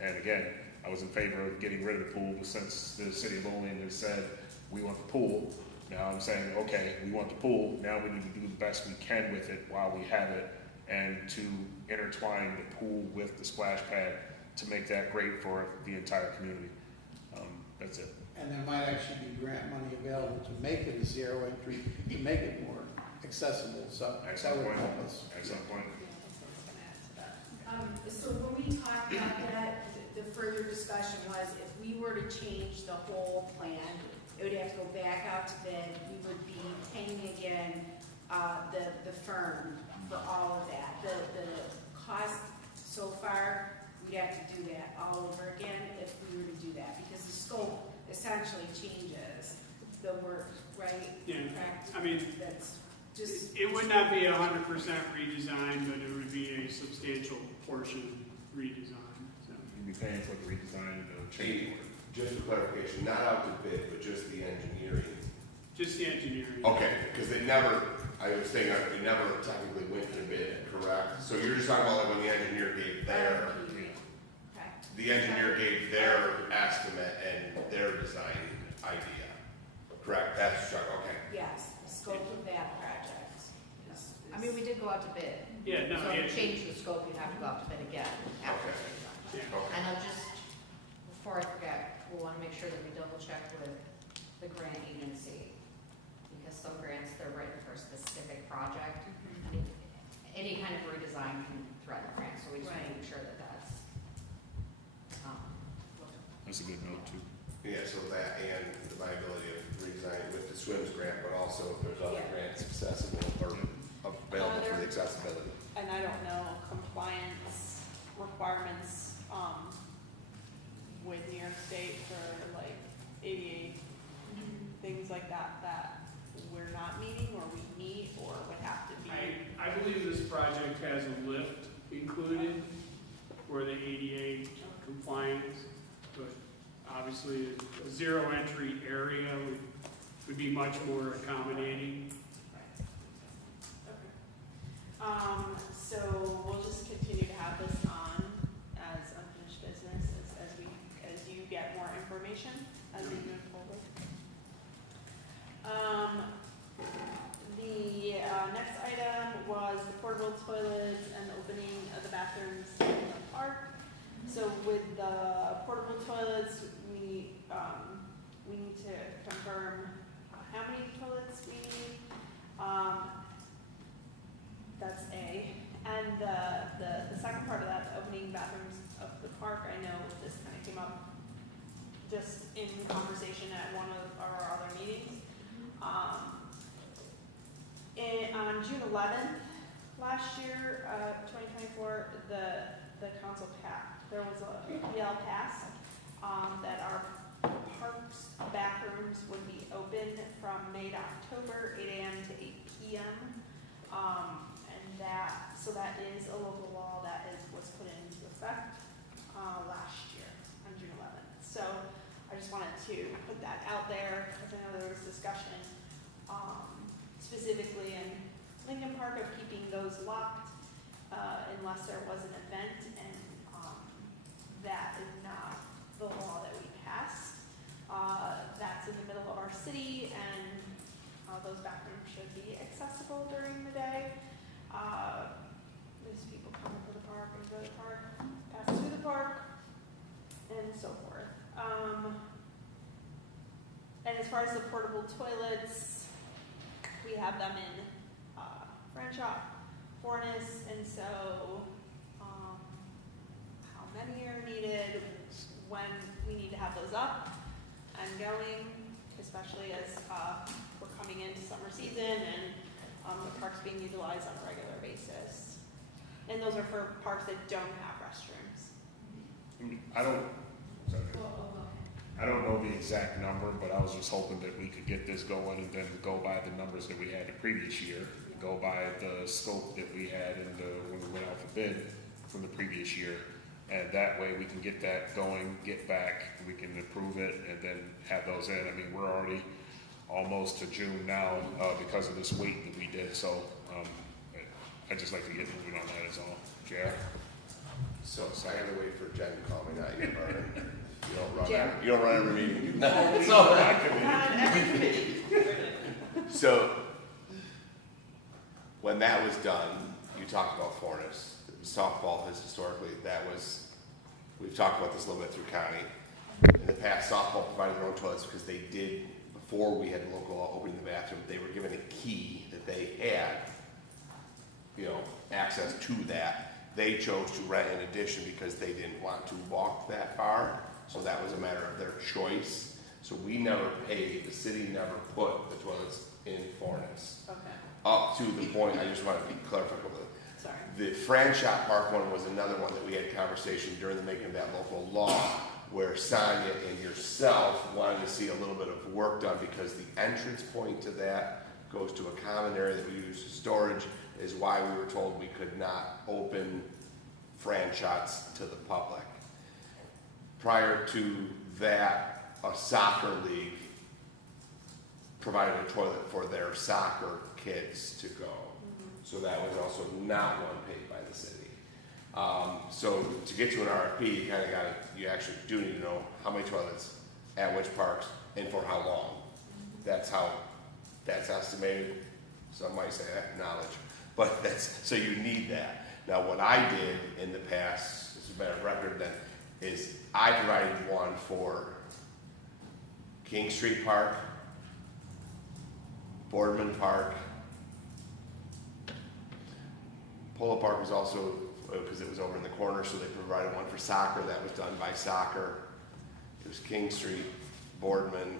And again, I was in favor of getting rid of the pool, but since the city of Olean has said we want the pool, now I'm saying, okay, we want the pool, now we need to do the best we can with it while we have it, and to intertwine the pool with the splash pad to make that great for the entire community. That's it. And there might actually be grant money available to make it a zero entry, to make it more accessible, so that Excellent would point. help us. Excellent point. So when we talked about that, the further discussion was if we were to change the whole plan, it would have to go back out to bid. We would be paying again the firm for all of that. The cost so far, we'd have to do that all over again if we were to do that, because the scope essentially changes the work, right? Yeah. Correct? I mean, That's just. it would not be 100% redesign, but it would be a substantial portion redesign, so. You'd be paying for the redesign and the change order. Just for clarification, not out to bid, but just the engineering. Just the engineering. Okay, because they never, I was saying, they never technically went to bid, correct? So you're just talking about like when the engineer gave their, Okay. the engineer gave their estimate and their design idea, correct? That's, okay. Yes, the scope of that project is. I mean, we did go out to bid. Yeah, no, So yeah. to change the scope, you'd have to go out to bid again after Okay. the design. Yeah. Okay. And I'll just, before I forget, we'll want to make sure that we double check with the grant agency, because some grants, they're written for a specific project. I mean, any kind of redesign can threaten the grant, so we just want to Right. make sure that that's, looked at. That's a good note too. Yeah, so that and the viability of redesigning with the SWIMS grant, but also if there's other Yeah. grants accessible or available for the accessibility. And I don't know compliance requirements, with New York State for like ADA, things like that, that we're not meeting or we meet or would have to be. I believe this project has a lift included for the ADA compliance, but obviously a zero entry area would be much more accommodating. So we'll just continue to have this on as unfinished business as you get more information as we move forward. The next item was the portable toilets and the opening of the bathrooms in the park. So with the portable toilets, we need to confirm how many toilets we need. That's A. And the second part of that, the opening bathrooms of the park, I know this kind of came up just in conversation at one of our other meetings. On June 11th last year, 2024, the council there was a PL passed that our parks bathrooms would be open from May to October, 8 a.m. to 8 p.m. So that is a local law that was put into effect last year on June 11th. So I just wanted to put that out there, because I know there was discussion specifically in Lincoln Park of keeping those locked unless there was an event, and that is not the law that we passed. That's in the middle of our city, and those bathrooms should be accessible during the day. These people come into the park and go to the park, pass through the park, and so forth. And as far as the portable toilets, we have them in Crenshaw, Fornes, and so how many are needed, when we need to have those up and going, especially as we're coming into summer season and the park's being utilized on a regular basis. And those are for parks that don't have restrooms. I don't know the exact number, but I was just hoping that we could get this going and then go by the numbers that we had the previous year, go by the scope that we had when we went out for bid from the previous year. And that way we can get that going, get back, we can approve it, and then have those in. I mean, we're already almost to June now because of this wait that we did. So I'd just like to get moving on that is all. JR? So I had to wait for Jen to call me, not you, Vernon. You don't run every meeting. On every committee. So, when that was done, you talked about Fornes. Softball has historically, we've talked about this a little bit through county. In the past, softball provided their own toilets because they did, before we had local law opening the bathroom, they were given a key that they had, access to that. They chose to rent an addition because they didn't want to walk that far. So that was a matter of their choice. So we never paid, the city never put the toilets in Fornes. Okay, Up to the point, I just want to be clarified. sorry. The Franchot Park one was another one that we had conversation during the making of that local law, where Sonia and yourself wanted to see a little bit of work done because the entrance point to that goes to a common area that we use as storage, is why we were told we could not open Franchots to the public. Prior to that, a soccer league provided a toilet for their soccer kids to go. So that was also not one paid by the city. So to get to an RFP, you actually do need to know how many toilets, at which parks, and for how long. That's estimated. Some might say knowledge, but so you need that. Now what I did in the past, this is a better record then, is I provided one for King Street Park, Boardman Park. Polo Park was also, because it was over in the corner, so they provided one for soccer. That was done by soccer. It was King Street, Boardman.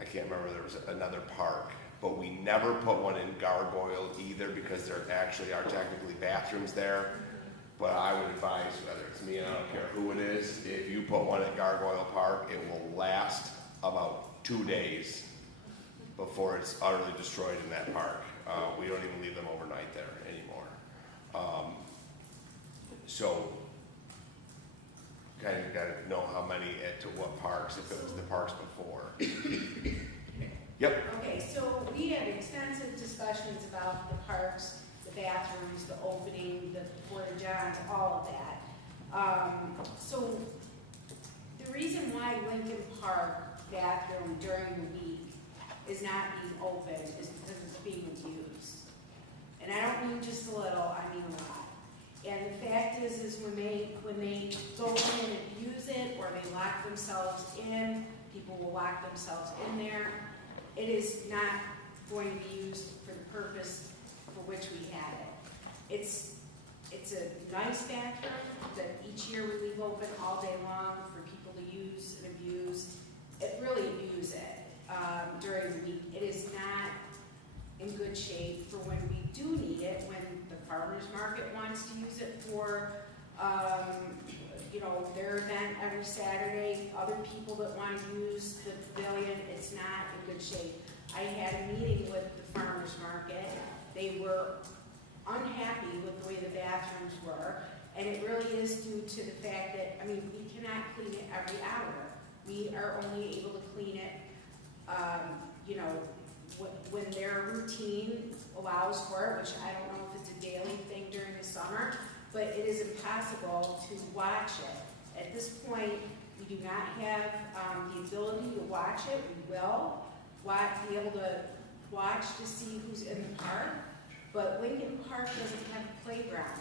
I can't remember, there was another park. But we never put one in Gargoyle either because there actually are technically bathrooms there. But I would advise, whether it's me and I don't care who it is, if you put one at Gargoyle Park, it will last about 2 days before it's utterly destroyed in that park. We don't even leave them overnight there anymore. So, kind of got to know how many to what parks, if it was the parks before. Yep. Okay, so we had extensive discussions about the parks, the bathrooms, the opening, the Porta Johns, all of that. So the reason why Lincoln Park bathroom during the week is not being open is because it's being used. And I don't mean just a little, I mean a lot. And the fact is when they go in and use it, or they lock themselves in, people will lock themselves in there. It is not going to be used for the purpose for which we had it. It's a nice bathroom that each year we leave open all day long for people to use and abuse. Really abuse it during the week. It is not in good shape for when we do need it, when the farmers market wants to use it for their event every Saturday, other people that want to use the pavilion. It's not in good shape. I had a meeting with the farmers market. They were unhappy with the way the bathrooms were, and it really is due to the fact that, we cannot clean it every hour. We are only able to clean it, when their routine allows for it, which I don't know if it's a daily thing during the summer, but it is impossible to watch it. At this point, we do not have the ability to watch it. We will be able to watch to see who's in the park, but Lincoln Park doesn't have a playground.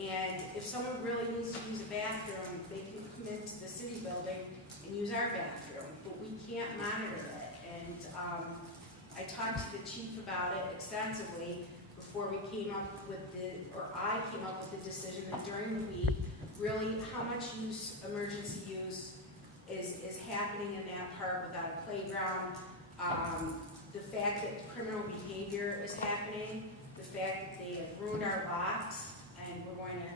And if someone really needs to use a bathroom, they can come into the city building and use our bathroom, but we can't monitor it. And I talked to the chief about it extensively before we came up with I came up with the decision that during the week, really how much emergency use is happening in that park without a playground. The fact that criminal behavior is happening, the fact that they have ruined our locks, and we're going to,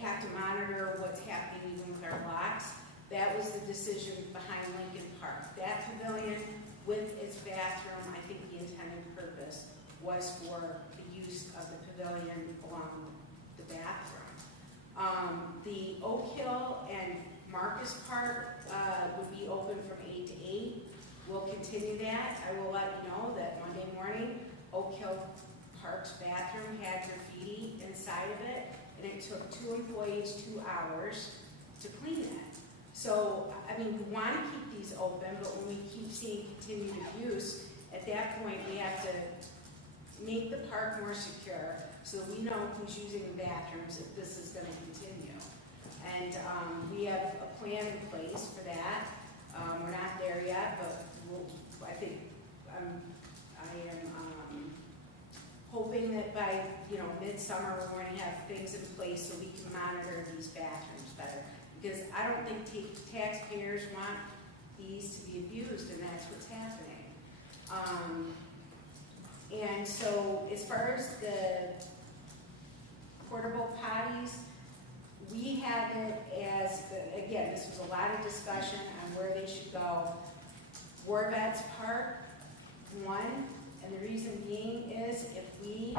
have to monitor what's happening even with our locks. That was the decision behind Lincoln Park. That pavilion with its bathroom, I think the intended purpose was for the use of the pavilion along the bathroom. The Oak Hill and Marcus Park would be open from 8 to 8. We'll continue that. I will let you know that Monday morning, Oak Hill Park's bathroom had graffiti inside of it, and it took 2 employees 2 hours to clean it. So, I mean, we want to keep these open, but when we keep seeing continued abuse, at that point, we have to make the park more secure so that we know who's using the bathrooms if this is going to continue. And we have a plan in place for that. We're not there yet, but I think I am hoping that by midsummer we're going to have things in place so we can monitor these bathrooms better. Because I don't think taxpayers want these to be abused, and that's what's happening. And so as far as the portable potties, we have it as, again, this was a lot of discussion on where they should go. War Vets Park, one, and the reason being is if we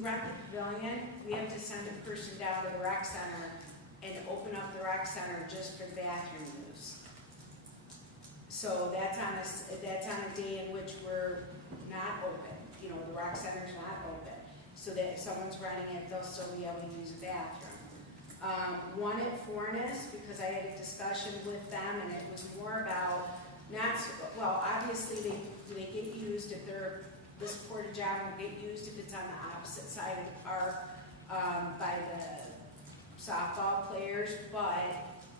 rent the pavilion, we have to send a person down to the rec center and open up the rec center just for bathroom use. So that's on a day in which we're not open. The rec center's not open. So that if someone's renting it, they'll still be able to use a bathroom. One at Forness, because I had a discussion with them, and it was more about obviously they get used if this porta john will get used if it's on the opposite side of the park by the softball players, but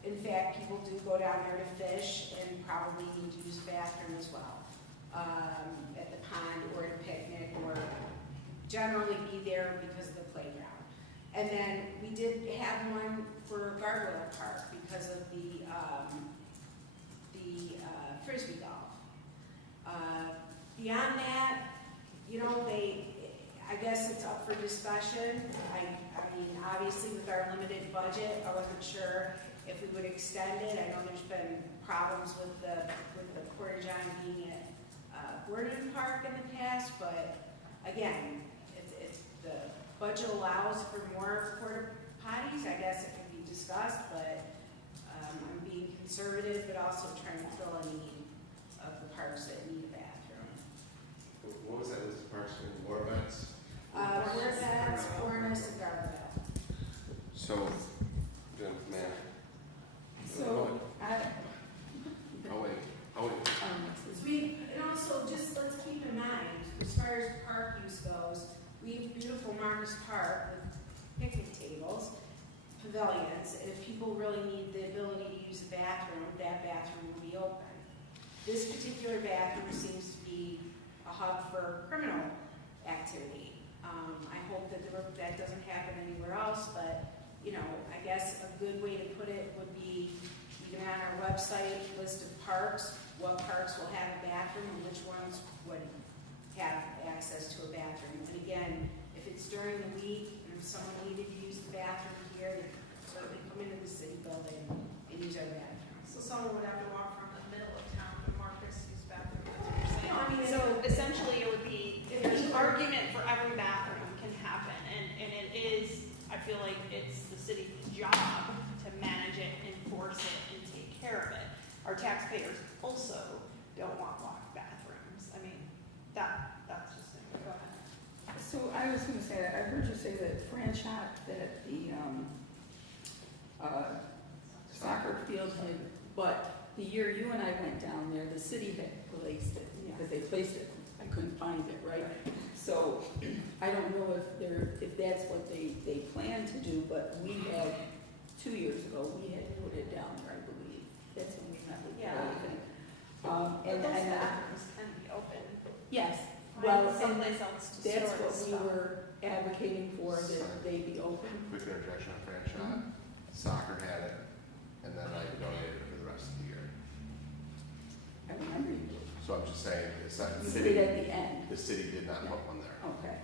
in fact, people do go down there to fish and probably need to use a bathroom as well at the pond or at a picnic or generally be there because of the playground. And then we did have one for Gargoyle Park because of the Frisbee golf. Beyond that, I guess it's up for discussion. I mean, obviously with our limited budget, I wasn't sure if we would extend it. I know there's been problems with the porta john being at Gordon Park in the past, but again, if the budget allows for more porta potties, I guess it can be discussed, but I'm being conservative, but also trying to fill a need of the parks that need a bathroom. What was that list of parks in War Vets? War Vets, Forness, and Gargoyle. So, man. So, I'll wait. And also, just let's keep in mind, as far as park use goes, we have beautiful Marcus Park with picnic tables, pavilions, and if people really need the ability to use a bathroom, that bathroom will be open. This particular bathroom seems to be a hub for criminal activity. I hope that that doesn't happen anywhere else, but I guess a good way to put it would be even on our website, list of parks, what parks will have a bathroom and which ones would have access to a bathroom. And again, if it's during the week and if someone needed to use the bathroom here, they could certainly come into the city building and use our bathroom. So someone would have to walk from the middle of town to Marcus use bathroom, that's what you're saying? No, I mean, So essentially it would be, If there's you- an argument for every bathroom can happen, and it is, I feel like it's the city's job to manage it, enforce it, and take care of it. Our taxpayers also don't want locked bathrooms. I mean, that's just it. Go ahead. So I was going to say, I heard you say that Fran shot that the soccer field had, but the year you and I went down there, the city had placed it, because they placed it couldn't find it, right? So I don't know if that's what they plan to do, but we had, 2 years ago, we had put it down there, I believe. That's when we met with Yeah. Olean. But And those I know, bathrooms can be open. yes, Well, well, and someplace else to that's store what we stuff. were advocating for, that they be open. Quick interjection on Fran Shot. Soccer had it, and then I donated it for the rest of the year. I remember you did. So I'm just saying, it's not the You city, did at the end. the city did not put one there. Okay.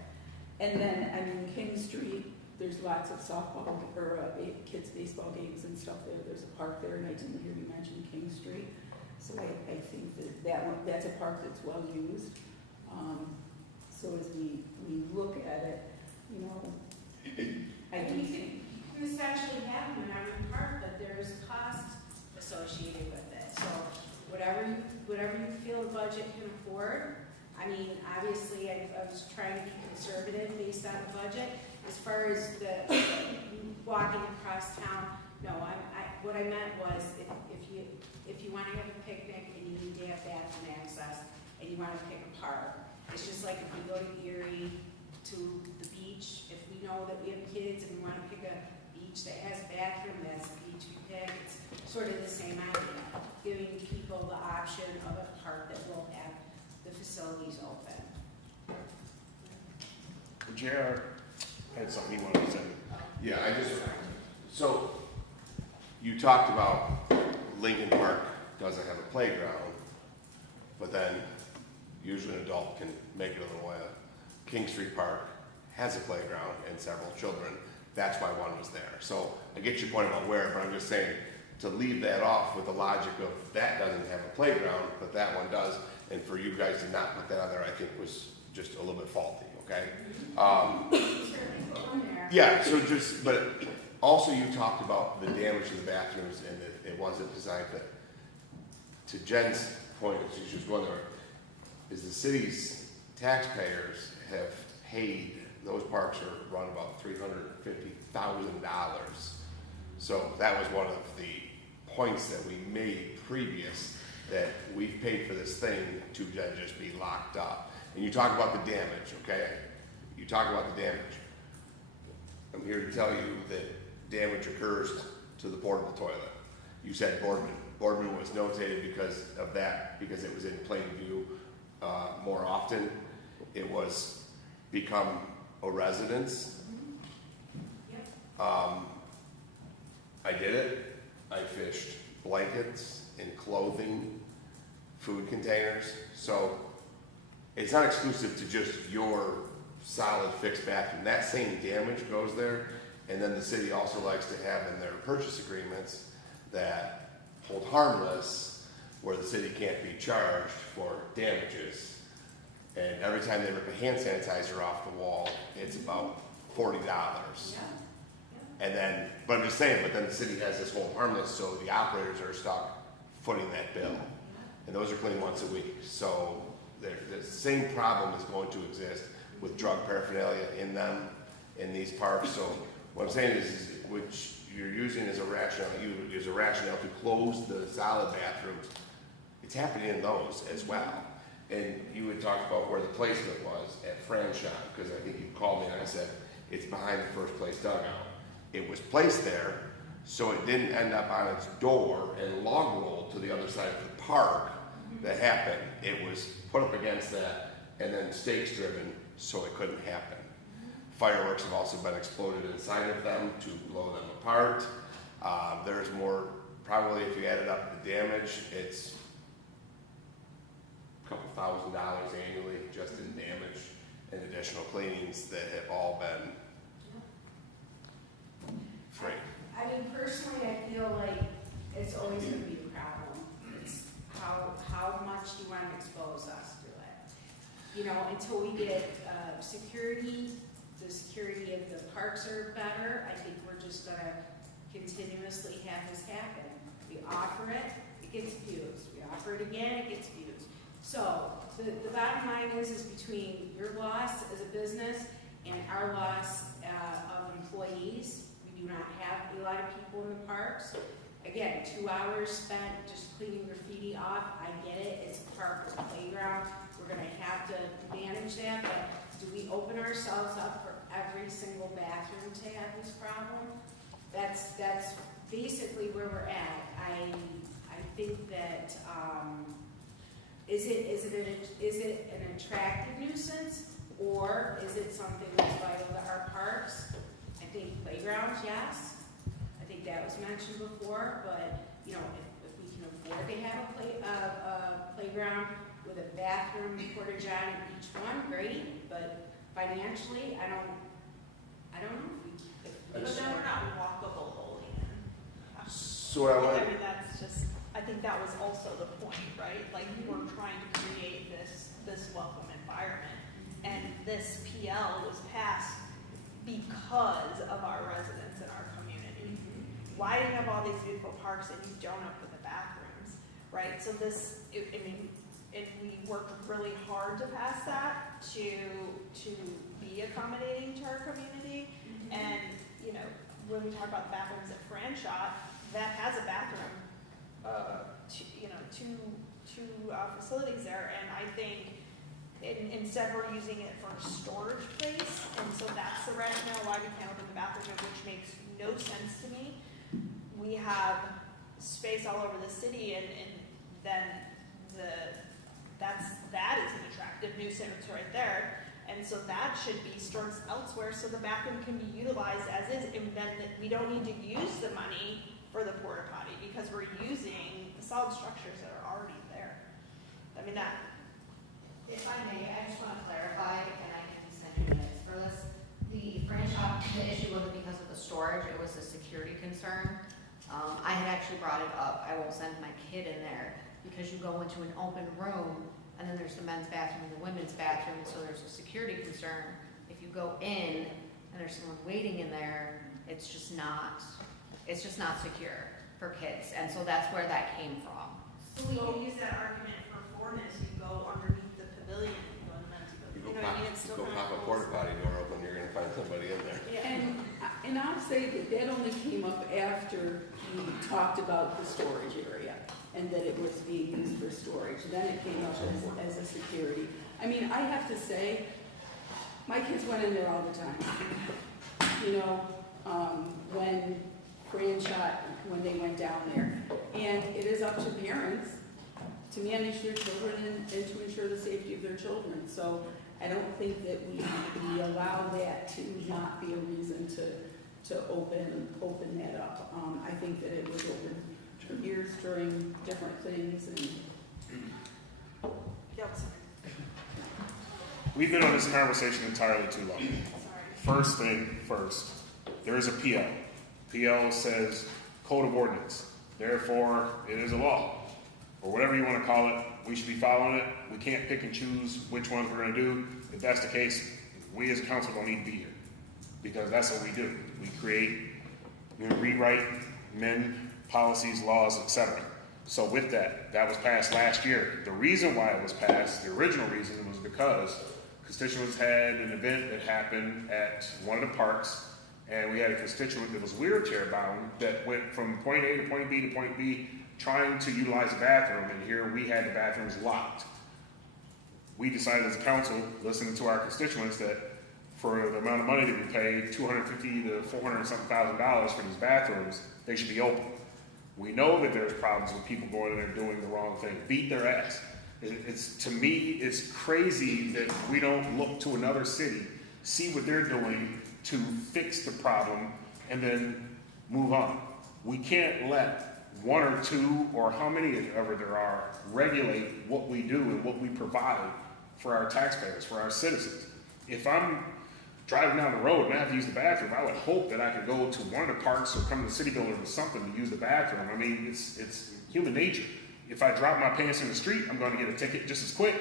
And then, I mean, King Street, there's lots of softball or kids' baseball games and stuff there. There's a park there, and I didn't hear you mention King Street. So I think that one, that's a park that's well used. So as we look at it, you know, I do And you think, can essentially have them in every park, but there's cost associated with it. So whatever you feel the budget can afford. I mean, obviously, I was trying to be conservative based on the budget. As far as the walking across town, no, what I meant was if you want to have a picnic and you need to have bathroom access and you want to pick a park, it's just like if we go to Erie to the beach, if we know that we have kids and we want to pick a beach that has a bathroom, that's the beach we pick. It's sort of the same idea, giving people the option of a park that will have the facilities open. JR had something he wanted to say. Yeah, so you talked about Lincoln Park doesn't have a playground, but then usually an adult can make it a little way. King Street Park has a playground and several children. That's why one was there. So I get your point about where, but I'm just saying to leave that off with the logic of that doesn't have a playground, but that one does. And for you guys to not put that on there, I think was just a little bit faulty, okay? Yeah, so just, but also you talked about the damage to the bathrooms and that it wasn't designed to Jen's point, as she was going there, is the city's taxpayers have paid, those parks are run about $350,000. So that was one of the points that we made previous, that we've paid for this thing to then just be locked up. And you talk about the damage, okay? You talk about the damage. I'm here to tell you that damage occurs to the portable toilet. You said Boardman. Boardman was notated because of that, because it was in plain view more often. It was become a residence. I did it. I fished blankets and clothing, food containers. So it's not exclusive to just your solid fixed bathroom. That same damage goes there. And then the city also likes to have in their purchase agreements that hold harmless, where the city can't be charged for damages. And every time they rip a hand sanitizer off the wall, it's about $40. And then, but I'm just saying, but then the city has this whole harmless, so the operators are stuck footing that bill. And those are cleaned once a week. So the same problem is going to exist with drug paraphernalia in them, in these parks. So what I'm saying is which you're using as a rationale, to close the solid bathrooms. It's happening in those as well. And you had talked about where the placement was at Franchon, because I think you called me and I said, it's behind the first place dugout. It was placed there, so it didn't end up on its door and log rolled to the other side of the park. That happened. It was put up against that and then stakes driven, so it couldn't happen. Fireworks have also been exploded inside of them to blow them apart. There's more, probably if you added up the damage, it's a couple $1,000 annually just in damage and additional cleanings that have all been free. I mean, personally, I feel like it's always going to be a problem. It's how much do you want to expose us to it? You know, until we get security, the security of the parks are better, I think we're just going to continuously have this happen. We offer it, it gets views. We offer it again, it gets views. So the bottom line is between your loss as a business and our loss of employees. We do not have a lot of people in the parks. Again, 2 hours spent just cleaning graffiti off. I get it. It's a park with a playground. we're gonna have to manage that, but do we open ourselves up for every single bathroom to have this problem? That's basically where we're at. I think that, is it an attractive nuisance, or is it something that's vital to our parks? I think playgrounds, yes. I think that was mentioned before, but, you know, if we can afford to have a playground with a bathroom porta john in each one, great, but financially, I don't know if we, But then we're not walkable, Olean. So what I I want, mean, that's just, I think that was also the point, right? Like, we're trying to create this welcome environment. And this PL was passed because of our residents in our community. Why do you have all these beautiful parks and you don't have the bathrooms, right? So this, I mean, and we worked really hard to pass that to be accommodating to our community. And, you know, when we talk about the bathrooms at Franshot, that has a bathroom, two facilities there, and I think instead we're using it for a storage place, and so that's the rationale why we can't open the bathroom, which makes no sense to me. We have space all over the city, and then that is an attractive nuisance right there. And so that should be stored elsewhere so the bathroom can be utilized as is, and then we don't need to use the money for the porta potty because we're using the solid structures that are already there. I mean, that, If I may, I just want to clarify, and I can send you minutes for this. The franchise, the issue wasn't because of the storage, it was a security concern. I had actually brought it up, I won't send my kid in there, because you go into an open room, and then there's the men's bathroom and the women's bathroom, so there's a security concern. If you go in, and there's someone waiting in there, it's just not secure for kids, and so that's where that came from. so we can use that argument for Forness, you go underneath the pavilion, you go in the men's you pavilion. go You know what I pop, mean? It's you still go kind pop of a porta potty door open, you're gonna find somebody in there. Yeah. And I'll say that only came up after he talked about the storage area and that it was being used for storage. Then it came up as a security. I mean, I have to say, my kids went in there all the time. You know, when when they went down there. And it is up to parents to manage their children and to ensure the safety of their children. So I don't think that we allow that to not be a reason to open that up. I think that it was open for years during different things and Yep, sorry. We've been on this conversation entirely too long. Sorry. First thing first, there is a PL. PL says Code of Ordinance. Therefore, it is a law, or whatever you want to call it. We should be following it. We can't pick and choose which ones we're going to do. If that's the case, we as a council don't need to be here, because that's what we do. We create, rewrite, amend policies, laws, etc. So with that was passed last year. The reason why it was passed, the original reason, was because constituents had an event that happened at one of the parks, and we had a constituent that was wheelchair bound that went from point A to point B to point B trying to utilize the bathroom, and here we had the bathrooms locked. We decided as a council, listening to our constituents, that for the amount of money that we pay, $250,000 to $400,000 for these bathrooms, they should be open. We know that there's problems with people going in there doing the wrong thing, beat their ass. To me, it's crazy that we don't look to another city, see what they're doing to fix the problem, and then move on. We can't let one or two, or how many ever there are, regulate what we do and what we provide for our taxpayers, for our citizens. If I'm driving down the road and I have to use the bathroom, I would hope that I could go to one of the parks or come to the city building or something to use the bathroom. I mean, it's human nature. If I drop my pants in the street, I'm going to get a ticket just as quick.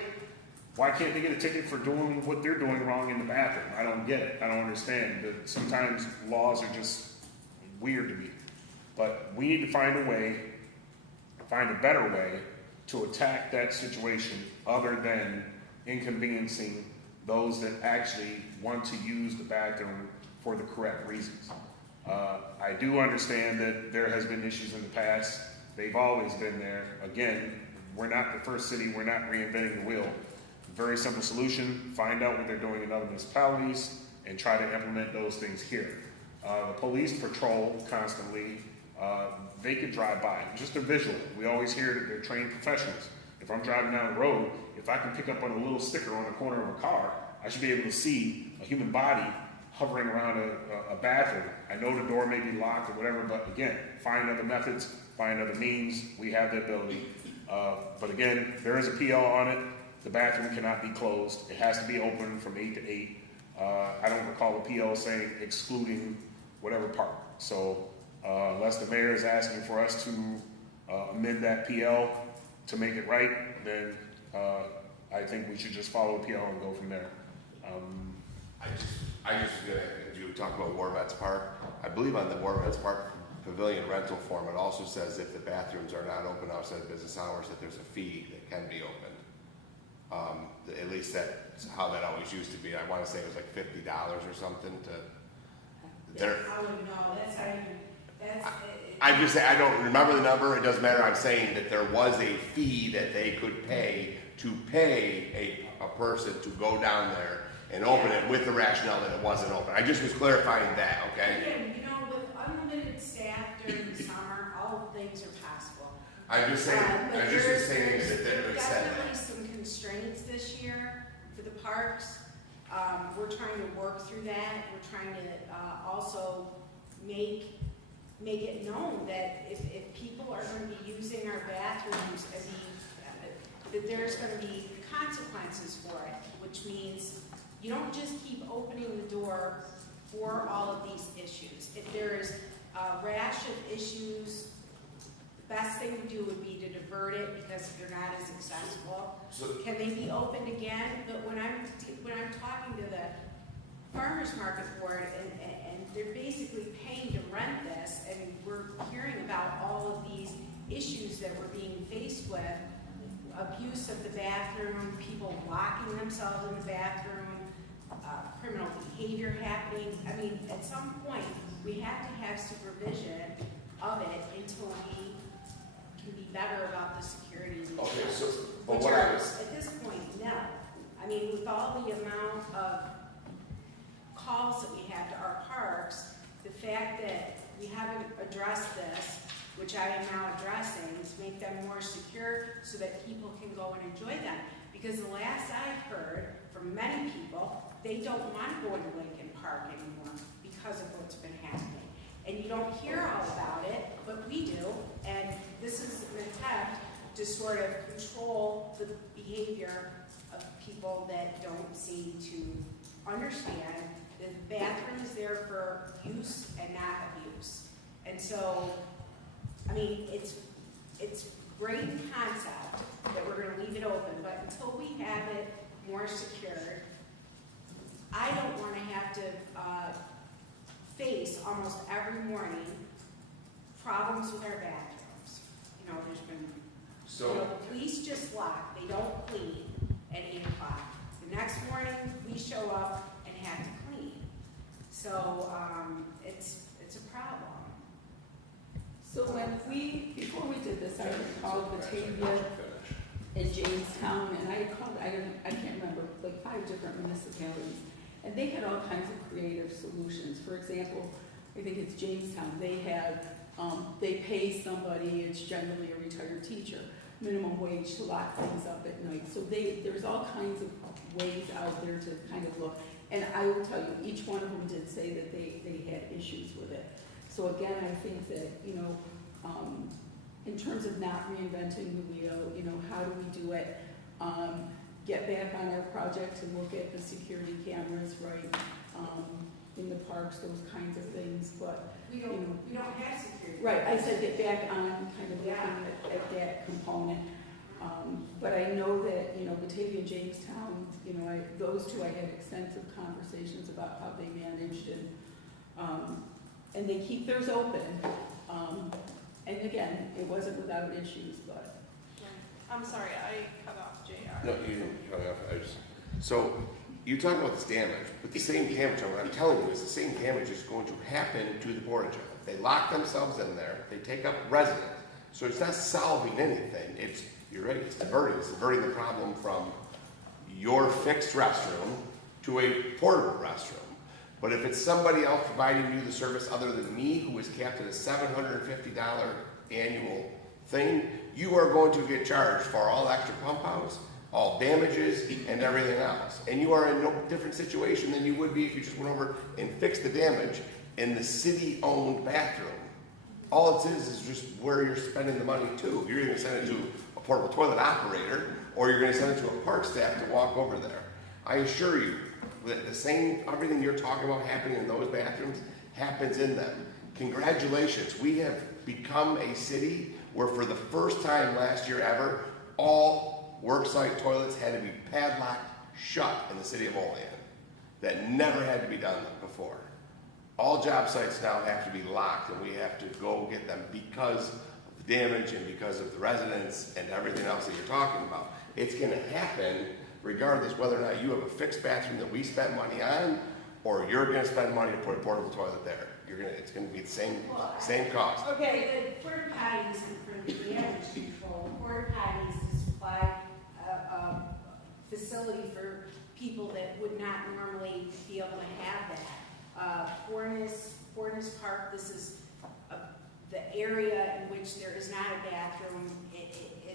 Why can't they get a ticket for doing what they're doing wrong in the bathroom? I don't get it. I don't understand. But sometimes laws are just weird to me. But we need to find a better way to attack that situation other than inconveniencing those that actually want to use the bathroom for the correct reasons. I do understand that there has been issues in the past. They've always been there. Again, we're not the first city. We're not reinventing the wheel. very simple solution, find out what they're doing in other municipalities and try to implement those things here. The police patrol constantly, they could drive by, just a visual. We always hear that they're trained professionals. If I'm driving down the road, if I can pick up on a little sticker on the corner of a car, I should be able to see a human body hovering around a bathroom. I know the door may be locked or whatever, but again, find other methods, find other means. We have the ability. But again, there is a PL on it. The bathroom cannot be closed. It has to be open from 8 to 8. I don't recall the PL saying excluding whatever part. So unless the mayor is asking for us to amend that PL to make it right, then I think we should just follow the PL and go from there. I just you talk about War Vets Park. I believe on the War Vets Park pavilion rental form, it also says if the bathrooms are not open outside business hours, that there's a fee that can be opened. At least that's how that always used to be. I want to say it was like $50 or something to. There. I wouldn't know, that's how you, that's. I'm just saying, I don't remember the number. It doesn't matter. I'm saying that there was a fee that they could pay to pay a person to go down there and open it with the rationale that it wasn't open. I just was clarifying that, okay? Again, you know, with unlimited staff during the summer, all things are possible. I'm just saying, But I just was saying there's that it was said definitely that. some constraints this year for the parks. We're trying to work through that. We're trying to also make it known that if people are going to be using our bathrooms, that there's going to be consequences for it, which means you don't just keep opening the door for all of these issues. If there's a rash of issues, the best thing to do would be to divert it because they're not as accessible. Can they be opened again? But when I'm talking to the farmers market board and they're basically paying to rent this, and we're hearing about all of these issues that we're being faced with, abuse of the bathroom, people locking themselves in the bathroom, criminal behavior happening. I mean, at some point, we have to have supervision of it until we can be better about the security of these Okay, shelters. so, but Which what are, I was, at this point, no. I mean, with all the amount of calls that we have to our parks, the fact that we haven't addressed this, which I am now addressing, is make them more secure so that people can go and enjoy them. Because the last I've heard from many people, they don't want to go into Lincoln Park anymore because of what's been happening. And you don't hear all about it, but we do. And this is an attempt to sort of control the behavior of people that don't seem to understand that the bathroom is there for use and not abuse. And so, I mean, it's great concept that we're going to leave it open, but until we have it more secured, I don't want to have to face almost every morning problems with our bathrooms. You know, there's been, the police just lock, they don't clean at 8 o'clock. The next morning, we show up and have to clean. So it's a problem. So before we did this, I called Batavia and Jamestown, and I can't remember, like 5 different municipalities. And they had all kinds of creative solutions. For example, I think it's Jamestown, they pay somebody, it's generally a retired teacher, minimum wage to lock things up at night. So there's all kinds of ways out there to kind of look. And I will tell you, each one of them did say that they had issues with it. So again, I think that, in terms of not reinventing the wheel, how do we do it? Get back on our project to look at the security cameras, right, in the parks, those kinds of things, but, We don't have security. Right, I said get back on kind of looking at that component. But I know that, Batavia and Jamestown, those two I had extensive conversations about how they managed and they keep theirs open. And again, it wasn't without issues, but. I'm sorry, I cut off JR. no, you hung up. So, you talk about this damage, but the same damage, what I'm telling you is the same damage is going to happen to the Portage. They lock themselves in there, they take up residence. So it's not solving anything. You're right, it's diverting the problem from your fixed restroom to a portable restroom. But if it's somebody else providing you the service other than me, who is capped at a $750 annual thing, you are going to get charged for all extra pump outs, all damages, and everything else. And you are in no different situation than you would be if you just went over and fixed the damage in the city-owned bathroom. All it is just where you're spending the money to. You're either gonna send it to a portable toilet operator, or you're gonna send it to a park staff to walk over there. I assure you that the same, everything you're talking about happening in those bathrooms happens in them. Congratulations, we have become a city where for the first time last year ever, all worksite toilets had to be padlocked shut in the city of Olean. That never had to be done before. All job sites now have to be locked, and we have to go get them because of the damage and because of the residents and everything else that you're talking about. It's gonna happen regardless whether or not you have a fixed bathroom that we spent money on, or you're gonna spend money to put a portable toilet there. It's gonna be the same cost. Okay, the porta potties for the damage control, porta potties to supply a facility for people that would not normally be able to have that. Fornes Park, this is the area in which there is not a bathroom,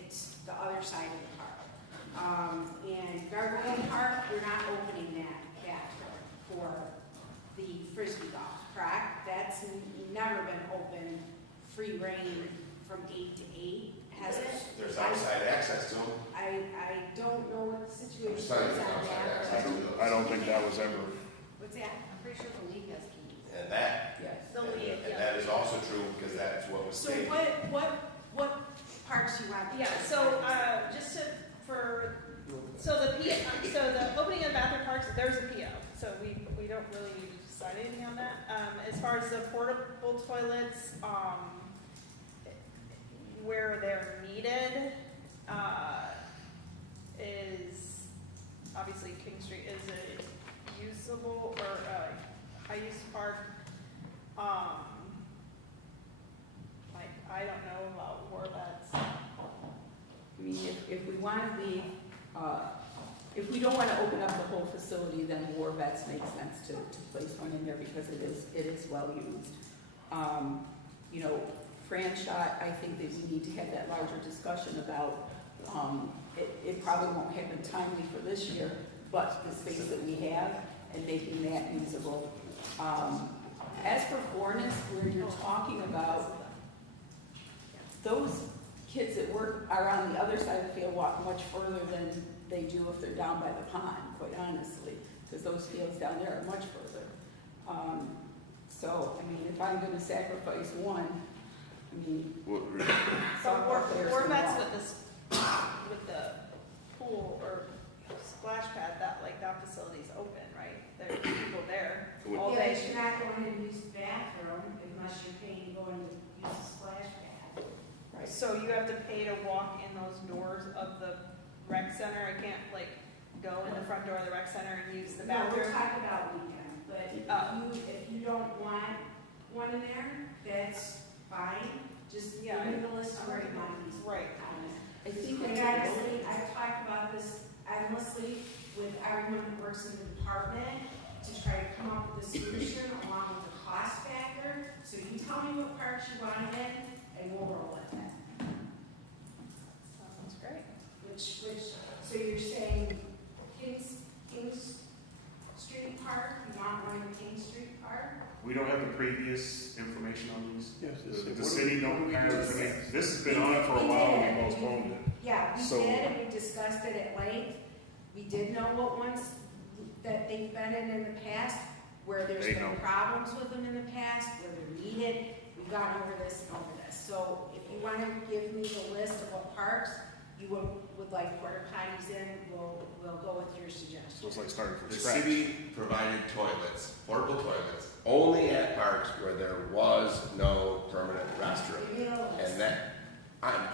it's the other side of the park. And Gargoyle Park, we're not opening that bathroom for the frisbee golf, correct? That's never been open, free reign from 8 to 8, has it? There's outside access to them. I don't know what the situation is There's on outside that. access. I don't think that was ever, What's that? I'm pretty sure the league has keys. And that, Yes. The lead, and that is also true because that's what was So stated. what parts do you want? Yeah, so, just to, so the opening of the bathroom parks, there's a PO, so we don't really need to decide anything on that. As far as the portable toilets, where they're needed, is, obviously King Street is a usable, or high-use park. Like, I don't know about Warbett's. I mean, if we want to be, if we don't want to open up the whole facility, then War Vets makes sense to place one in there because it is well used. You know, Franchot, I think that we need to have that larger discussion about, it probably won't happen timely for this year, but the space that we have and making that usable. As for Fornes, where you're talking about those kids that are on the other side of the field walk much further than they do if they're down by the pond, quite honestly, because those fields down there are much further. So, I mean, if I'm gonna sacrifice one, I mean, So players can Warbett's walk. with the pool or splash pad, that facility's open, right? There's people there all Yeah, day. but you're not going to use the bathroom unless you're paying to go and use the splash pad. right. So you have to pay to walk in those doors of the rec center? I can't go in the front door of the rec center and use the No, we're bathroom? talking about weekend, but if you don't want one in there, that's fine. Just give Yeah, me the list of where you want these. Right. I think And it's honestly, I've talked about this endlessly with everyone who works in the department to try to come up with a solution along with the cost factor. So you tell me what parts you want in, and we'll roll with it. Sounds great. So you're saying Kings Street Park, you want one in King Street Park? we don't have the previous information on these. Yes, The city don't have, I mean, this has been on for a while and we postponed it. Yeah, we So- did, and we discussed it at length. We did know what ones that they've been in the past, where there's They been know. problems with them in the past, where they're needed. We've gone over this and over this. So if you want to give me the list of what parks you would like porta potties in, we'll go with your suggestion. So it's like starting from The scratch. city provided toilets, portable toilets, only at parks where there was no permanent restroom. Give me the list. And that, I'm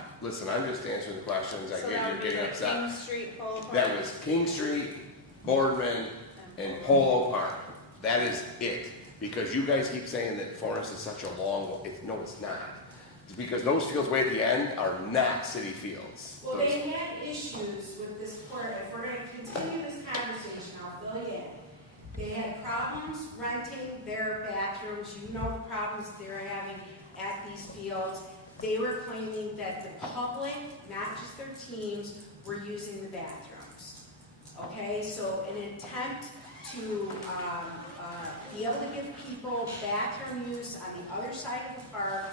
just answering the questions, I So get that you're would be getting like upset. King Street, Polo Park. That was King Street, Boardman, and Polo Park. That is it. Because you guys keep saying that Forest is such a long, no, it's not. Because those fields way at the end are not city fields. Well, Those- they had issues with this court, if we're gonna continue this conversation, I'll fill you in. They had problems renting their bathrooms, you know the problems they're having at these fields. They were claiming that the public, not just their teams, were using the bathrooms. Okay, so in an attempt to, be able to give people bathroom use on the other side of the park,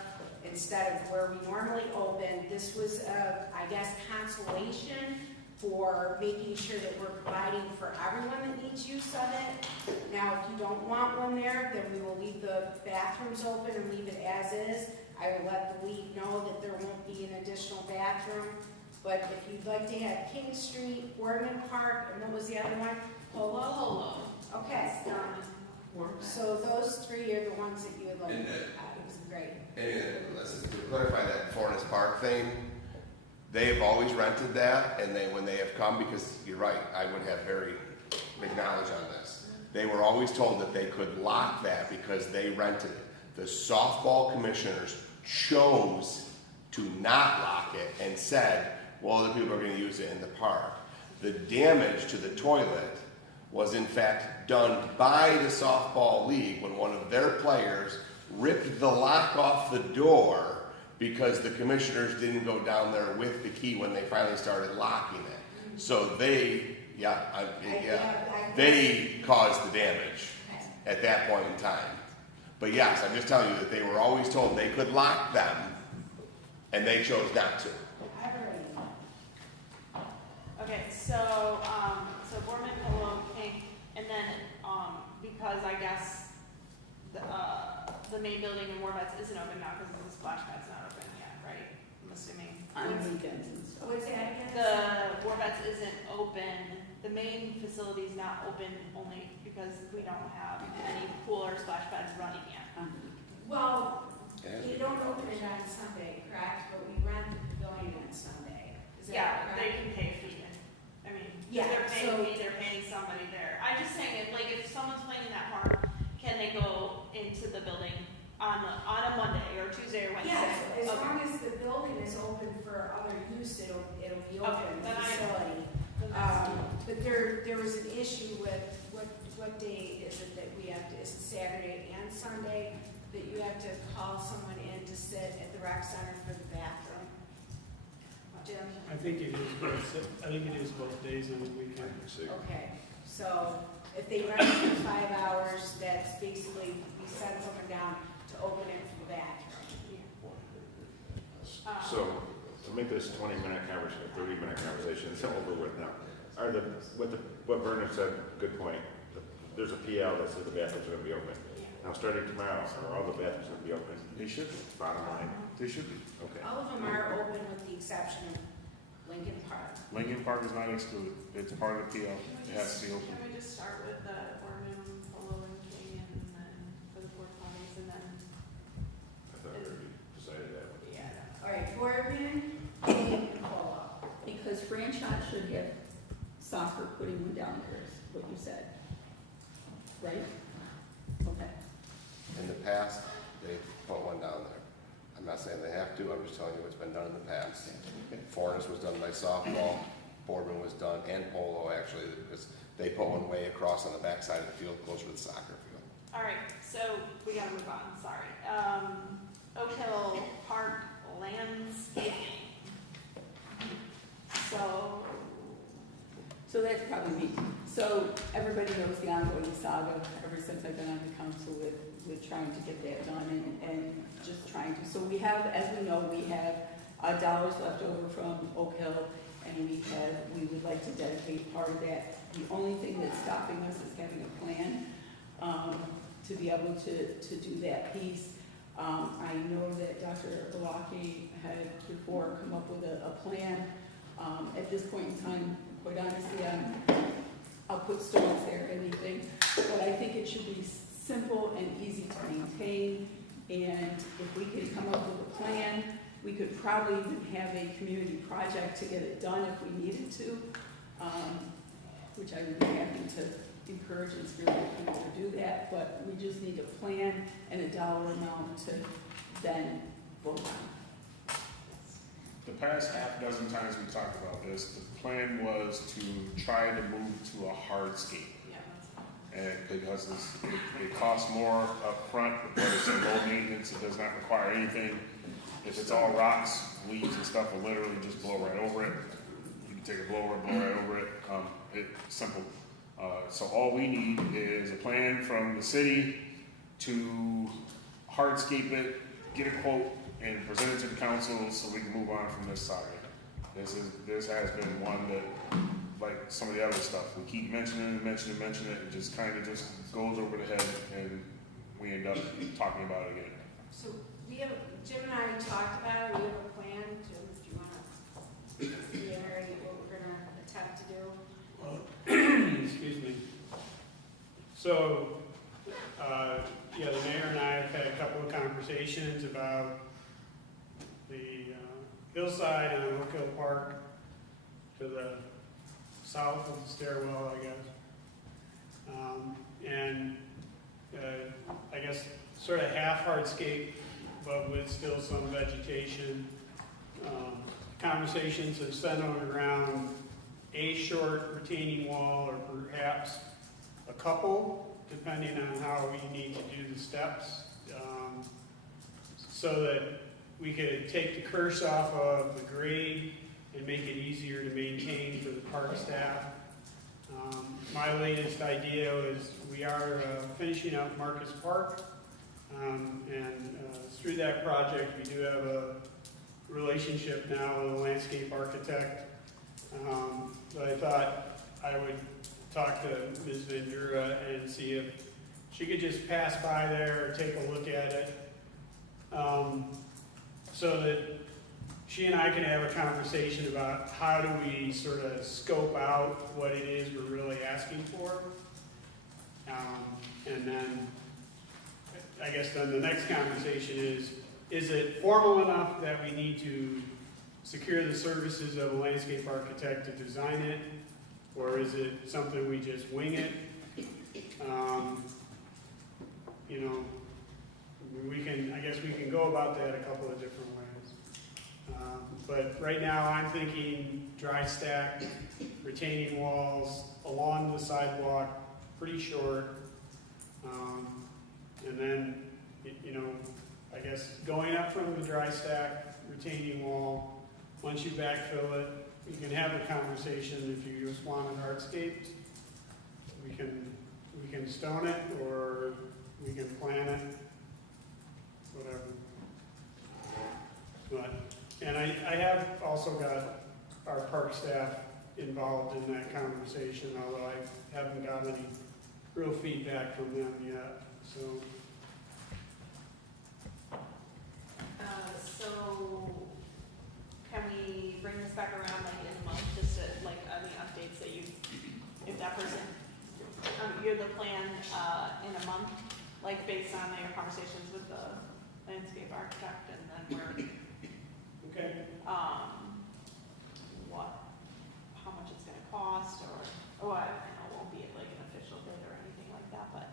instead of where we normally open, this was, I guess, consolation for making sure that we're providing for everyone that needs use of it. Now, if you don't want one there, then we will leave the bathrooms open and leave it as is. I will let the league know that there won't be an additional bathroom. But if you'd like to have King Street, Boardman Park, and what was the other one? Polo? Okay, so those three are the ones that you would like to have. It was great. And let's just clarify that Forest Park thing, they have always rented that, and when they have come, because you're right, I would have very big knowledge on this. They were always told that they could lock that because they rented it. The softball commissioners chose to not lock it and said, well, other people are gonna use it in the park. The damage to the toilet was in fact done by the softball league when one of their players ripped the lock off the door because the commissioners didn't go down there with the key when they finally started locking it. So they caused the damage at that point in time. But yes, I'm just telling you that they were always told they could lock them, and they chose not to. Okay, so, Boardman, Polo, King, and then, because I guess the main building in Warvets isn't open now because the splash pad's not open yet, right? I'm assuming. On weekends and stuff. What's that again? The Warvets isn't open, the main facility's not open only because we don't have any pool or splash pads running yet. Well, they don't open it on Sunday, correct? But we rent the pavilion on Sunday. Is that correct? They can pay a fee. I mean, Yeah, they're paying so- a fee, they're paying somebody there. I'm just saying, if someone's playing in that park, can they go into the building on a Monday or Tuesday or Wednesday? Yeah, as Okay. long as the building is open for other use, it'll be Okay, open, the then facility. Then that's- But there was an issue with, what day is it that we have to, is it Saturday and Sunday? That you have to call someone in to sit at the rec center for the bathroom? Jim? I think it is both days on the weekend. Okay, so if they run it for 5 hours, that's basically, we send someone down to open it for the bathroom. So, to make this 20-minute conversation, 30-minute conversation, it's over with now. What Vernon said, good point. There's a PL that says the bathrooms are gonna be open. Now, starting tomorrow, are all the bathrooms gonna be open? They should be. Bottom line, They should be. okay. All of them are open with the exception of Lincoln Park. Lincoln Park is not excluded. It's part of the PL. It has to be open. Can we just start with the Boardman, Polo, and King, and then for the porta potties, and then, I thought we already decided that one. yeah. All right, Boardman, King, and Polo. Because franchise should have soccer putting one down there, is what you said. Right? Okay. In the past, they've put one down there. I'm not saying they have to, I'm just telling you what's been done in the past. Forest was done by softball, Boardman was done, and polo actually, because they put one way across on the backside of the field, closer to the soccer field. All right, so we gotta move on, sorry. Oak Hill Park landscaping. So that's probably me. So everybody knows the ongoing saga ever since I've been on the council with trying to get that done and just trying to. So we have, as we know, we have dollars left over from Oak Hill, and we would like to dedicate part of that. The only thing that's stopping us is having a plan to be able to do that piece. I know that Dr. Olaki had before come up with a plan. At this point in time, quite honestly, I'll put stones there, anything, but I think it should be simple and easy to maintain. And if we could come up with a plan, we could probably even have a community project to get it done if we needed to, which I would be happy to encourage and spirit people to do that. But we just need a plan and a dollar amount to then vote on. the past half dozen times we talked about this, the plan was to try to move to a hardscape. Yeah, that's. And because it costs more up front, but it's low maintenance, it does not require anything. If it's all rocks, weeds and stuff, will literally just blow right over it. You can take a blower, blow right over it. It's simple. So all we need is a plan from the city to hardscape it, get a quote, and present it to the council so we can move on from this saga. This has been one that, like some of the other stuff, we keep mentioning it, and just kind of just goes over the head, and we end up talking about it again. So we have, Jim and I talked about it, we have a plan. Jim, do you wanna reiterate what we're gonna attempt to do? Excuse me. So, yeah, the mayor and I have had a couple of conversations about the hillside and Oak Hill Park to the south of the stairwell, I guess. And I guess sort of half hardscape, but with still some vegetation. Conversations have centered around a short retaining wall or perhaps a couple, depending on how we need to do the steps, so that we could take the curse off of the grade and make it easier to maintain for the park staff. My latest idea is we are finishing up Marcus Park, and through that project we do have a relationship now with a landscape architect. But I thought I would talk to Ms. Vendura and see if she could just pass by there, take a look at it, so that she and I can have a conversation about how do we sort of scope out what it is we're really asking for. And then, I guess then the next conversation is it formal enough that we need to secure the services of a landscape architect to design it? Or is it something we just wing it? You know, I guess we can go about that a couple of different ways. But right now I'm thinking dry stack, retaining walls along the sidewalk, pretty short. And then, you know, I guess going up from the dry stack, retaining wall, once you backfill it, you can have a conversation if you just want it hardscaped. We can stone it or we can plan it, whatever. But, and I have also got our park staff involved in that conversation, although I haven't got any real feedback from them yet, so. So can we bring this back around like in a month, just to, like, any updates that you, if that person, you're the plan, in a month, like based on your conversations with the landscape architect, and then we're, Okay. how much it's gonna cost, or I know it won't be like an official bid or anything like that, but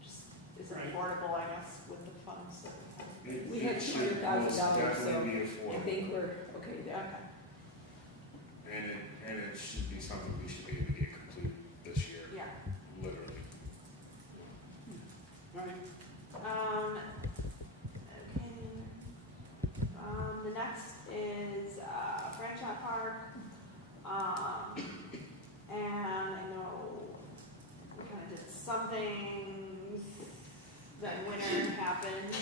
just, is it Right. affordable, I guess, with the funds that we have? We had It should $200,000, most so definitely be I affordable. think we're okay there. Okay, And it should be something we should be able to get completed this year, yeah. literally. All right. Okay. The next is Franchot Park. And I know we kind of did something, then winter happened.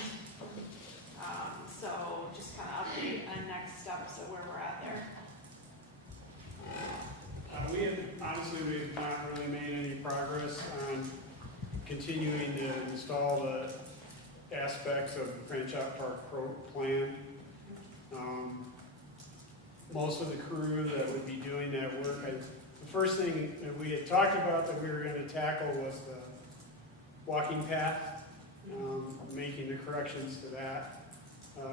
So just kind of update on next steps of where we're at there. We've not really made any progress on continuing to install the aspects of the Franchot Park plan. Most of the crew that would be doing that work, the first thing that we had talked about that we were going to tackle was the walking path, making the corrections to that.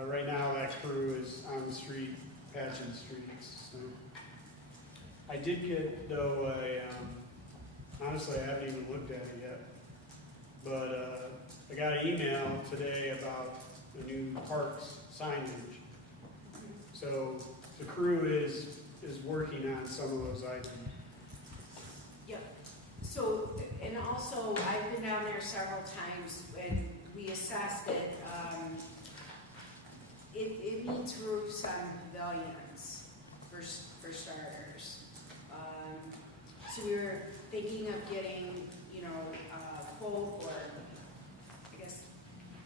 Right now that crew is on the street, patching streets. So. I did get, though, honestly I haven't even looked at it yet, but I got an email today about the new parks signage. So the crew is working on some of those items. Yep. So, and also, I've been down there several times, and we assessed it. It needs roofs on pavilions, for starters. So we were thinking of getting, you know, a quote, or, I guess,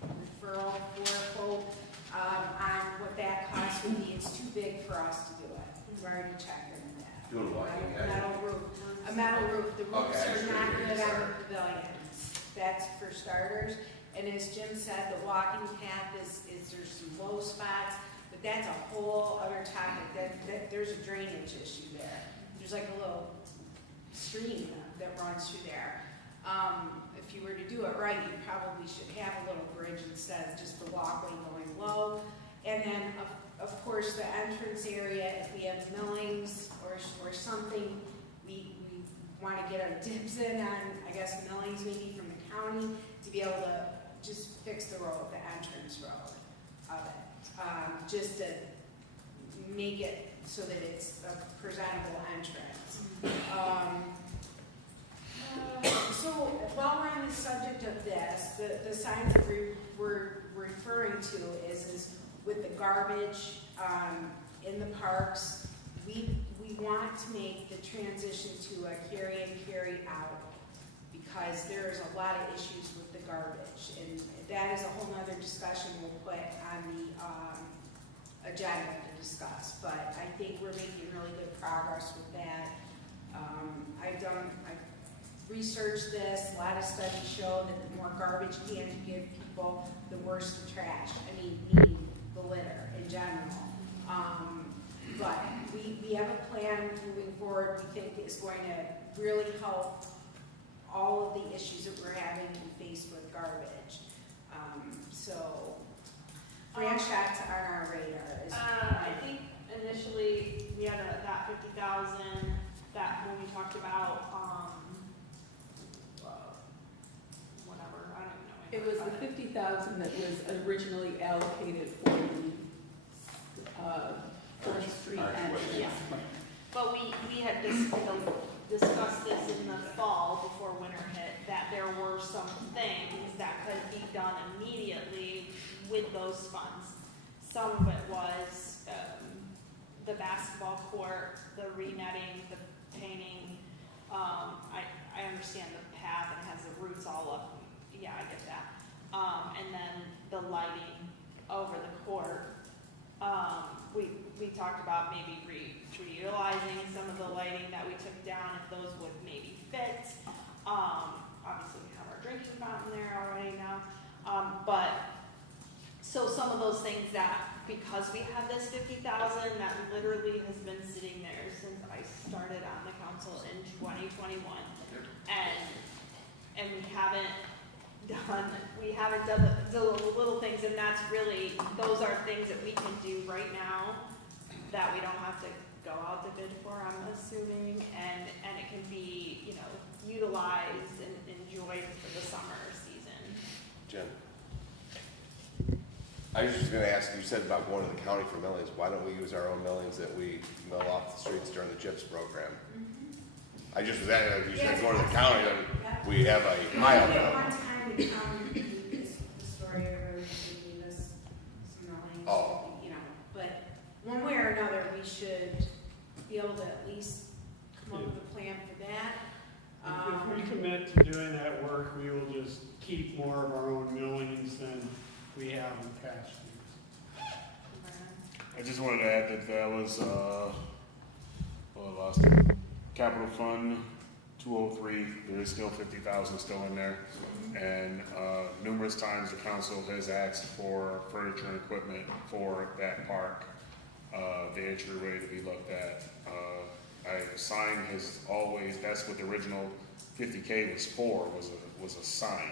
referral for a quote, on what that cost would be. It's too big for us to do it. We've already checked into that. Doing what? A metal roof. A metal roof. The roofs Okay, are sure, not sure, good on sorry. the pavilions. That's for starters. And as Jim said, the walking path is there's some low spots, but that's a whole other topic. That there's a drainage issue there. There's like a little stream that runs through there. If you were to do it right, you probably should have a little bridge instead of just the walkway going low. And then, of course, the entrance area, if we have millings or something, we want to get our dibs in on, I guess, millings maybe from the county to be able to just fix the road, the entrance road of it, just to make it so that it's a presentable entrance. So while we're on the subject of this, the signs that we're referring to is with the garbage in the parks. We want to make the transition to a carry in, carry out, because there's a lot of issues with the garbage, and that is a whole nother discussion we'll put on the agenda to discuss. But I think we're making really good progress with that. I've researched this. A lot of studies show that the more garbage cans you give people, the worse the trash. I mean the litter in general. But we have a plan moving forward we think is going to really help all of the issues that we're having and faced with garbage. So branch shots are on our radar. I think initially we had that 50,000 that when we talked about, whatever, I don't know. It was the 50,000 that was originally allocated for the Fourth Street entrance. Yeah. But we had discussed this in the fall before winter hit, that there were some things that could be done immediately with those funds. Some of it was the basketball court, the re-netting, the painting. I understand the path and has the roots all up. Yeah, I get that. And then the lighting over the court. We talked about maybe reutilizing some of the lighting that we took down, if those would maybe fit. Obviously we have our drinking fountain there already now. But so some of those things that, because we have this 50,000 that literally has been sitting there since I started on the council in 2021, and we haven't done the little things, and that's really, those are things that we can do right now that we don't have to go out to bid for, I'm assuming, and it can be, you know, utilized and enjoyed for the summer season. Jen? I was just gonna ask, you said about going to the county for millings, why don't we use our own millings that we mill off the streets during the CHIPS program? I just was asking, you said go to the county, then we have a mile At now. one time, the county gave us the story, or they gave us some millings, Oh. you know, but one way or another, we should be able to at least come up with a plan for that. If we commit to doing that work, we will just keep more of our own millings than we have in past years. I just wanted to add that was, I lost it. Capital Fund 203, there is still 50,000 still in there. And numerous times the council has asked for furniture and equipment for that park, the entryway to be looked at. Sign has always, that's what the original 50K was for, was a sign.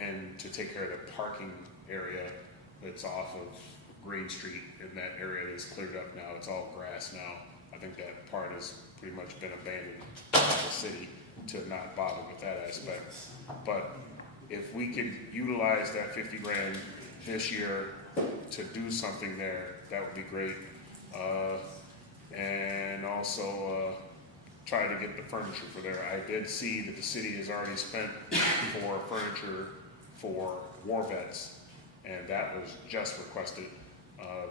And to take care of the parking area that's off of Green Street, and that area is cleared up now, it's all grass now. I think that part has pretty much been abandoned by the city to not bother with that aspect. But if we could utilize that 50 grand this year to do something there, that would be great. And also, try to get the furniture for there. I did see that the city has already spent for furniture for war vets, and that was just requested.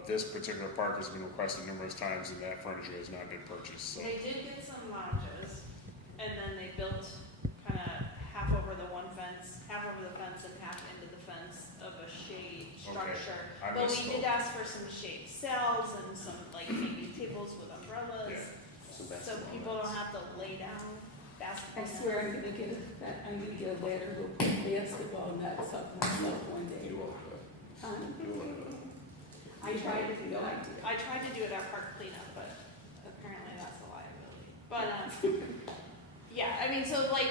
This particular park has been requested numerous times, and that furniture has not been purchased, so. They did get some lounges, and then they built kind of half over the one fence, half over the fence and half into the fence of a shade structure. I But we misspoke. did ask for some shade cells and some like maybe tables with umbrellas, Yeah. so people don't have to lay down basketball. I swear I'm gonna get a ladder to put basketball nets up myself one day. I tried to do No that. idea. I tried to do it at park cleanup, but apparently that's a liability. But, yeah, I mean, so like,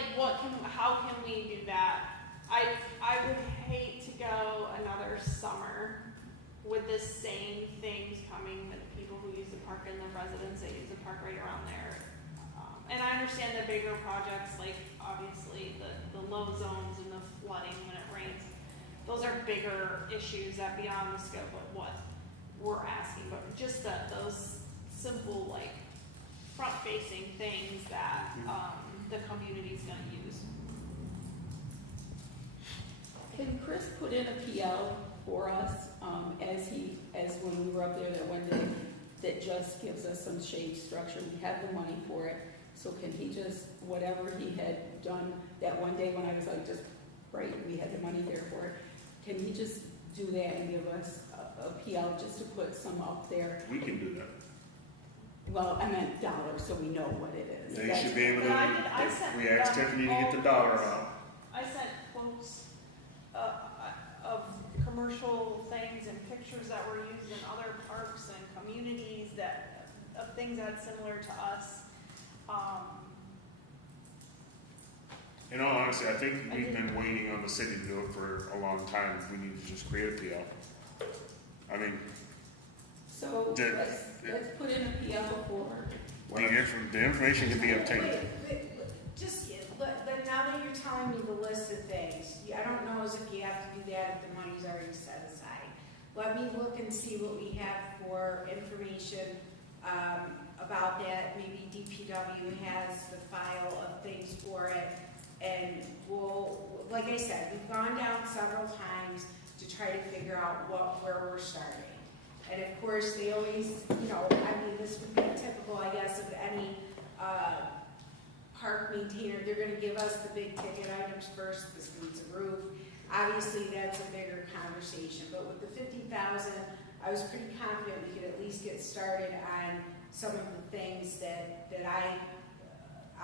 how can we do that? I would hate to go another summer with the same things coming with the people who use the park and the residents that use the park right around there. And I understand the bigger projects, like obviously the low zones and the flooding when it rains. Those are bigger issues that beyond the scope of what we're asking, but just those simple, like, front-facing things that, the community's gonna use. Can Chris put in a PL for us, as when we were up there that one day, that just gives us some shade structure? We have the money for it, so can he just, whatever he had done that one day when I was like, just, right, we had the money there for it, can he just do that and give us a PL just to put some up there? We can do that. Well, I meant dollars, so we know what it is. They should be able But I sent we asked them Tiffany to get the all dollar quotes. amount. I sent quotes, of commercial things and pictures that were used in other parks and communities of things that's similar to us. In all honesty, I think we've been waiting on the city to do it for a long time. We need to just create a PL. I mean, So Did- let's put in a PL for, the information can be obtained. Now that you're telling me the list of things, I don't know as if you have to do that if the money's already set aside. Let me look and see what we have for information about that. Maybe DPW has the file of things for it. And we'll, like I said, we've gone down several times to try to figure out where we're starting. And of course, they always, this would be typical, I guess, of any park maintainer. They're gonna give us the big ticket items first. This needs a roof. Obviously, that's a bigger conversation, but with the 50,000, I was pretty confident we could at least get started on some of the things that I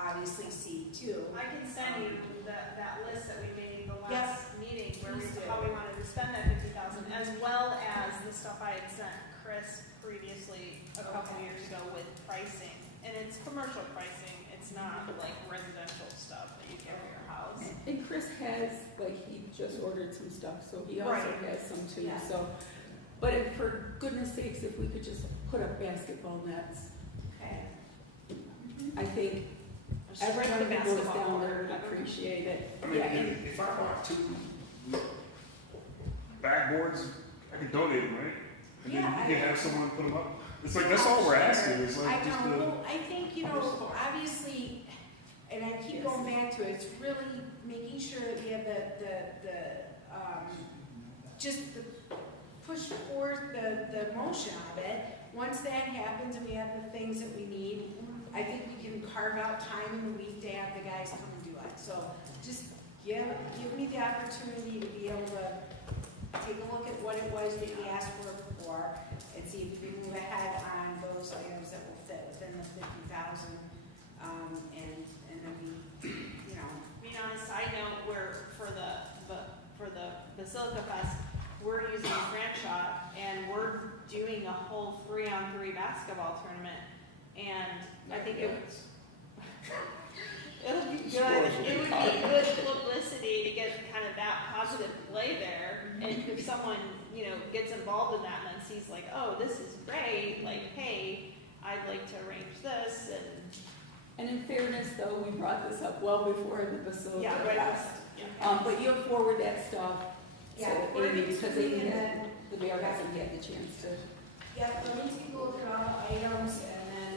obviously see too. I can send you that list that we made the Yep. last meeting where Please do. how we wanted to spend that 50,000, as well as the stuff I had sent Chris previously a couple Okay. years ago with pricing. And it's commercial pricing, it's not like residential stuff that you get for your house. and Chris has, he just ordered some stuff, so he also Right. has some too, Yeah. so. But for goodness sakes, if we could just put up basketball nets, Okay. I think Or strike the everyone who goes basketball down court. there would appreciate it. I mean, if I bought 2 backboards, I could donate them, right? And then Yeah, you can have someone put them up. It's like, that's all we're asking, is I like just know, a. well, I think, obviously, and I keep going back to it, it's really making sure that we have just the push forth the motion of it. Once that happens and we have the things that we need, I think we can carve out time in the week to have the guys come and do it. So just give me the opportunity to be able to take a look at what it was that you asked for before and see if we can move ahead on those items that will fit within the 50,000. And then we, I mean, on a side note, for the Basilica Fest, we're using Grant Shot, and we're doing a whole 3-on-3 basketball tournament, and I think it'll be good. It would be good publicity to get kind of that positive play there, and if someone, gets involved in that and sees like, oh, this is great, like, hey, I'd like to arrange this, And in fairness, though, we brought this up well before the Basilica yeah, right. Fest. But you'll forward that stuff, Yeah, So we're Amy, because doing Amy, it. the mayor hasn't had the chance to. Yeah, let me take a look at all the items, and then,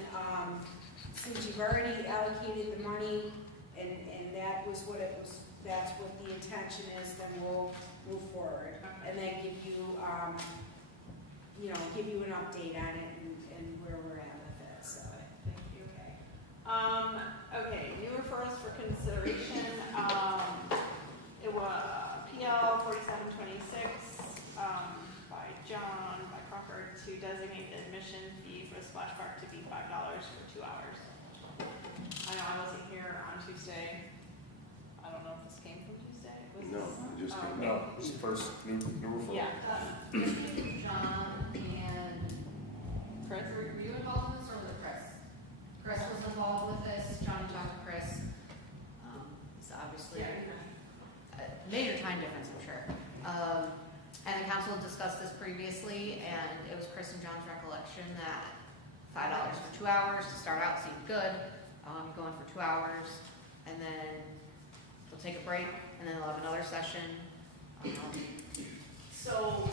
since you've already allocated the money, and that was what it was, that's what the intention is, then we'll move forward. And then give you, give you an update on it and where we're at with it, so. Thank you, okay. Okay, new referrals for consideration, it was PL 4726, by John, by Crawford, to designate the admission fee for the splash park to be $5 for 2 hours. I know I wasn't here on Tuesday, I don't know if this came from Tuesday, was No, this? it just came No, it's the first new referral. Yeah, John and Chris? were you involved in this or was it Chris? Chris was involved with this, John talked to Chris. It's obviously a major time difference, I'm sure. And the council discussed this previously, and it was Chris and John's recollection that $5 for 2 hours to start out seemed good. Going for 2 hours, and then they'll take a break, and then they'll have another session. So,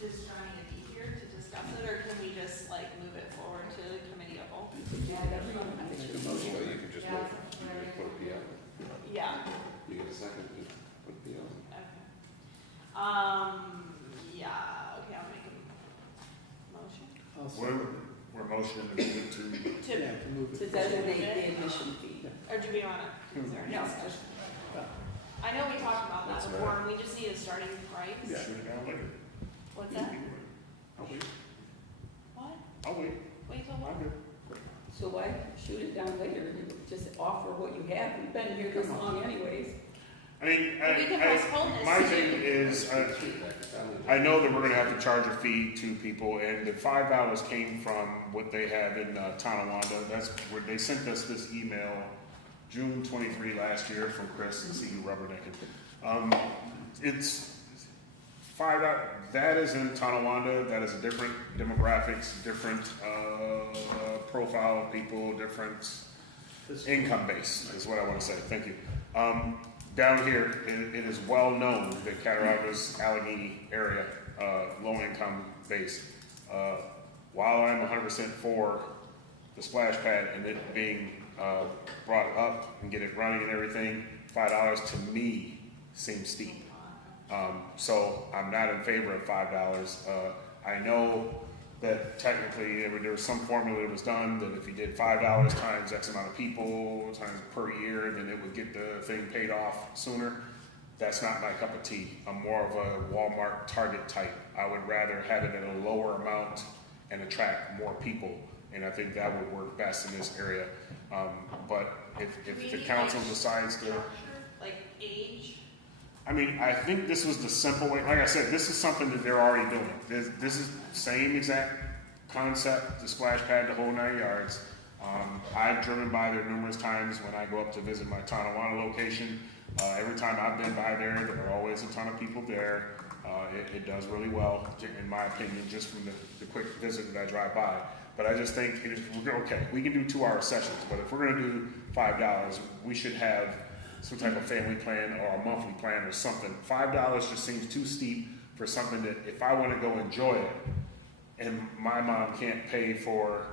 does John need to be here to discuss it, or can we just like move it forward to the committee of whole? Yeah, that's what I'm Make a thinking. motion, but you could just Yeah, vote, you whatever just you put a PO. Yeah, You get a second, just put a PO. okay. Yeah, okay, I'll make a motion. I'll We're motioning to move it to, Yeah, to move To it. designate the admission fee. Or do we wanna, is there any No, discussion? uh, I know we talked about that What's the before, and we just need a starting price. shoot it down later. What's that? I'll wait, What? I'll wait, Wait till what? I'm good. So why shoot it down later and just offer what you have? You've been here this long anyways. I mean, We can postpone this. my thing is, I know that we're gonna have to charge a fee to people, and the $5 came from what they have in Tonawanda. That's where they sent us this email June 23 last year from Chris and CU Rubbernecking. It's $5. That is in Tonawanda. That is a different demographics, different profile of people, different income base is what I want to say. Thank you. Down here, it is well known that Cataroga's Allegheny area, low income base. While I'm 100% for the splash pad and it being brought up and get it running and everything, $5 to me seems steep. So I'm not in favor of $5. I know that technically there was some formula that was done that if you did $5 times X amount of people times per year, then it would get the thing paid off sooner. That's not my cup of tea. I'm more of a Walmart Target type. I would rather have it at a lower amount and attract more people, and I think that would work best in this area. But if the council decides to, Like age? I mean, I think this was the simple way. Like I said, this is something that they're already doing. This is the same exact concept, the splash pad, the whole 9 yards. I've driven by there numerous times when I go up to visit my Tonawanda location. Every time I've been by there, there are always a ton of people there. It does really well, in my opinion, just from the quick visit that I drive by. But I just think, okay, we can do 2 hour sessions, but if we're gonna do $5, we should have some type of family plan or a monthly plan or something. $5 just seems too steep for something that if I want to go enjoy it and my mom can't pay for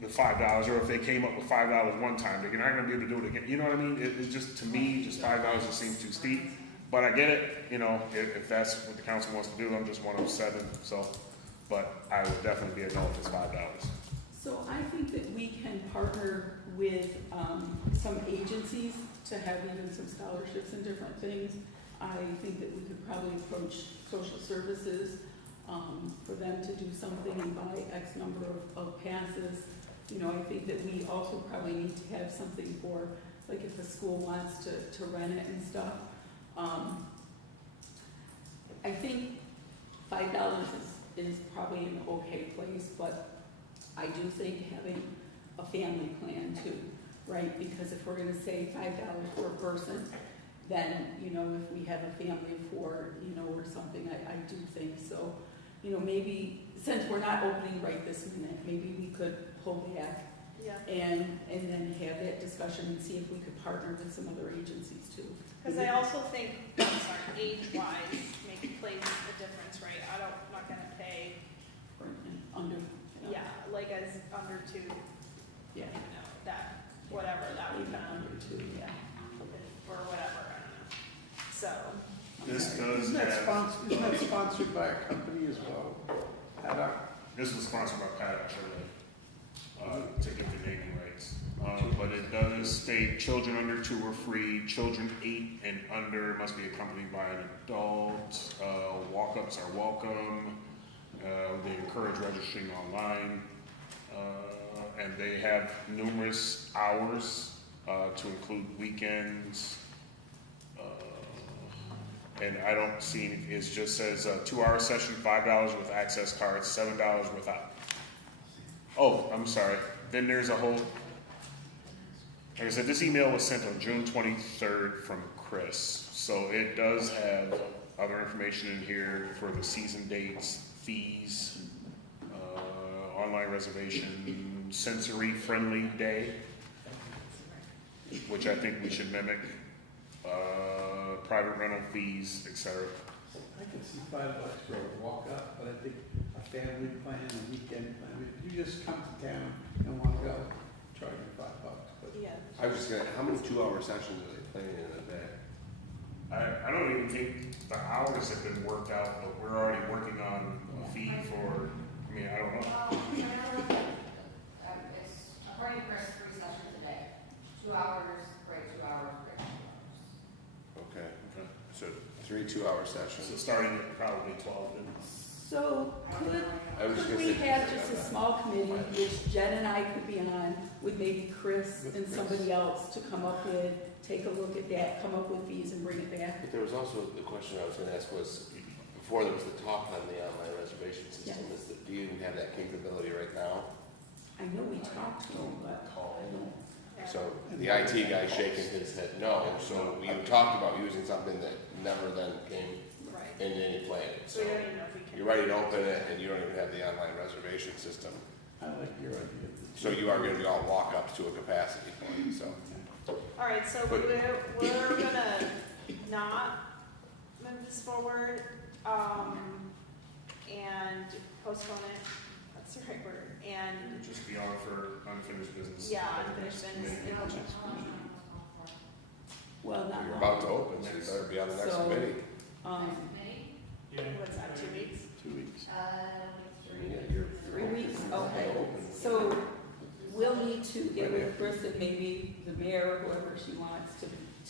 the $5, or if they came up with $5 one time, they're not going to be able to do it again. You know what I mean? It just, to me, just $5 just seems too steep. But I get it, if that's what the council wants to do, I'm just 107, so, but I would definitely be a no if it's $5. So I think that we can partner with some agencies to have even some scholarships and different things. I think that we could probably approach social services for them to do something and buy X number of passes. I think that we also probably need to have something for, like if the school wants to rent it and stuff. I think $5 is probably an okay place, but I do think having a family plan too, right? Because if we're gonna say $5 per person, then, if we have a family of 4, or something, I do think so. Maybe, since we're not opening right this minute, maybe we could pull back Yeah. and then have that discussion and see if we could partner with some other agencies too. Because I also think, I'm sorry, age-wise, make plays a difference, right? I'm not gonna pay, for under, yeah, like as under two, yeah, you know, that, whatever, that would even come, under two, yeah. or whatever, I don't know. So, This does Isn't that have, sponsored, isn't that sponsored by a company as well? Haddock? this was sponsored by Pat, actually, to get the naming rights. But it does state children under 2 are free, children 8 and under must be accompanied by an adult, walk-ups are welcome, they encourage registering online, and they have numerous hours, to include weekends. And I don't see, it just says 2-hour session, $5 with access cards, $7 without. Oh, I'm sorry. Then there's a whole, like I said, this email was sent on June 23rd from Chris. So it does have other information in here for the season dates, fees, online reservation, sensory friendly day, which I think we should mimic, private rental fees, etc. I could see $5 for a walk up, but I think a family plan, a weekend plan, if you just come to town and want to go, charge you $5. But yeah. I was just gonna, how many 2-hour sessions are they playing in a day? I don't even think the hours have been worked out, but we're already working on a fee for, I mean, I don't know. It's, according to Chris, 3 sessions a day, 2 hours, break, 2 hours, break, 2 hours. Okay, Okay. so 3 2-hour So sessions. starting at probably 12 then. So I was just could gonna we say- have just a small committee, which Jen and I could be on, with maybe Chris and somebody else to come up with, take a look at that, come up with fees and bring it back? But there was also, the question I was gonna ask was, before there was the talk on the online reservation system, Yes. is that, do you have that capability right now? I know we talked to him, but I don't. So the IT guy's shaking his head no, so you talked about using something that never then came Right. into any planning. So we don't even know if we can. You're ready to open it and you don't even have the online reservation system. I like your idea. So you are gonna be all walk-ups to a capacity point, so. All right, so But- we're gonna not move this forward, and postpone it, that's the right word, and, Just be on for unfinished business. yeah, unfinished business. Well, not You're long. about to open, so you better be on the next So- committee. Committee, Yeah. What's that, 2 weeks? 2 weeks. Yeah, you're- 3 weeks, okay. So we'll need to get with Chris and maybe the mayor or whoever she wants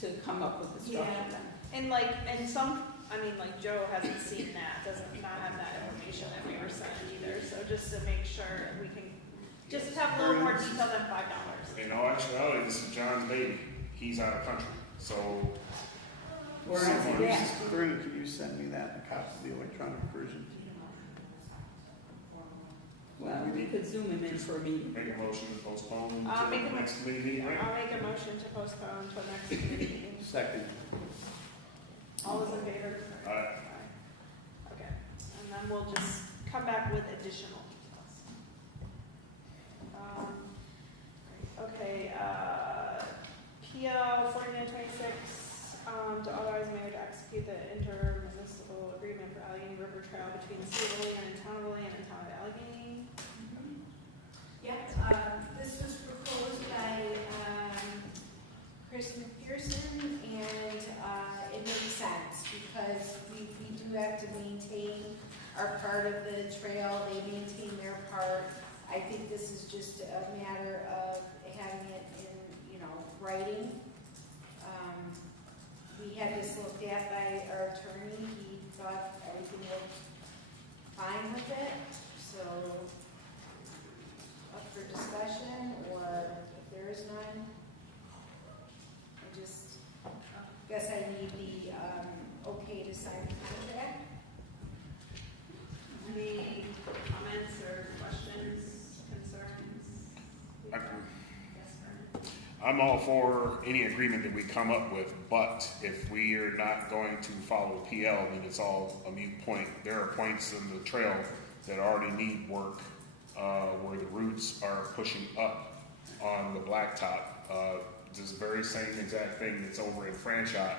to come up with the structure Yeah. then. And like, and some, I mean, like Joe hasn't seen that, doesn't not have that information that we were sent either, so just to make sure we can, just have a little more detail than $5. In all actuality, this is John's baby. He's out of country, so. Vernon, Yeah. Vernon, can you send me that, a copy of the electronic version? Well, we could zoom him in for a meeting. Make a motion to postpone I'll to make the a next meeting, right? I'll make a motion to postpone to next committee meeting. Second. All those in favor? Aye. Okay, and then we'll just come back with additional details. Okay, PO 4926, to authorize mayor to execute the intermunicipal agreement for Allegheny River Trail between the city of Olean and town of Olean and town of Allegheny. Yep, this was proposed by, Chris McPherson, and, it makes sense, because we do have to maintain our part of the trail, they maintain their part. I think this is just a matter of having it in, writing. We had this looked at by our attorney, he thought everything looked fine with it, so up for discussion, or if there is none, I just guess I need the, okay to sign the contract. Any comments or questions, concerns? I- Yes, Vernon? I'm all for any agreement that we come up with, but if we are not going to follow PL, then it's all a moot point. There are points in the trail that already need work, where the roots are pushing up on the blacktop. This very same exact thing that's over in Franchot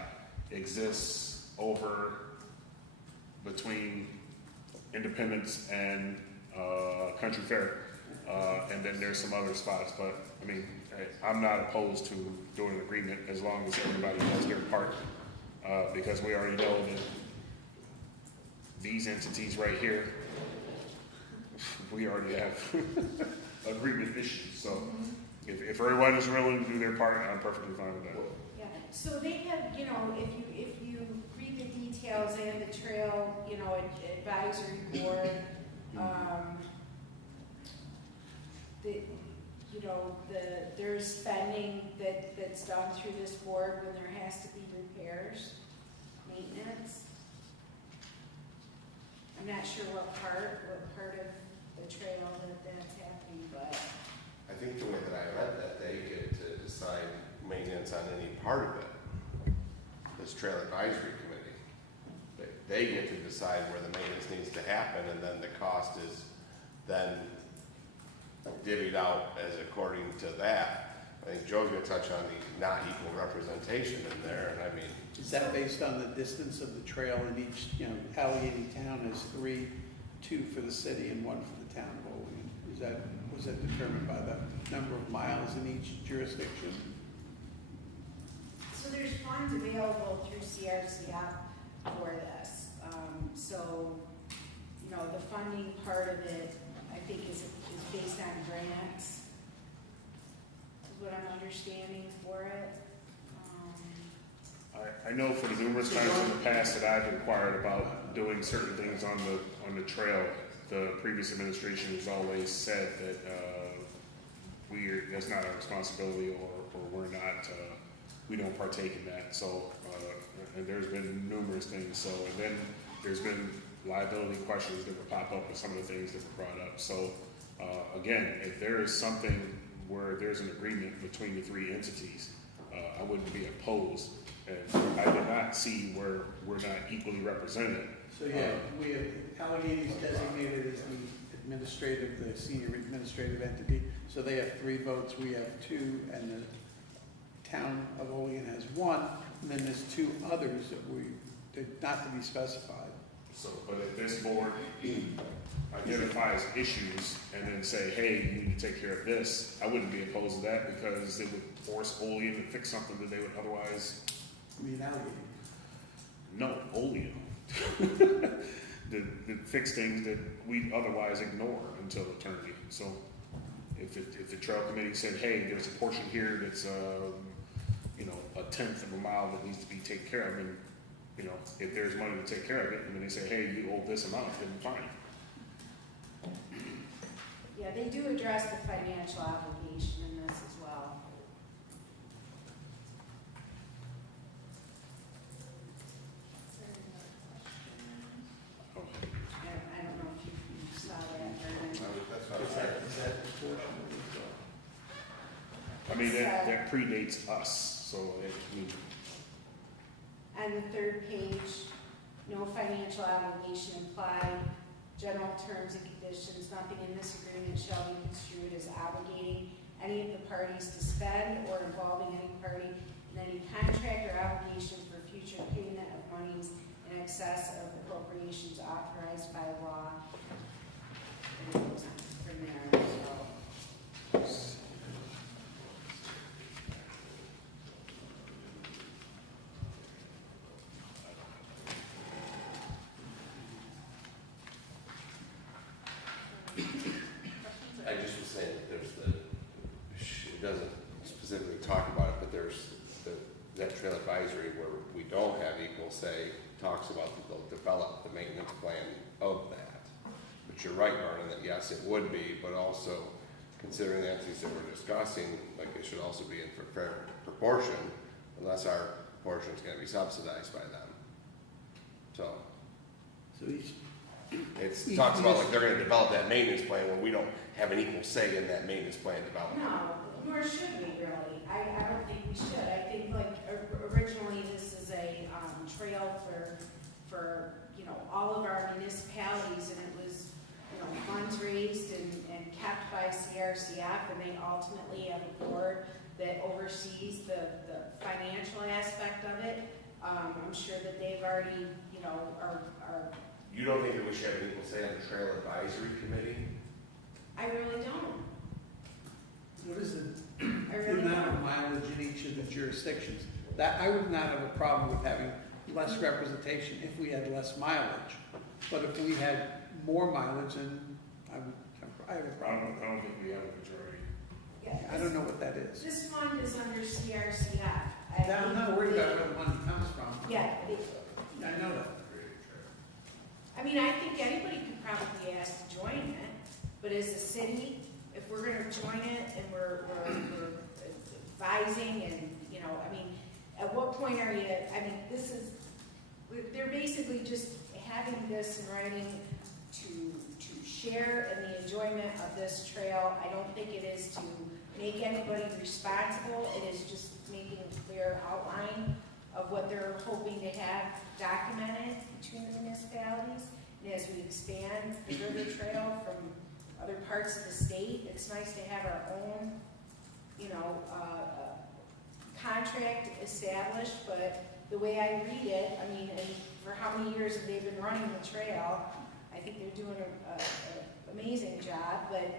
exists over between Independence and Country Fair. And then there's some other spots, but I mean, I'm not opposed to doing an agreement as long as everybody does their part. Because we already know that these entities right here, we already have agreement issues. So if everyone is willing to do their part, I'm perfectly fine with that. Yeah, so they have, you know, if you read the details and the trail, you know, advisory board, there's spending that's done through this board when there has to be repairs, maintenance. I'm not sure what part of the trail that's happening, but. I think the way that I read that, they get to decide maintenance on any part of it. This trail advisory committee, they get to decide where the maintenance needs to happen, and then the cost is then divvied out as according to that. I think Joe's gonna touch on the not equal representation in there, and I mean, Is that based on the distance of the trail in each, you know, Allegheny Town has 3, 2 for the city and 1 for the town of Olean? Was that determined by the number of miles in each jurisdiction? So there's funds available through CRCF for this. So, you know, the funding part of it, I think is based on grants, is what I'm understanding for it. I know for the numerous times in the past that I've inquired about doing certain things on the trail, the previous administration has always said that that's not our responsibility, or we're not, we don't partake in that. So, and there's been numerous things. So, and then there's been liability questions that would pop up with some of the things that were brought up. So, again, if there is something where there's an agreement between the 3 entities, I wouldn't be opposed. And I did not see where we're not equally represented. So yeah, we have Allegheny's designated as the senior administrative entity. So they have 3 votes, we have 2, and the town of Olean has 1. And then there's 2 others that not to be specified. So, but if this board identifies issues and then say, hey, you need to take care of this, I wouldn't be opposed to that, because it would force Olean to fix something that they would otherwise. I mean, Allegheny. No, Olean. that fix things that we otherwise ignore until eternity. So if the trail committee said, hey, there's a portion here that's you know, 1/10 of a mile that needs to be taken care of, and you know, if there's money to take care of it, and then they say, hey, you owe this amount, then fine. Yeah, they do address the financial obligation in this as well. I don't know if you saw that, Vernon. that's what I'm saying. Is that the portion of I mean, that predates us, so I mean, On the 3rd page, no financial obligation implied, general terms and conditions, nothing in this agreement shall be construed as obligating any of the parties to spend or involving any party in any contract or obligation for future payment of monies in excess of appropriations authorized by law. And it goes on from there, so. I just was saying that there's it doesn't specifically talk about it, but there's that trail advisory where we don't have equal say, talks about that they'll develop the maintenance plan of that. But you're right, Vernon, that yes, it would be, but also considering the entities that we're discussing, like it should also be in fair proportion, unless our portion is gonna be subsidized by them. So. So each It talks about like they're gonna develop that maintenance plan where we don't have an equal say in that maintenance plan development. No, nor should we really. I don't think we should. I think like originally this is a trail for, you know, all of our municipalities, and it was, you know, funds raised and kept by CRCF, and they ultimately have a board that oversees the financial aspect of it. I'm sure that they've already, you know, are You don't think that we should have an equal say on the trail advisory committee? I really don't. What is it? I The really amount of don't. mileage in each of the jurisdictions. That, I would not have a problem with having less representation if we had less mileage. But if we had more mileage, then I have a problem. I don't think we have a majority. Yeah, I don't know what that is. This fund is under CRCF. I'm not worried about where the money comes from. Yeah, I know that. I mean, I think anybody could probably ask to join it, but as a city, if we're gonna join it and we're advising and, you know, I mean, at what point are you, I mean, this is, they're basically just having this in writing to share in the enjoyment of this trail. I don't think it is to make anybody responsible, it is just making a clear outline of what they're hoping to have documented between the municipalities. And as we expand the river trail from other parts of the state, it's nice to have our own, you know, contract established, but the way I read it, I mean, and for how many years have they been running the trail, I think they're doing an amazing job, but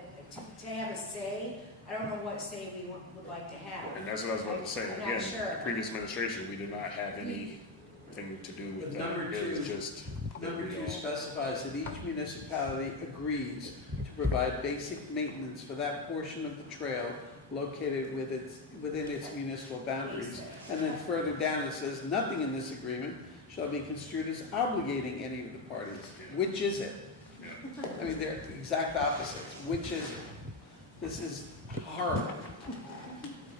to have a say, I don't know what say we would like to have. And that's what I was about to say. I'm not Again, sure. the previous administration, we did not have anything to do with But that. number It was two- just. Number two specifies that each municipality agrees to provide basic maintenance for that portion of the trail located within its municipal boundaries. And then further down it says, nothing in this agreement shall be construed as obligating any of the parties. Which is it? I mean, they're exact opposites. Which is it? This is horrible.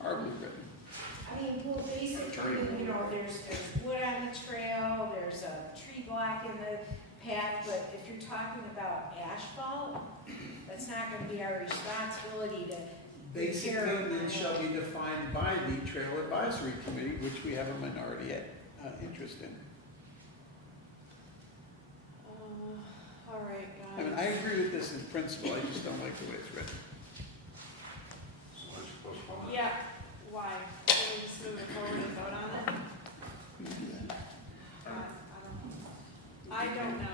Horribly written. I mean, well, basically, you know, there's wood on the trail, there's a tree blocking the path, but if you're talking about asphalt, that's not gonna be our responsibility to Basic repair. maintenance shall be defined by the Trail Advisory Committee, which we have a minority interest in. All right, I mean, guys. I agree with this in principle, I just don't like the way it's written. So let's postpone it. Yeah, why? Can we just move it forward and vote on it? I don't know.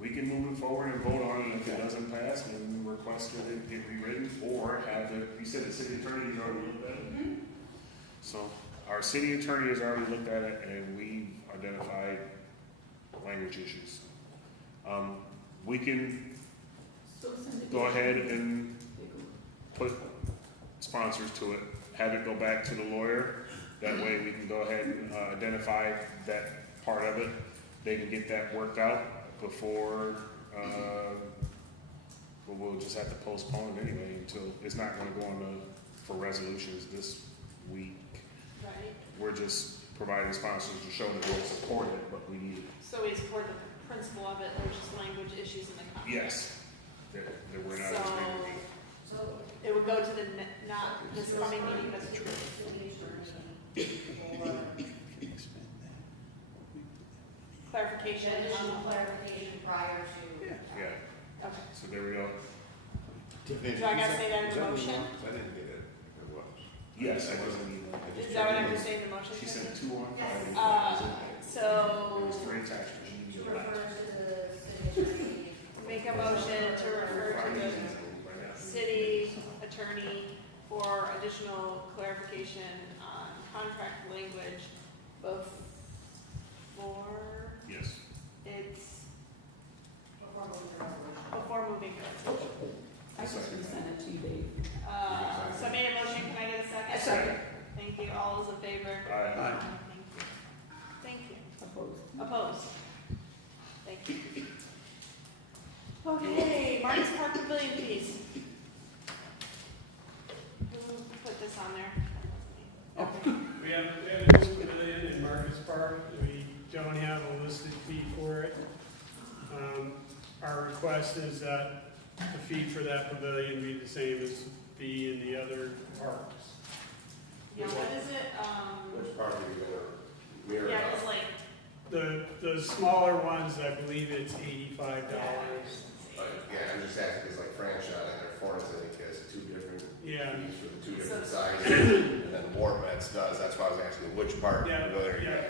We can move it forward and vote on it if it doesn't pass, then request that it get rewritten, or have the, you said the city attorney has already looked at it? So, our city attorney has already looked at it, and we've identified language issues. We can So send it. go ahead and put sponsors to it, have it go back to the lawyer, that way we can go ahead and identify that part of it. They can get that worked out before, but we'll just have to postpone it anyway until, it's not gonna go on for resolutions this week. Right. We're just providing sponsors to show that we'll support it, but we need, So we support the principle of it, there's just language issues in the contract. yes, that we're not So, agreeing with. So, it would go to the, not this coming meeting, but the city attorney for clarification. additional clarification prior to. Yeah, Okay. so there we go. Do I gotta say that in the motion? I didn't get it. It was. Yes, I wasn't even. Is that what I have to say in the motion? She sent two on Yes. Friday. It So, was three attachments. You need to To go back. refer to the city attorney. make a motion to refer to the city attorney for additional clarification on contract language before Yes. it's, Before moving to resolution. before moving to resolution. I just resent it to you, Dave. So I made a motion, can I get a second? Second. Thank you, all those in favor? Aye. Aye. Thank you. Opposed. Opposed? Thank you. Okay, Martin's Park Pavilion fees. Who put this on there? We have a new pavilion in Marcus Park, we don't have a listed fee for it. Our request is that the fee for that pavilion be the same as the fee in the other parks. Yeah, what is it, Which part are you gonna mirror? yeah, it's like, The smaller ones, I believe it's $85. Yeah, I'm just asking, because like franchise, or Florence, I think has two different Yeah. fees for the two different sizes, and then War Vets does, that's why I was asking which part. Yeah, Go there. yeah.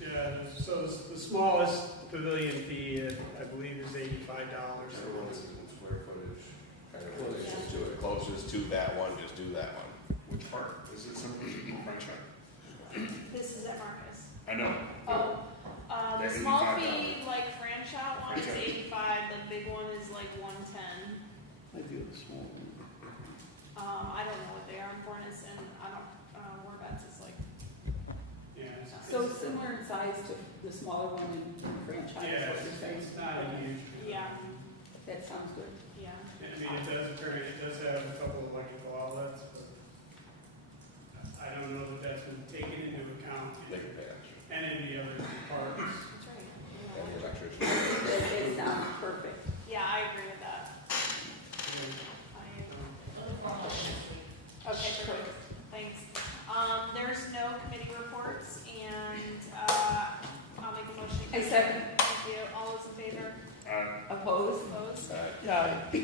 Yeah, so the smallest pavilion fee, I believe, is $85. Everyone's in square footage, kind of relation to it, closest to that one, just do that one. Which part? Is it simply franchise? This is at Marcus. I know. Oh, the That small $85. fee, like franchise one is Franchise. 85, the big one is like 110. I do the small one. I don't know what they are in Bornis, and I don't, whereabouts is like, Yeah, it's- So similar in size to the smaller one in franchise, Yeah, what you're saying? it's not a huge. yeah, That sounds good. yeah. I mean, it does have a couple of electrical outlets, but I don't know that that's been taken into account Take in advantage. any of the other parks. That's right. And the electrician. It sounds perfect. Yeah, I agree with that. Okay, perfect, thanks. There's no committee reports, and, I'll make a motion. I second. Thank you, all those in favor? Opposed? Opposed? All right. Yeah,